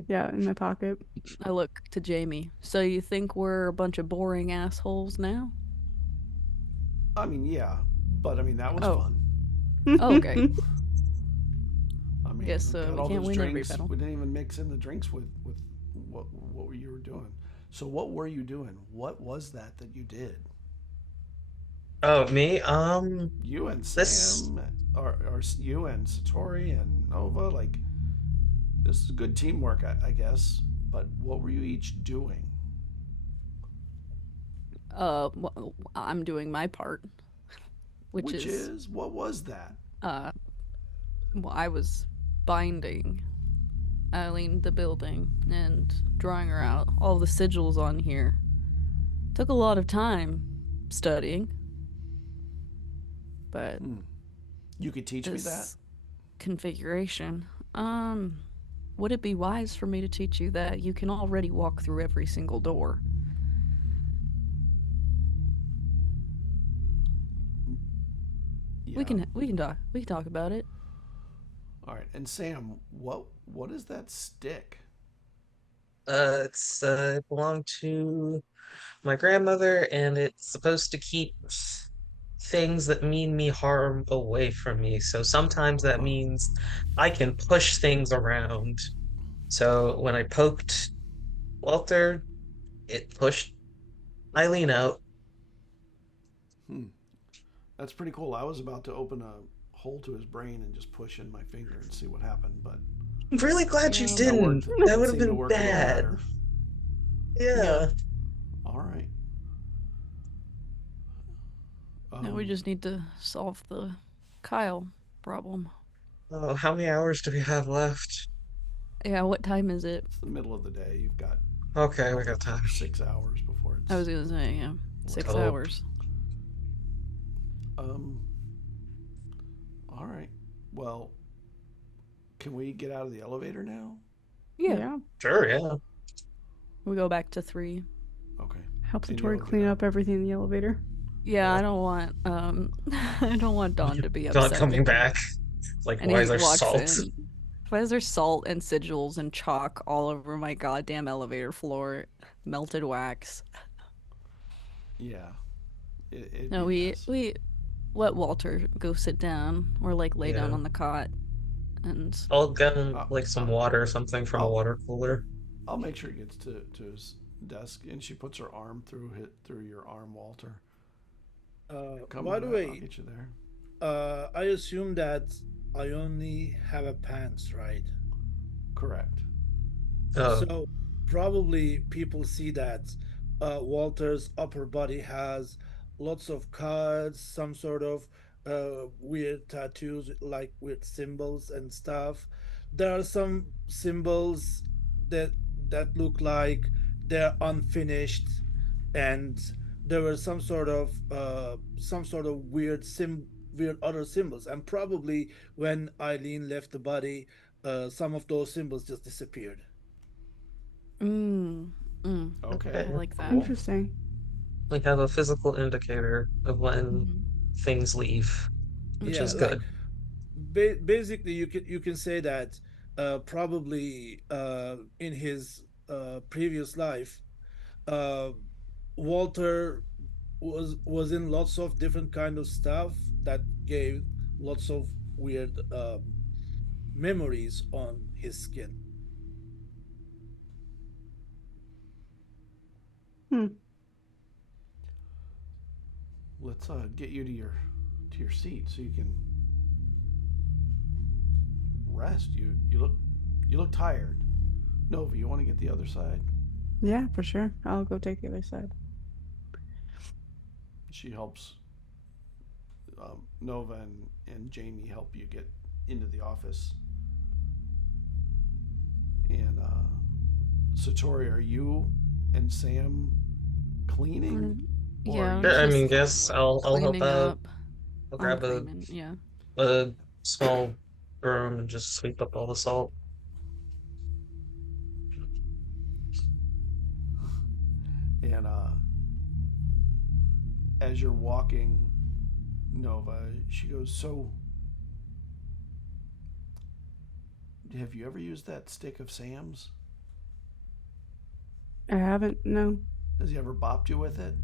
Yeah, in my pocket. I look to Jamie. So you think we're a bunch of boring assholes now? I mean, yeah, but I mean that was Oh. fun. Oh, okay. I mean, Guess, we got we all can't those win every drinks. battle. We didn't even mix in the drinks with what you were doing. So what were you doing? What was that you did? Oh, me? You and This- Sam, or you and Satori and Nova, like, this is good teamwork, I guess. But what were you each doing? Well, I'm doing my part, which is What was that? well, I was binding Eileen the building and drawing her out. All the sigils on here took a lot of time studying, but You could teach me that. this configuration, would it be wise for me to teach you that? You can already walk through every single door. Yeah. We can talk about it. All right. And Sam, what is that stick? It belonged to my grandmother, and it's supposed to keep things that mean me harm away from me. So sometimes that means I can push things around. So when I poked Walter, it pushed Eileen out. Hmm. That's pretty cool. I was about to open a hole to his brain and just push in my finger and see what happened, but I'm really glad you Yeah. didn't. That would have seemed to been work a little bad. better. Yeah. All right. Now we just need to solve the Kyle problem. Oh, how many hours do we have left? Yeah, what time is it? It's the middle of the day. You've got Okay, we got time. 6 hours before it's. I was gonna say, yeah, 6 Oh. hours. All right. Well, can we get out of the elevator now? Yeah. Sure, yeah. We go back to 3. Okay. Helps And Tori you'll clean get up everything in the elevator. Yeah, I don't want I don't want Dawn to be Not upset. coming with me. back. Like, And why he is there walks salt? in. Why is there salt and sigils and chalk all over my goddamn elevator floor? Melted wax. Yeah. It'd No, be a we mess. we let Walter go sit down or like lay down Yeah. on the cot, and I'll get him like some water or something from a I'll- water cooler. I'll make sure he gets to his desk, and she puts her arm through your arm, Walter. Come By on, the I'll way, get you there. I assume that I only have a pants, right? Correct. Oh, So probably people see that Walter's upper body has lots of cuts, some sort of weird tattoos, like weird symbols and stuff. There are some symbols that look like they're unfinished, and there were some sort of weird other symbols. And probably when Eileen left the body, some of those symbols just disappeared. Okay. I like that. Interesting. we have a physical indicator of when Mhm. things leave, which Yeah, is like good. basically you can say that probably in his previous life, uh, Walter was in lots of different kind of stuff that gave lots of weird memories on his skin. Let's get you to your seat so you can rest. You look tired. Nova, you want to get the other side? Yeah, for sure. I'll go take the other side. She helps. Nova and Jamie help you get into the office. And Satori, are you and Sam cleaning? Or Yeah, are I'm you I just mean, just guess cleaning away? I'll help cleaning out. up. I'll I'm grab cleaning, yeah. a small broom and just sweep up all the salt. And as you're walking, Nova, she goes, "So, have you ever used that stick of Sam's? I haven't, no. Has he ever bopped you with it?"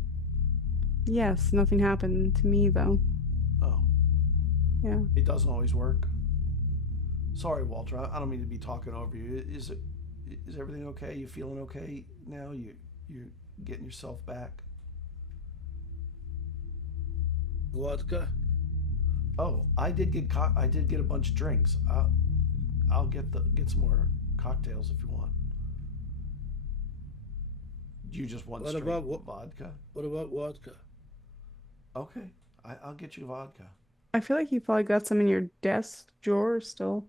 Yes, nothing happened to me though. Oh, Yeah. it doesn't always work. Sorry, Walter. I don't mean to be talking over you. Is everything okay? You feeling okay now? You're getting yourself back? Vodka. Oh, I did get a bunch of drinks. I'll get some more cocktails if you want. You just want What straight about vodka? What about vodka? Okay, I'll get you vodka. I feel like you probably got some in your desk drawer still.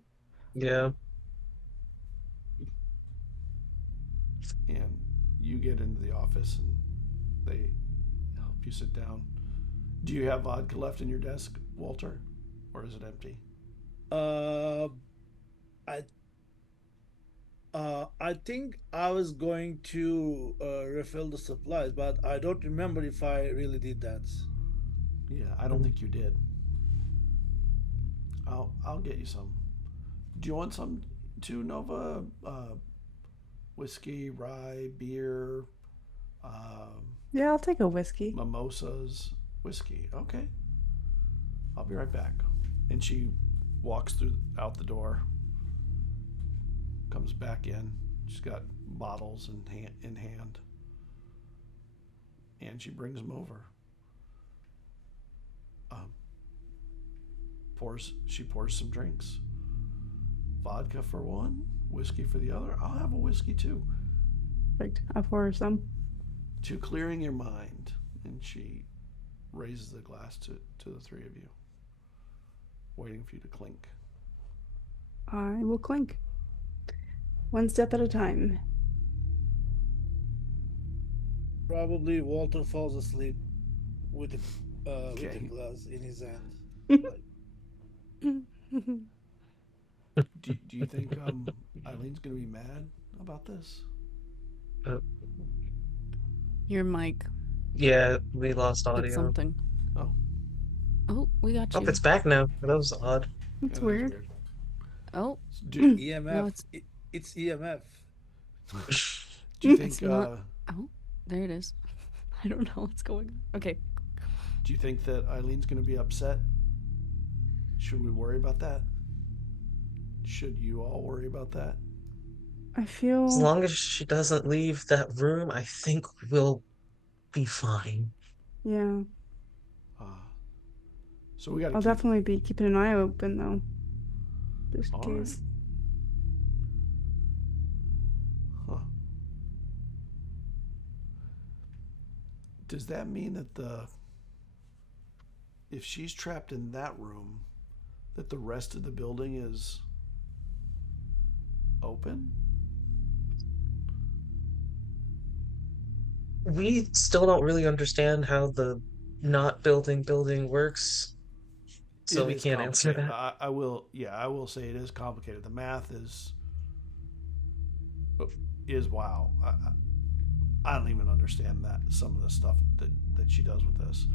Yeah. And you get into the office and they help you sit down. Do you have vodka left in your desk, Walter? Or is it empty? I I think I was going to refill the supplies, but I don't remember if I really did that. Yeah, I don't think you did. I'll get you some. Do you want some too, Nova? Whiskey, rye, beer, Yeah, I'll take a whiskey. mimosas, whiskey. Okay. I'll be right back. And she walks out the door, comes back in. She's got bottles in hand. And she brings them over. She pours some drinks. Vodka for one, whiskey for the other. I'll have a whiskey too. Perfect. I'll pour some. To clearing your mind. And she raises the glass to the three of you, waiting for you to clink. I will clink. One step at a time. Probably Walter falls asleep with the Okay. glass in his hand. Do you think Eileen's gonna be mad about this? Your mic Yeah, we lost did audio. something. Oh, Oh, we got Oh, you. it's back now. That was odd. That's that is weird. Oh, Do EMF. it's- It's EMF. you think It's not- oh, there it is. I don't know what's going on. Okay. do you think that Eileen's gonna be upset? Should we worry about that? Should you all worry about that? I feel As long as she doesn't leave that room, I think we'll be fine. yeah. So we got I'll to keep. definitely be keeping an eye open though. Just in All case. Huh. Does that mean that if she's trapped in that room, that the rest of the building is open? We still don't really understand how the not building works, so It we is can't answer complicated. that. I will say it is complicated. The math is wow. I don't even understand that, some of the stuff that she does with this.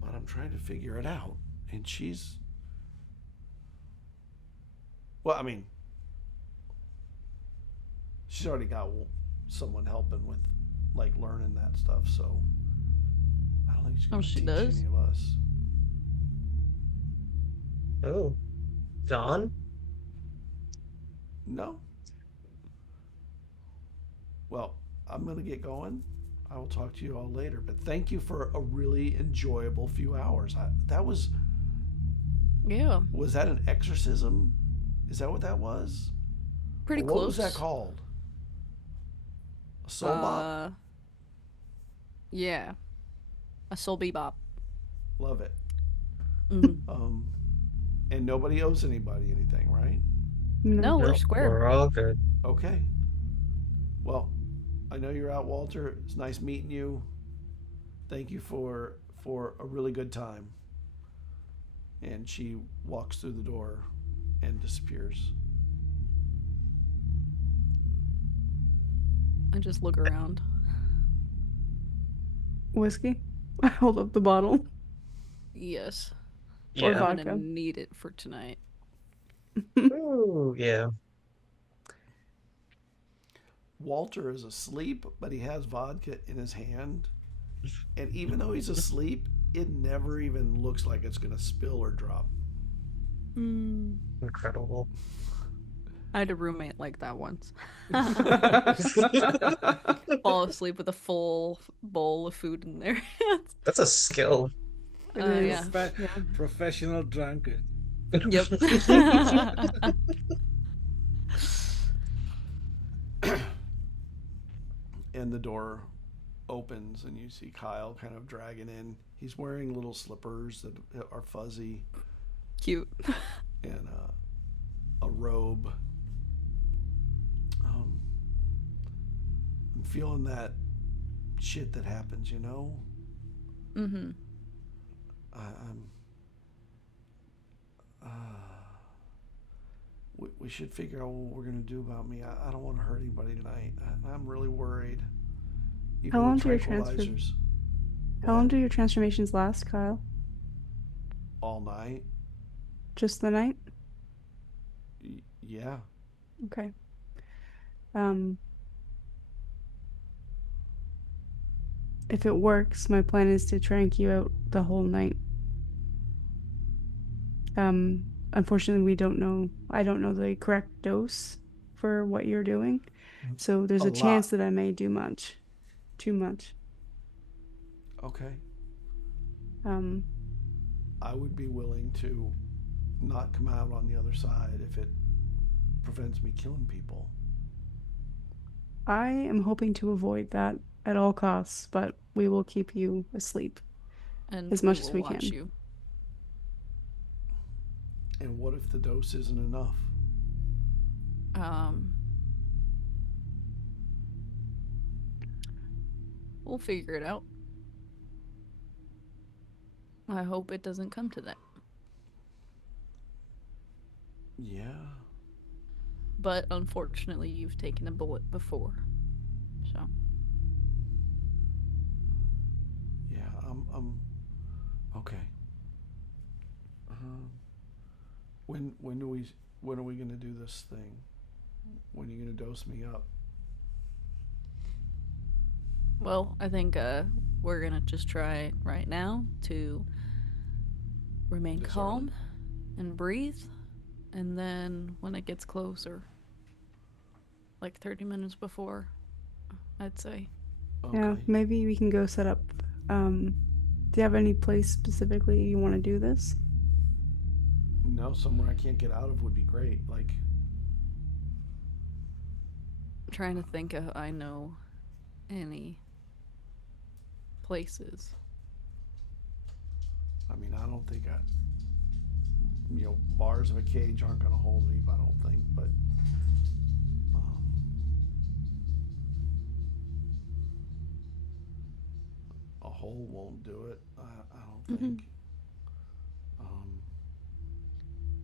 But I'm trying to figure it out. And well, I mean, she's already got someone helping with, like, learning that stuff, so I don't think she's going to she teach does? any of us. Oh, Dawn? No. Well, I'm going to get going. I will talk to you all later, but thank you for a really enjoyable few hours. Yeah. Was that an exorcism? Is that what that was? Pretty Or close. What was that called? A soul bop? Yeah. A soul bebop. Love it. Mhm. And nobody owes anybody anything, right? No, we're Nope, square. we're all good. Okay. Well, I know you're out, Walter. It's nice meeting you. Thank you for a really good time. And she walks through the door and disappears. I just look around. Whiskey? I hold up the bottle. Yes. Or Yeah. I'm vodka. gonna need it for tonight. Ooh, yeah. Walter is asleep, but he has vodka in his hand. And even though he's asleep, it never even looks like it's going to spill or drop. Incredible. I had a roommate like that once. Fall asleep with a full bowl of food in their hands. That's a skill. It is. Yeah. Professional drunkard. Yep. And the door opens and you see Kyle kind of dragging in. He's wearing little slippers that are fuzzy Cute. and a robe. I'm feeling that shit that happens, you know? Mm-hmm. We should figure out what we're going to do about me. I don't want to hurt anybody tonight. I'm really worried. Even How long with do your transfer- tranquilizers. How long do your transformations last, Kyle? All night. Just the night? Yeah. Okay. If it works, my plan is to trank you out the whole night. Unfortunately, I don't know the correct dose for what you're doing. So there's a chance that I may do too much. Okay. Um, I would be willing to not come out on the other side if it prevents me killing people. I am hoping to avoid that at all costs, but we will keep you asleep And as much as we watch can. you. And what if the dose isn't enough? We'll figure it out. I hope it doesn't come to that. Yeah. But unfortunately, you've taken a bullet before. So. Yeah, I'm okay. When are we gonna do this thing? When are you gonna dose me up? Well, I think we're gonna just try right now to remain calm and breathe, and then when it gets closer, like 30 minutes before, I'd say. Okay. Yeah, maybe we can go set up. Do you have any place specifically you want to do this? No, somewhere I can't get out of would be great. Like, I'm trying to think if I know any places. I mean, I don't think bars of a cage aren't gonna hold me, I don't think, but a hole won't do it. I don't think.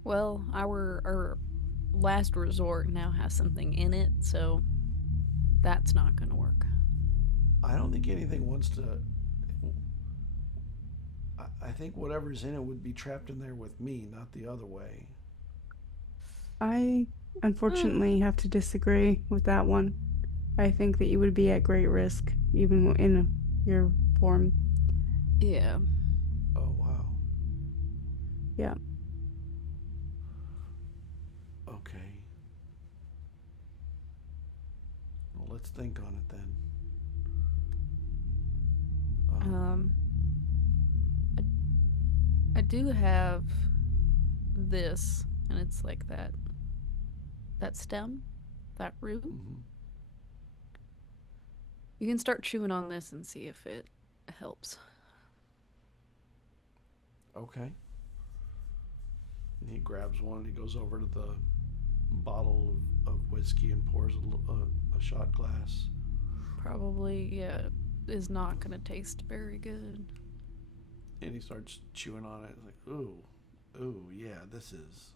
Well, our last resort now has something in it, so that's not going to work. I don't think anything wants to. I think whatever's in it would be trapped in there with me, not the other way. I unfortunately have to disagree with that one. I think that you would be at great risk, even in your form. Yeah. Oh, wow. Yeah. Okay. Well, let's think on it then. I do have this, and it's like that stem, that root. Mm-hmm. You can start chewing on this and see if it helps. Okay. And he grabs one and he goes over to the bottle of whiskey and pours a shot glass. Probably, yeah, is not going to taste very good. And he starts chewing on it. It's like, ooh, yeah, this is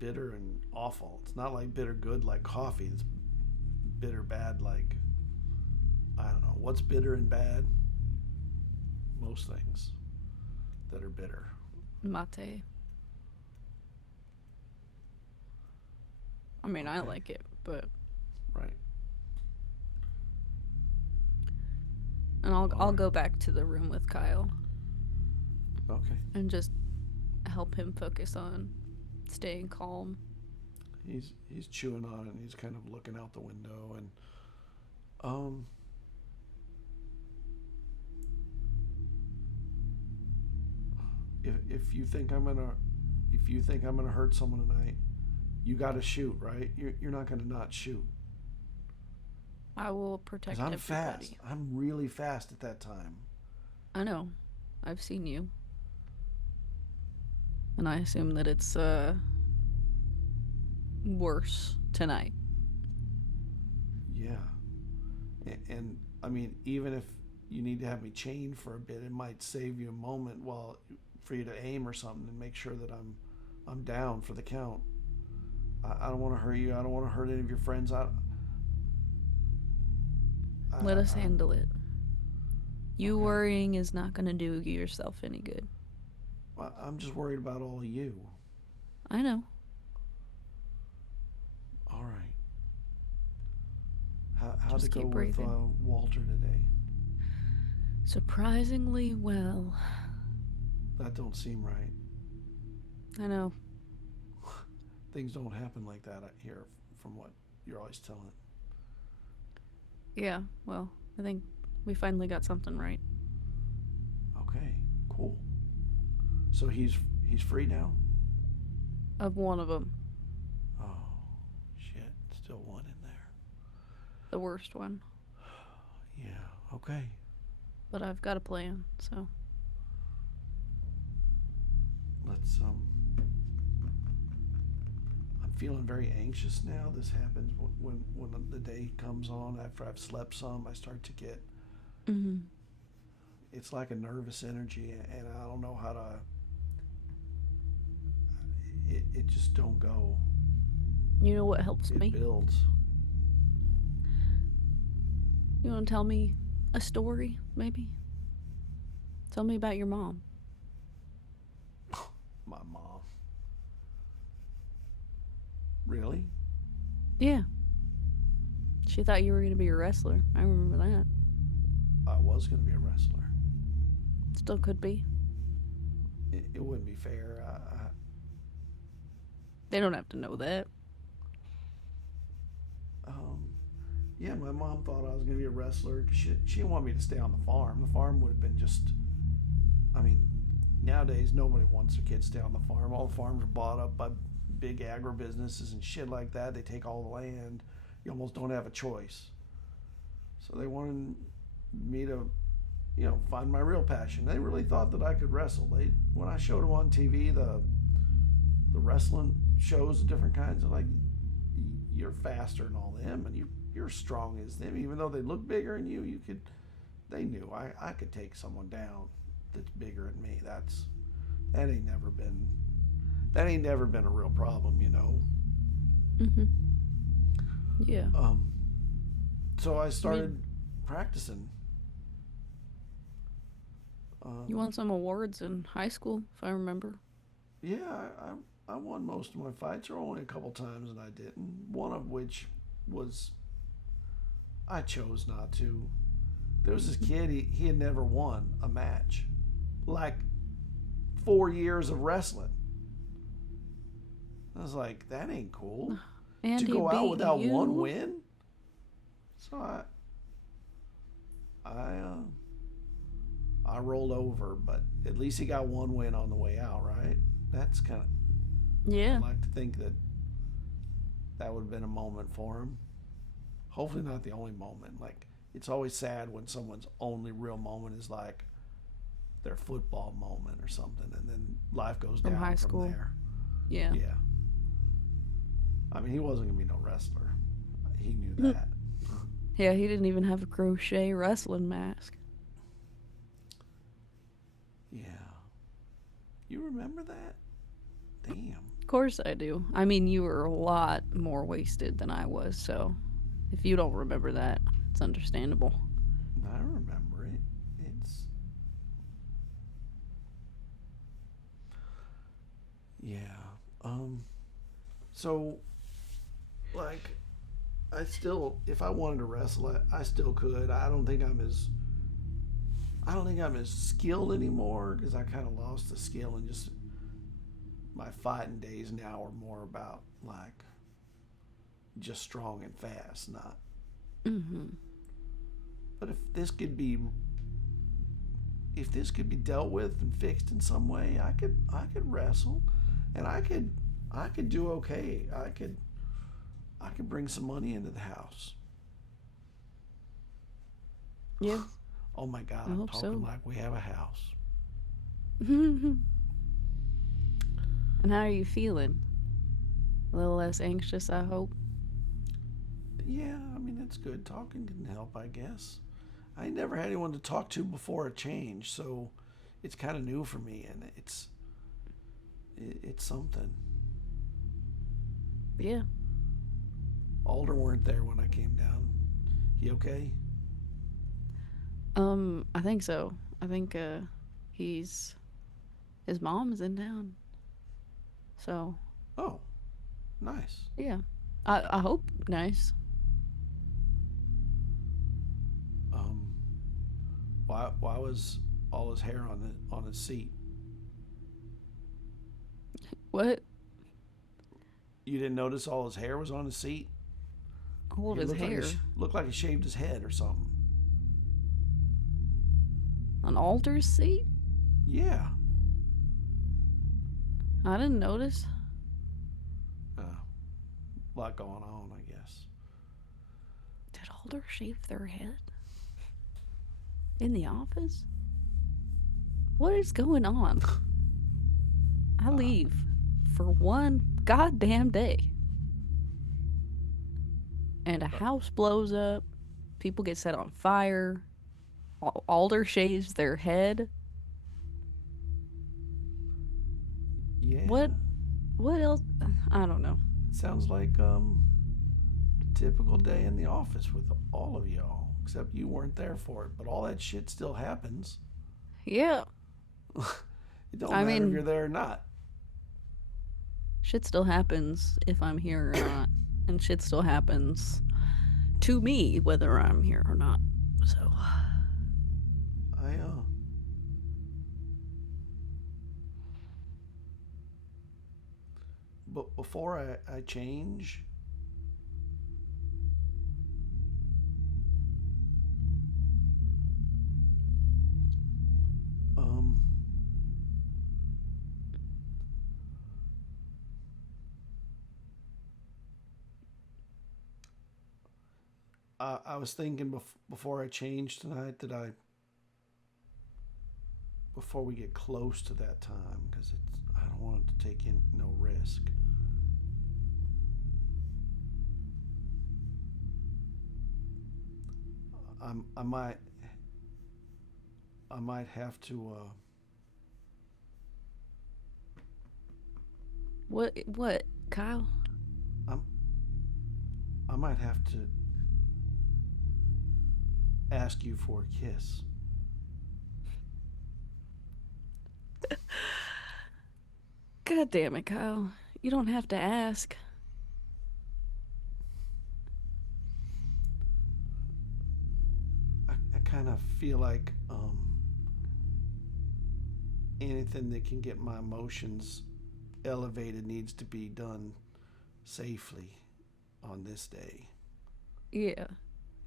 bitter and awful. It's not like bitter good like coffee. It's bitter bad like, I don't know. What's bitter and bad? Most things that are bitter. Mate. I mean, okay. I like it, but... Right. And I'll go back to the room with Kyle. Okay. And just help him focus on staying calm. He's chewing on it and he's kind of looking out the window and if you think I'm gonna hurt someone tonight, you gotta shoot, right? You're not gonna not shoot. I will protect 'cause I'm everybody. fast. I'm really fast at that time. I know. I've seen you. And I assume that it's worse tonight. Yeah. And I mean, even if you need to have me chained for a bit, it might save you a moment for you to aim or something and make sure that I'm down for the count. I don't want to hurt you. I don't want to hurt any of your friends. Let us handle it. You worrying is not going to do yourself any good. I'm just worried about all of you. I know. All right. How'd Just it go keep with breathing. Walter today? Surprisingly well. That don't seem right. I know. Things don't happen like that here, from what you're always telling. Yeah, well, I think we finally got something right. Okay, cool. So he's free now? Of one of them. Oh, shit. Still one in there. The worst one. Yeah, okay. But I've got a plan, so. Let's, I'm feeling very anxious now. This happens when the day comes on. After I've slept some, I start to get, Mm-hmm. it's like a nervous energy, and I don't know how to, it just don't go. You know what helps It me? builds. You want to tell me a story, maybe? Tell me about your mom. My mom. Really? Yeah. She thought you were going to be a wrestler. I remember that. I was going to be a wrestler. Still could be. It wouldn't be fair. They don't have to know that. Yeah, my mom thought I was going to be a wrestler. She didn't want me to stay on the farm. The farm would have been just, I mean, nowadays nobody wants their kids to stay on the farm. All the farms are bought up by big agribusinesses and shit like that. They take all the land. You almost don't have a choice. So they wanted me to, find my real passion. They really thought that I could wrestle. When I showed them on TV, the wrestling shows, the different kinds of, like, you're faster than all them, and you're strong as them. Even though they look bigger than you, they knew I could take someone down that's bigger than me. That ain't never been a real problem, Mm-hmm. Yeah. So I started practicing. You won some awards in high school, if I remember. Yeah, I won most of my fights, or only a couple times and I didn't. One of which was I chose not to. There was this kid, he had never won a match. Like 4 years of wrestling. I was like, that ain't cool. And To he go out beat without you? one win? So I rolled over, but at least he got one win on the way out, right? That's kind of, Yeah. I'd like to think that would have been a moment for him. Hopefully not the only moment. Like, it's always sad when someone's only real moment is like their football moment or something, and then life goes From down high from school. there. Yeah. Yeah. I mean, he wasn't gonna be no wrestler. He knew that. Yeah, he didn't even have a crochet wrestling mask. Yeah. You remember that? Damn. Of course I do. I mean, you were a lot more wasted than I was, so if you don't remember that, it's understandable. I remember it. Yeah. So, like, if I wanted to wrestle, I still could. I don't think I'm as skilled anymore, because I kind of lost the skill, and just my fighting days now are more about, like, just strong and fast, not. Mm-hmm. But if this could be dealt with and fixed in some way, I could wrestle, and I could do okay. I could bring some money into the house. Yeah. Oh my God, I I'm hope talking so. like we have a house. And how are you feeling? A little less anxious, I hope. Yeah, I mean, it's good. Talking can help, I guess. I never had anyone to talk to before a change, so it's kind of new for me, and it's something. Yeah. Alder weren't there when I came down. He okay? I think so. I think he's His mom's in town. So, Oh, nice. yeah. I hope nice. Why was all his hair on his seat? What? You didn't notice all his hair was on his seat? Hold It his looked like hair. looked like he shaved his head or something. An altar's seat? Yeah. I didn't notice. A lot going on, I guess. Did Alder shave their head? In the office? What is going on? I leave for one goddamn day. And a house blows up. People get set on fire. Alder shaves their head. Yeah. What else? I don't know. It sounds like a typical day in the office with all of y'all, except you weren't there for it. But all that shit still happens. Yeah. It don't I matter if mean- you're there or not. Shit still happens if I'm here or not. And shit still happens to me whether I'm here or not. So, But before I change, I was thinking before I change tonight that before we get close to that time, because I don't want it to take in no risk. I might have to what, Kyle? I might have to ask you for a kiss. God damn it, Kyle. You don't have to ask. I kind of feel like anything that can get my emotions elevated needs to be done safely on this day. Yeah.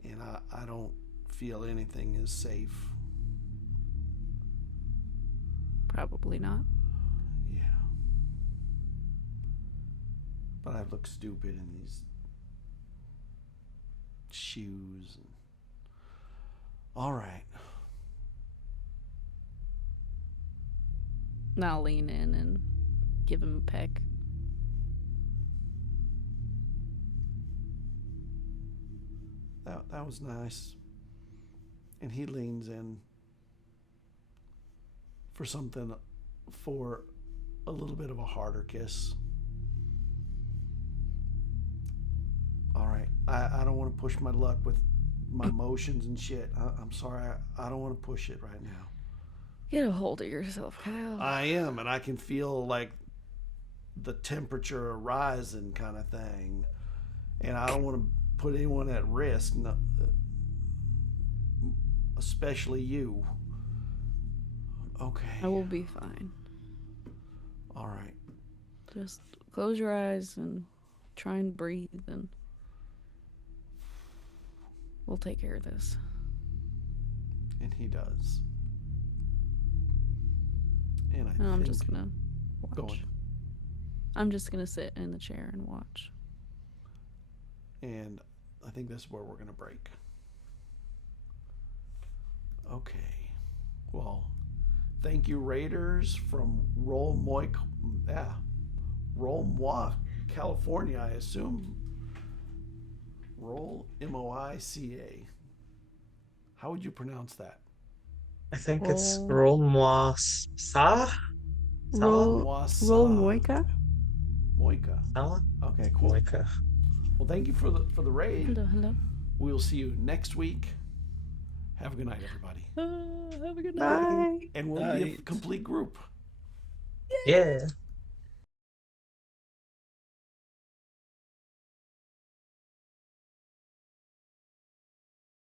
And I don't feel anything is safe. Probably not. Yeah. But I look stupid in these shoes. All right. Now lean in and give him a peck. That was nice. And he leans in for a little bit of a harder kiss. All right. I don't want to push my luck with my emotions and shit. I'm sorry. I don't want to push it right now. Get a hold of yourself, Kyle. I am, and I can feel like the temperature rising kind of thing. And I don't want to put anyone at risk, especially you. Okay. I will be fine. All right. Just close your eyes and try and breathe, and we'll take care of this. And he does. And And I'm think- just gonna watch. Go on. I'm just gonna sit in the chair and watch. And I think this is where we're going to break. Okay. Well, thank you, Raiders from Rollmoy, California, I assume. Roll, Moica. How would you pronounce that? I think it's Roll- Rolmoisa. Roll Moisa. Moika. Moika. Sala? Okay, cool. Moika. Well, thank you for the raid. Hello. We'll see you next week. Have a good night, everybody. Have a good night. Bye. And we'll be a Night. complete group. Yeah.